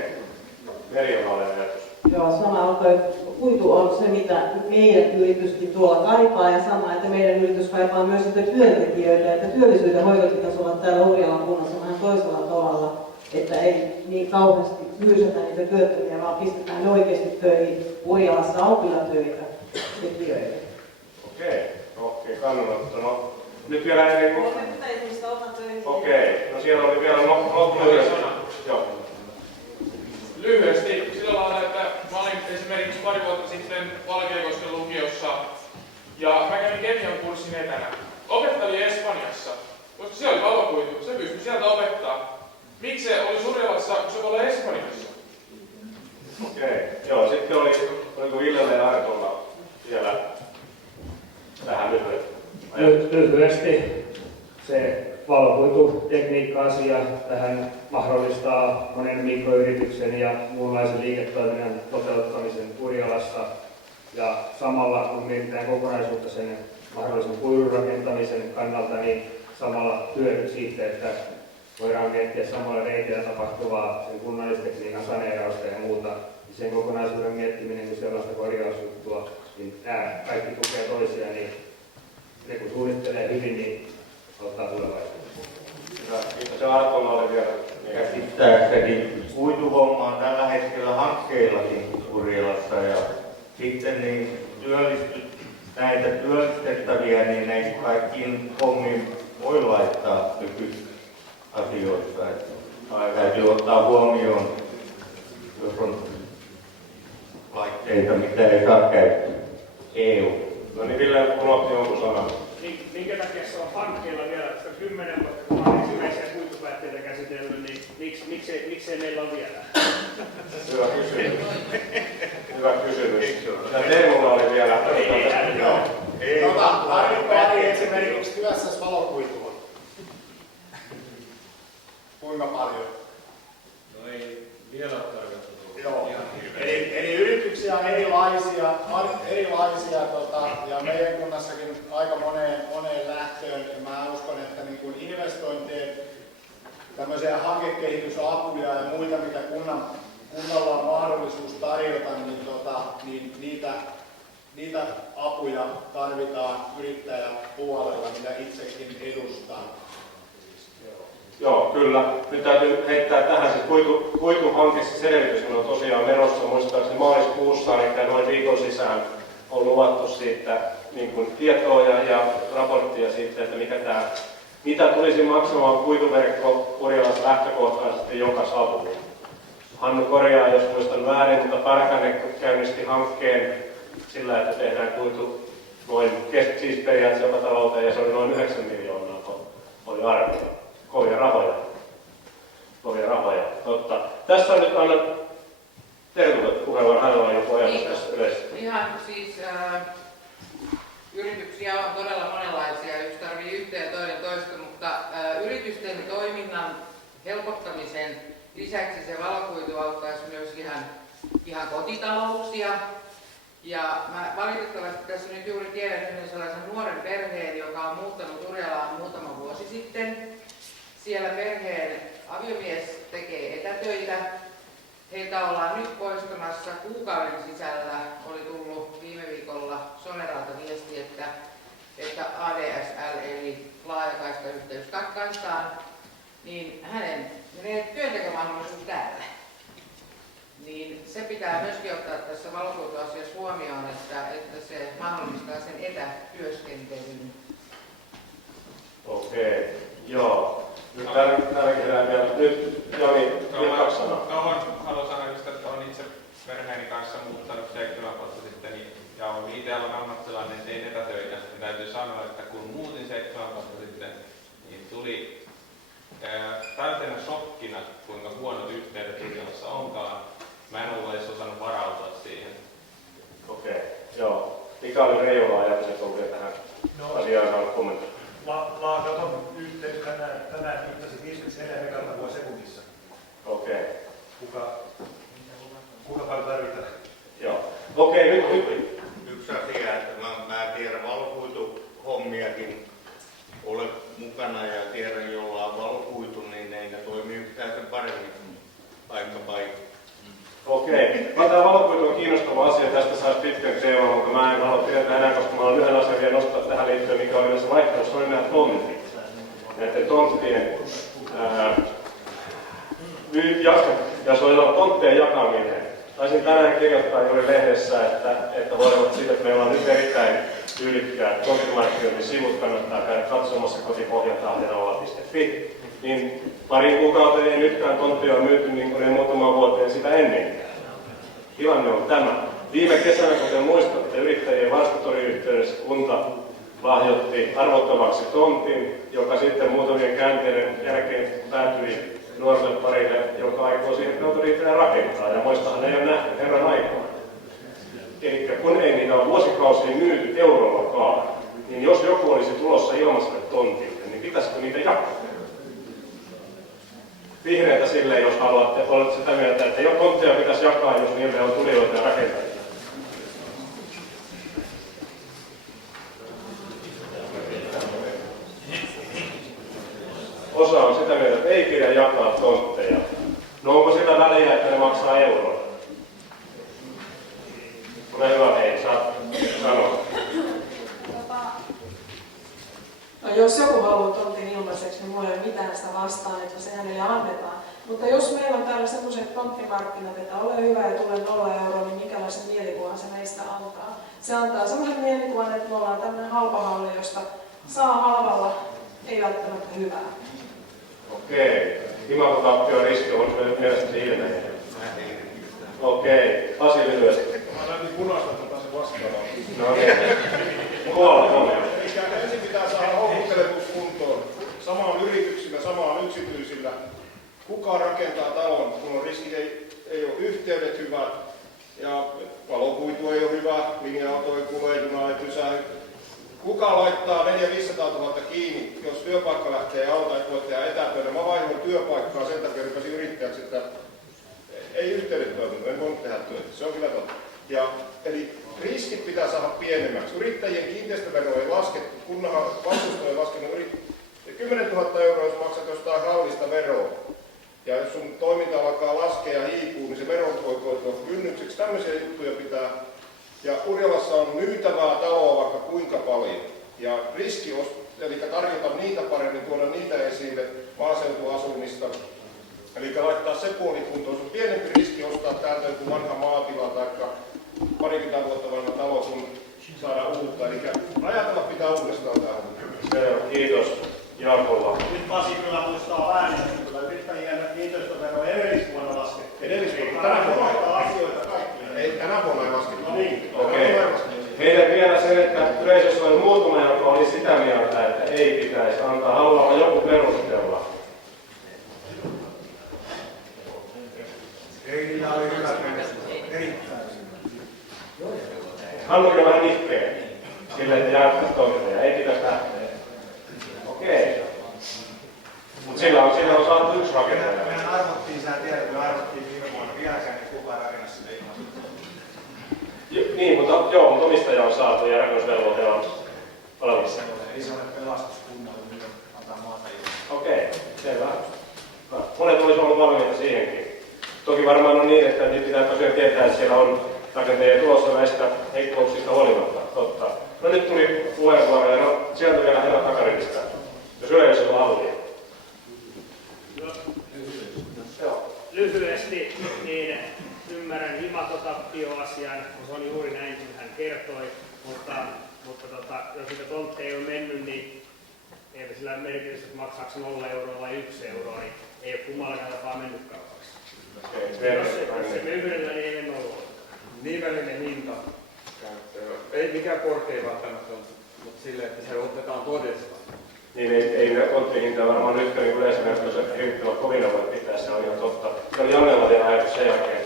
Merjalalle ajatus. Joo, sama on, että kuitu on se, mitä meidän yrityskin tuolla kaipaa ja sama, että meidän yritys kaipaa myös työntekijöitä, että työllisyyden hoito pitäisi olla täällä Urjalan kunnassa vähän toisella tolalla, että ei niin kauheasti hyysätä niitä työttömiä, vaan pistetään ne oikeasti töihin. Urjalassa on kyllä töitä tekijöille. Okei, kannanotto. No, nyt vielä ennen kuin... Okei, no siellä oli vielä Joo. Lyhyesti sillä lailla, että mä olin esimerkiksi pari vuotta sitten Valkeakosken lukiossa ja mä kävin kemian kurssin etänä. Opettelin Espanjassa, koska siellä oli valokuitu, se pystyi sieltä opettaa. Miksi se oli Urjalassa, kun se voi olla Espanjassa? Okei, joo, sitten oliko Villelle ja Artolla vielä vähän lyhyesti se valokuitutekniikka-asia tähän mahdollistaa monen mikroyrityksen ja muunlaisen liiketoiminnan toteuttamisen Urjalassa. Ja samalla kun mietitään kokonaisuutta sen mahdollisen kuilun rakentamisen kannalta, niin samalla hyödyt siitä, että voidaan miettiä samalla reitillä tapahtuvaa sen kunnallistekniikan saneerausta ja muuta. Sen kokonaisuuden miettiminen, kun sellaista korjausjuttua, niin nämä kaikki tukee toisiaan, niin ne kun suunnittelee hyvin, niin ottaa tulevaisuudessa. Hyvä, kiitos. Ja Arkolla oli vielä. Käsittääkseni kuituhomma on tällä hetkellä hankkeillakin Urjalassa ja sitten niin näitä työllistettäviä, niin näissä kaikkiin hommiin voi laittaa nykyasioissa. Täytyy ottaa huomioon, jos on laitteita, mitä ei saa käyttää. EU. No niin, Ville unohti jonkun sanan. Minkä takia se on hankkeella vielä, koska 10 vuotta, kun olen ensimmäisiä kuitupäätteitä käsitellyt, niin miksei meillä ole vielä? Hyvä kysymys. Hyvä kysymys. Ja Teemulla oli vielä. Tarvitko esimerkiksi työssäsi valokuitua? Kuinka paljon? No ei vielä ole tarkoitettu. Joo. Eli yrityksiä on erilaisia ja meidän kunnassakin aika moneen lähtöön. Ja mä uskon, että niin kuin investointien, tämmöisiä hankekehitysapuja ja muita, mitä kunnalla on mahdollisuus tarjota, niin niitä apuja tarvitaan yrittäjäpuolella, mitä itsekin edustan. Joo, kyllä. Nyt täytyy heittää tähän siis kuituhankkeessa selvitys, on tosiaan menossa muistaakseni maaliskuussa, eli noin viikon sisään on luvattu siitä niin kuin tietoa ja raporttia siitä, että mitä tulisi maksamaan kuituverkko Urjalassa lähtökohtaisesti joka savu. Hannu korjaa, jos muistan väärin, mutta Pärkäne käynnisti hankkeen sillä, että tehdään kuitu siis periaatteessa joka talouteen, ja se oli noin 9 miljoonaa, oli arvio. Kovia rahoja. Totta. Tässä on nyt annan tervetuloa puheenvuoron. Hänellä on joku ajatus tässä yleisesti. Ihan siis yrityksiä on todella monenlaisia. Yksi tarvii yhtä ja toinen toista, mutta yritysten toiminnan helpottamisen lisäksi se valokuitu auttaisi myös ihan kotitalouksia. Ja mä valitettavasti tässä nyt juuri tiedän yhden sellaisen nuoren perheen, joka on muuttanut Urjalaan muutama vuosi sitten. Siellä perheen aviomies tekee etätöitä. Heiltä ollaan nyt poistamassa kuukauden sisällä, oli tullut valokuituasiassa huomioon, että se mahdollistaa sen etätyöskentelyn? Okei, joo. Nyt tärkeää vielä. Nyt Jani, vielä 2 sanaa. Tuohon haluan sanoa just, että olen itse perheeni kanssa muuttanut 7 vuotta sitten ja olen itse alan ammattilainen, niin tein etätöitä. Ja täytyy sanoa, että kun muutin 7 vuotta sitten, niin tuli täytenä shokkina, kuinka huonot yhteydet Urjalassa onkaan. Mä en ollut edes osannut varautua siihen. Okei, joo. Mikä oli Reijola ajatus, että onko tähän asiaan saanut kommentoida? Laakaton yhteys tänään mittasi 54 megabytea sekunnissa. Okei. Kuinka paljon tarvitaan? Joo. Okei, nyt. Yksi asia, että mä tiedän valokuituhommiakin, olen mukana ja tiedän, jolla on valokuitu, niin ei ne toimii yhtään sen paremmin paikka. Okei. Tämä valokuitu on kiinnostava asia. Tästä saisi pitkän teeman, mutta mä en halua pidetään enää, koska mä olen yhden asian vielä nostaa tähän liittyen, mikä on yleensä vaihtoehtoista, on nämä tontit. Näiden tonttien ja se on tonttien jakaminen. Taisin tänään kirjoittaa juuri lehdessä, että voivat siitä, että meillä on nyt erittäin tyylikkäät tonttimarkkinoinnin sivut, kannattaa käydä katsomassa kotipohjatahdenalla.fi. Niin parin kuukauteen ei nytkään tonttia ole myyty niin kuin ei muutamaan vuoteen sitä ennenkään. Tilanne on tämä. Viime kesänä, kuten muistatte, yrittäjien vastatoriyhteydessä kunta lahjoitti arvottavaksi tontin, joka sitten muutamien käänteiden jälkeen päätyi nuorelle parille, joka aikoo siihen peltoriiteen rakentaa. Ja muistahan ei ole nähty herran aikaa. Eli kun ei niitä ole vuosikausia myyty eurollakaan, niin jos joku olisi tulossa ilmaiselle tontille, niin pitäisikö niitä jakaa? Vihreätä silleen, jos haluatte, olette sitä mieltä, että jo tontteja pitäisi jakaa, jos niille on tulijoita ja rakentajia. Osa on sitä mieltä, että ei pidä jakaa tontteja. No onko sillä väliä, että ne maksaa euroa? Ole hyvä, ei saa sanoa. No, jos joku haluaa tontin ilmaiseksi, niin mulla ei ole mitään sitä vastaan, että se hänelle annetaan. Mutta jos meillä on täällä sellaiset tonttimarkkinat, että ole hyvä ja tule 0 euroa, niin minkälaisen mielikuvan se meistä antaa? Se antaa sellaisen mielikuvan, että me ollaan tämmöinen halpahalli, josta saa halvalla, ei välttämättä hyvää. Okei. Imagotappion riski on mielestäni ilmeinen. Okei. Pasi lyhyesti. Mä näytin punaista se vastaavaa. No niin. Kuolla. Ensin pitää saada houkuttelevuus kuntoon. Sama on yrityksillä, sama on yksityisillä. Kuka rakentaa talon, kun on riski, ei ole yhteydet hyvät ja valokuitu ei ole hyvä, linja-auto ei kulje, juna ei pysähy. Kuka laittaa 400 000 000 kiinni, jos työpaikka lähtee alta, että voit tehdä etätöitä? Mä vaihdoin työpaikkaa sen takia, että rupesin yrittäjäksi, että ei yhteydet toiminut, en voinut tehdä työtä. Se on kyllä totta. Eli riskit pitää saada pienemmäksi. Yrittäjien kiinteistövero ei laskettu, kunnan valtuusto ei laskenut 10 000 euroa, jos maksat jostain hallista veroa. Ja jos sun toiminta alkaa laskea ja hiipuu, niin se vero voi koitua kynnykseksi. Tämmöisiä juttuja pitää. Ja Urjalassa on myytävää taloa vaikka kuinka paljon. Ja riski, eli tarjota niitä paremmin, tuoda niitä esille maaseutuasumista. Eli laittaa se puoli kuntoon. Se on pienempi riski ostaa täältä joku vanha maatila tai parikymmentä vuotta vanha talo, kun saadaan uutta. Eli ajatella pitää uudestaan tähän. Kiitos. Jaakolla. Nyt Pasi kyllä muistaa väärin, että kyllä yrittäjien kiinteistövero edellisvuonna laskettiin. Edellisvuonna. Tänä vuonna asioita kaikkia. Ei, tänä vuonna ei laskettu. No niin. Okei. Heille vielä se, että yleisössä oli muutama, joka oli sitä mieltä, että ei pitäisi antaa. Haluaa joku perustella. Heillä oli hyvä erittäin. Hannu on vähän nihkeä. Sille, että jaettaisiin tontteja. Ei pitäisi lähteä. Okei. Mutta sillä on saatu yksi rakentaja. Mehän arvottiin, sä tiedät, että me arvottiin viime vuonna vieläkään, niin kukaan rakennassa sinne ilmaisuutta. Niin, mutta omistaja on saatu ja rakennusvelvoite on valmissa. Ei se ole pelastuskunnalle nyt antaa maata ilman. Okei, selvä. Monet olisi ollut valmiita siihenkin. Toki varmaan on niin, että nyt pitää tosiaan tietää, että siellä on rakentajia tulossa näistä heikkouksista huolimatta. Totta. No nyt tuli puheenvuoroja, no sieltä vielä herra takarivistä. Jos yleisöllä hallia. Lyhyesti, niin ymmärrän imagotapio-asian kertoi, mutta jos niitä tontteja ei ole mennyt, niin eipä sillä merkitystä, että maksaako 0 euroa vai 1 euroa, niin ei ole kummallakaan tapaa mennyt kaupaksi. Jos se myydellä, niin ei mene 0. Nimellinen hinta käyttöön. Ei mikään korkein välttämättä, mutta silleen, että se otetaan todesta. Niin ei tonttihinta varmaan nyt yleensä, jos se hirvittävät kovina voi pitää, se on ihan totta. Se oli Jannella vielä ajatus sen jälkeen.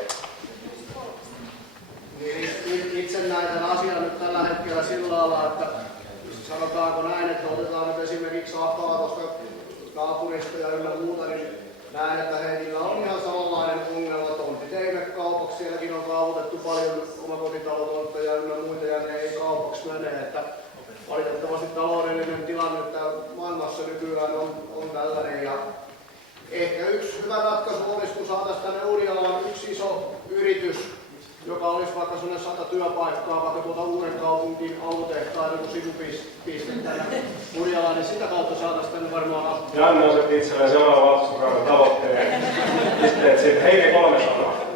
Niin, itse näen tämän asian nyt tällä hetkellä sillä lailla, että sanotaanko näin, että otetaan nyt esimerkiksi Ahtaa tuosta naapurista ja ynnä muuta, niin näen, että heillä on ihan samanlainen ongelma. Tontit ei mene kaupaksi, sielläkin on kaavoitettu paljon omakotitalotontteja ynnä muita ja ne ei kaupaksi mene. Että valitettavasti taloudellinen tilanne täällä maailmassa nykyään on tällainen. Ja ehkä yksi hyvä ratkaisu olisi, kun saataisiin tänne Urjalaan yksi iso yritys, joka olisi vaikka sellainen 100 työpaikkaa, vaikka tuolta Uudenkaupungin autotehtaan joku sivupiste tänne Urjalaan, niin sitä kautta saataisiin tänne varmaan asua. Janne asetti itselleen seuraavan valtuustokauden tavoitteen. Pisteet sitten Heidi 300.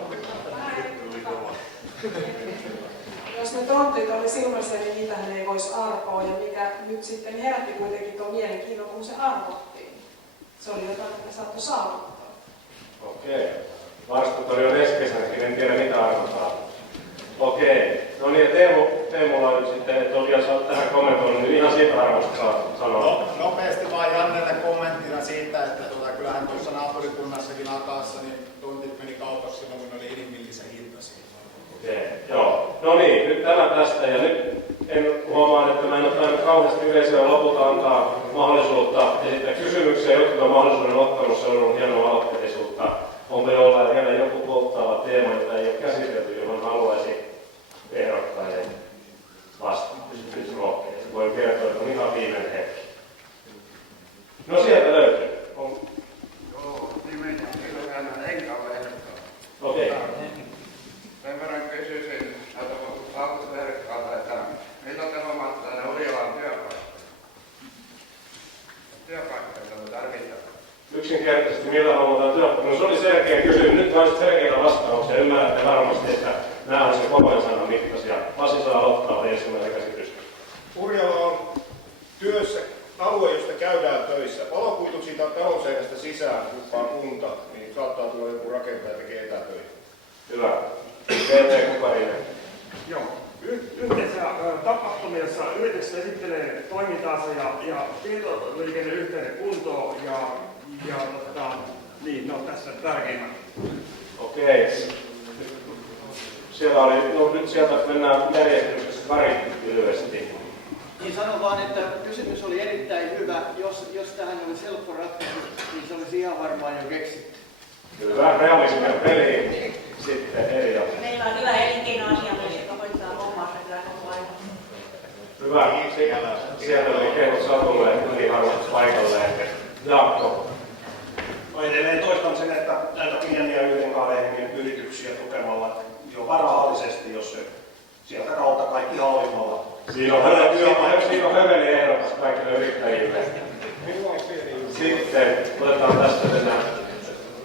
Jos ne tontit oli silmäisiä, niin niitähän ei voisi arpoa. Ja mikä nyt sitten herätti kuitenkin tuon mielenkiinnon, kun se arvottiin. Se oli jotain, mitä saattoi saavuttaa. Okei. Vastat oli jo keskeisenäkin, en tiedä mitä arvotaan. Okei. No niin, Teemulla on nyt sitten, että Tokia saa tähän kommentoida, niin ihan siitä arvosta saa sanoa. No, nopeasti vaan Jannelle kommenttina siitä, että kyllähän tuossa naapurikunnassakin Akaassa niin tontit meni kaupaksi silloin, kun ne oli inhimillisen hintaisia. Okei, joo. No niin, nyt tämä tästä ja nyt en huomaa, että mä en ole tainnut kauheasti yleisöä lopulta antaa mahdollisuutta esittää kysymyksiä, jotka on mahdollisuuden ottanut, se on ollut hienoa aloitteellisuutta. Onko jollain vielä joku polttava teema, jota ei ole käsitelty, johon haluaisi ehdokkaiden vastata? Nyt rohkeasti. Voin kertoa, että on ihan viimeinen hetki. No sieltä löytyy. Joo, nimeni on Enkalle ehdokkaan. Okei. Sen verran kysyisin valtuustoehdokkaalta, että milloin te huomaatte tänne Urjalaan työpaikkoja tarvitaan? Yksinkertaisesti millä halutaan työpaikkoja? No se oli selkeä kysymys. Nyt voisit selkeitä vastauksia. Ymmärrätte varmasti, että nämä on se kovan sanan mittaisia. Pasi saa aloittaa ensimmäisen käsitystä. Urjala on työssä alue, josta käydään töissä. Valokuitu siitä talonseinästä sisään, kuppaa kunta, niin saattaa tulla joku rakentaja tekee etätöitä. Hyvä. VT Kuparinen. Joo. Yhteensä tapahtumia, jossa yritykset esittelee toimintaansa ja tietoliikenneyhteyden kuntoon niin, no tässä tärkeimmät. Okei. Siellä oli, no nyt sieltä mennään järjestyksessä Kari lyhyesti. Niin sanon vaan, että kysymys oli erittäin hyvä. Jos tähän olisi helppo ratkaisu, niin se olisi ihan varmaan jo keksitty. Hyvä, realismia peliin. Sitten Erja. Meillä on hyvä elinkeinoasiamies, joka hoitaa hommaa kyllä koko ajan. Hyvä. Sieltä oli kehut Satulle hyvin harvasti paikalleen. Jaakko. No edelleen toistan sen, että näitä pieniä 1-2 hengen yrityksiä tukemalla jopa rahallisesti, jos se sieltä kautta kaikki halvimmalla. Siinä on höveli ehdokas kaikille yrittäjille. Sitten otetaan tästä mennään.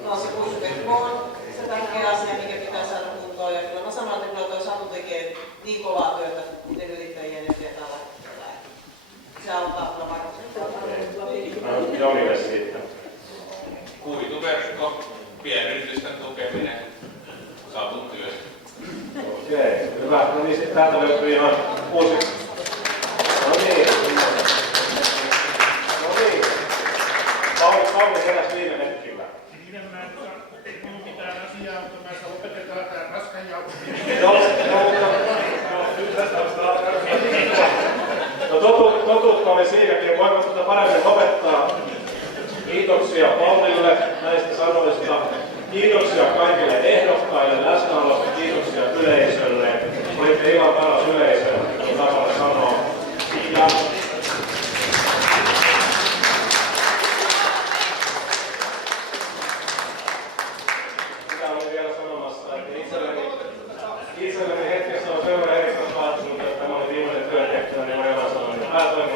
No se kuituketko on se tärkeä asia, mikä pitää saada kuntoon. Ja kyllä mä sanon, että kyllä toi Satu tekee niin kovaa työtä niiden yrittäjien eteen tällä hetkellä. Se auttaa kyllä varmasti. Jonille sitten. Kuituverkko, pienyritysten tukeminen, Satun työstä. Okei, hyvä. No niin, sitten täältä löytyy ihan uusi. No niin. Pauli heräsi viime hetkillä. Minun pitää asiaa, mutta mä lopetetaan tää raskanjauhtaminen. No totuutta oli siinäkin, voiko tätä paremmin opettaa. Kiitoksia Paulille näistä sanoista. Kiitoksia kaikille ehdokkaille läsnäolosta. Kiitoksia yleisölle. Olitte ihan paras yleisö, kun tavalla sanoo. Ja mitä olin vielä sanomassa, että itselleni hetkessä on sellainen erikoislaatuisuus, että tämä oli viimeinen työtehtävä, niin mä jollain sanoin, että päätoiminen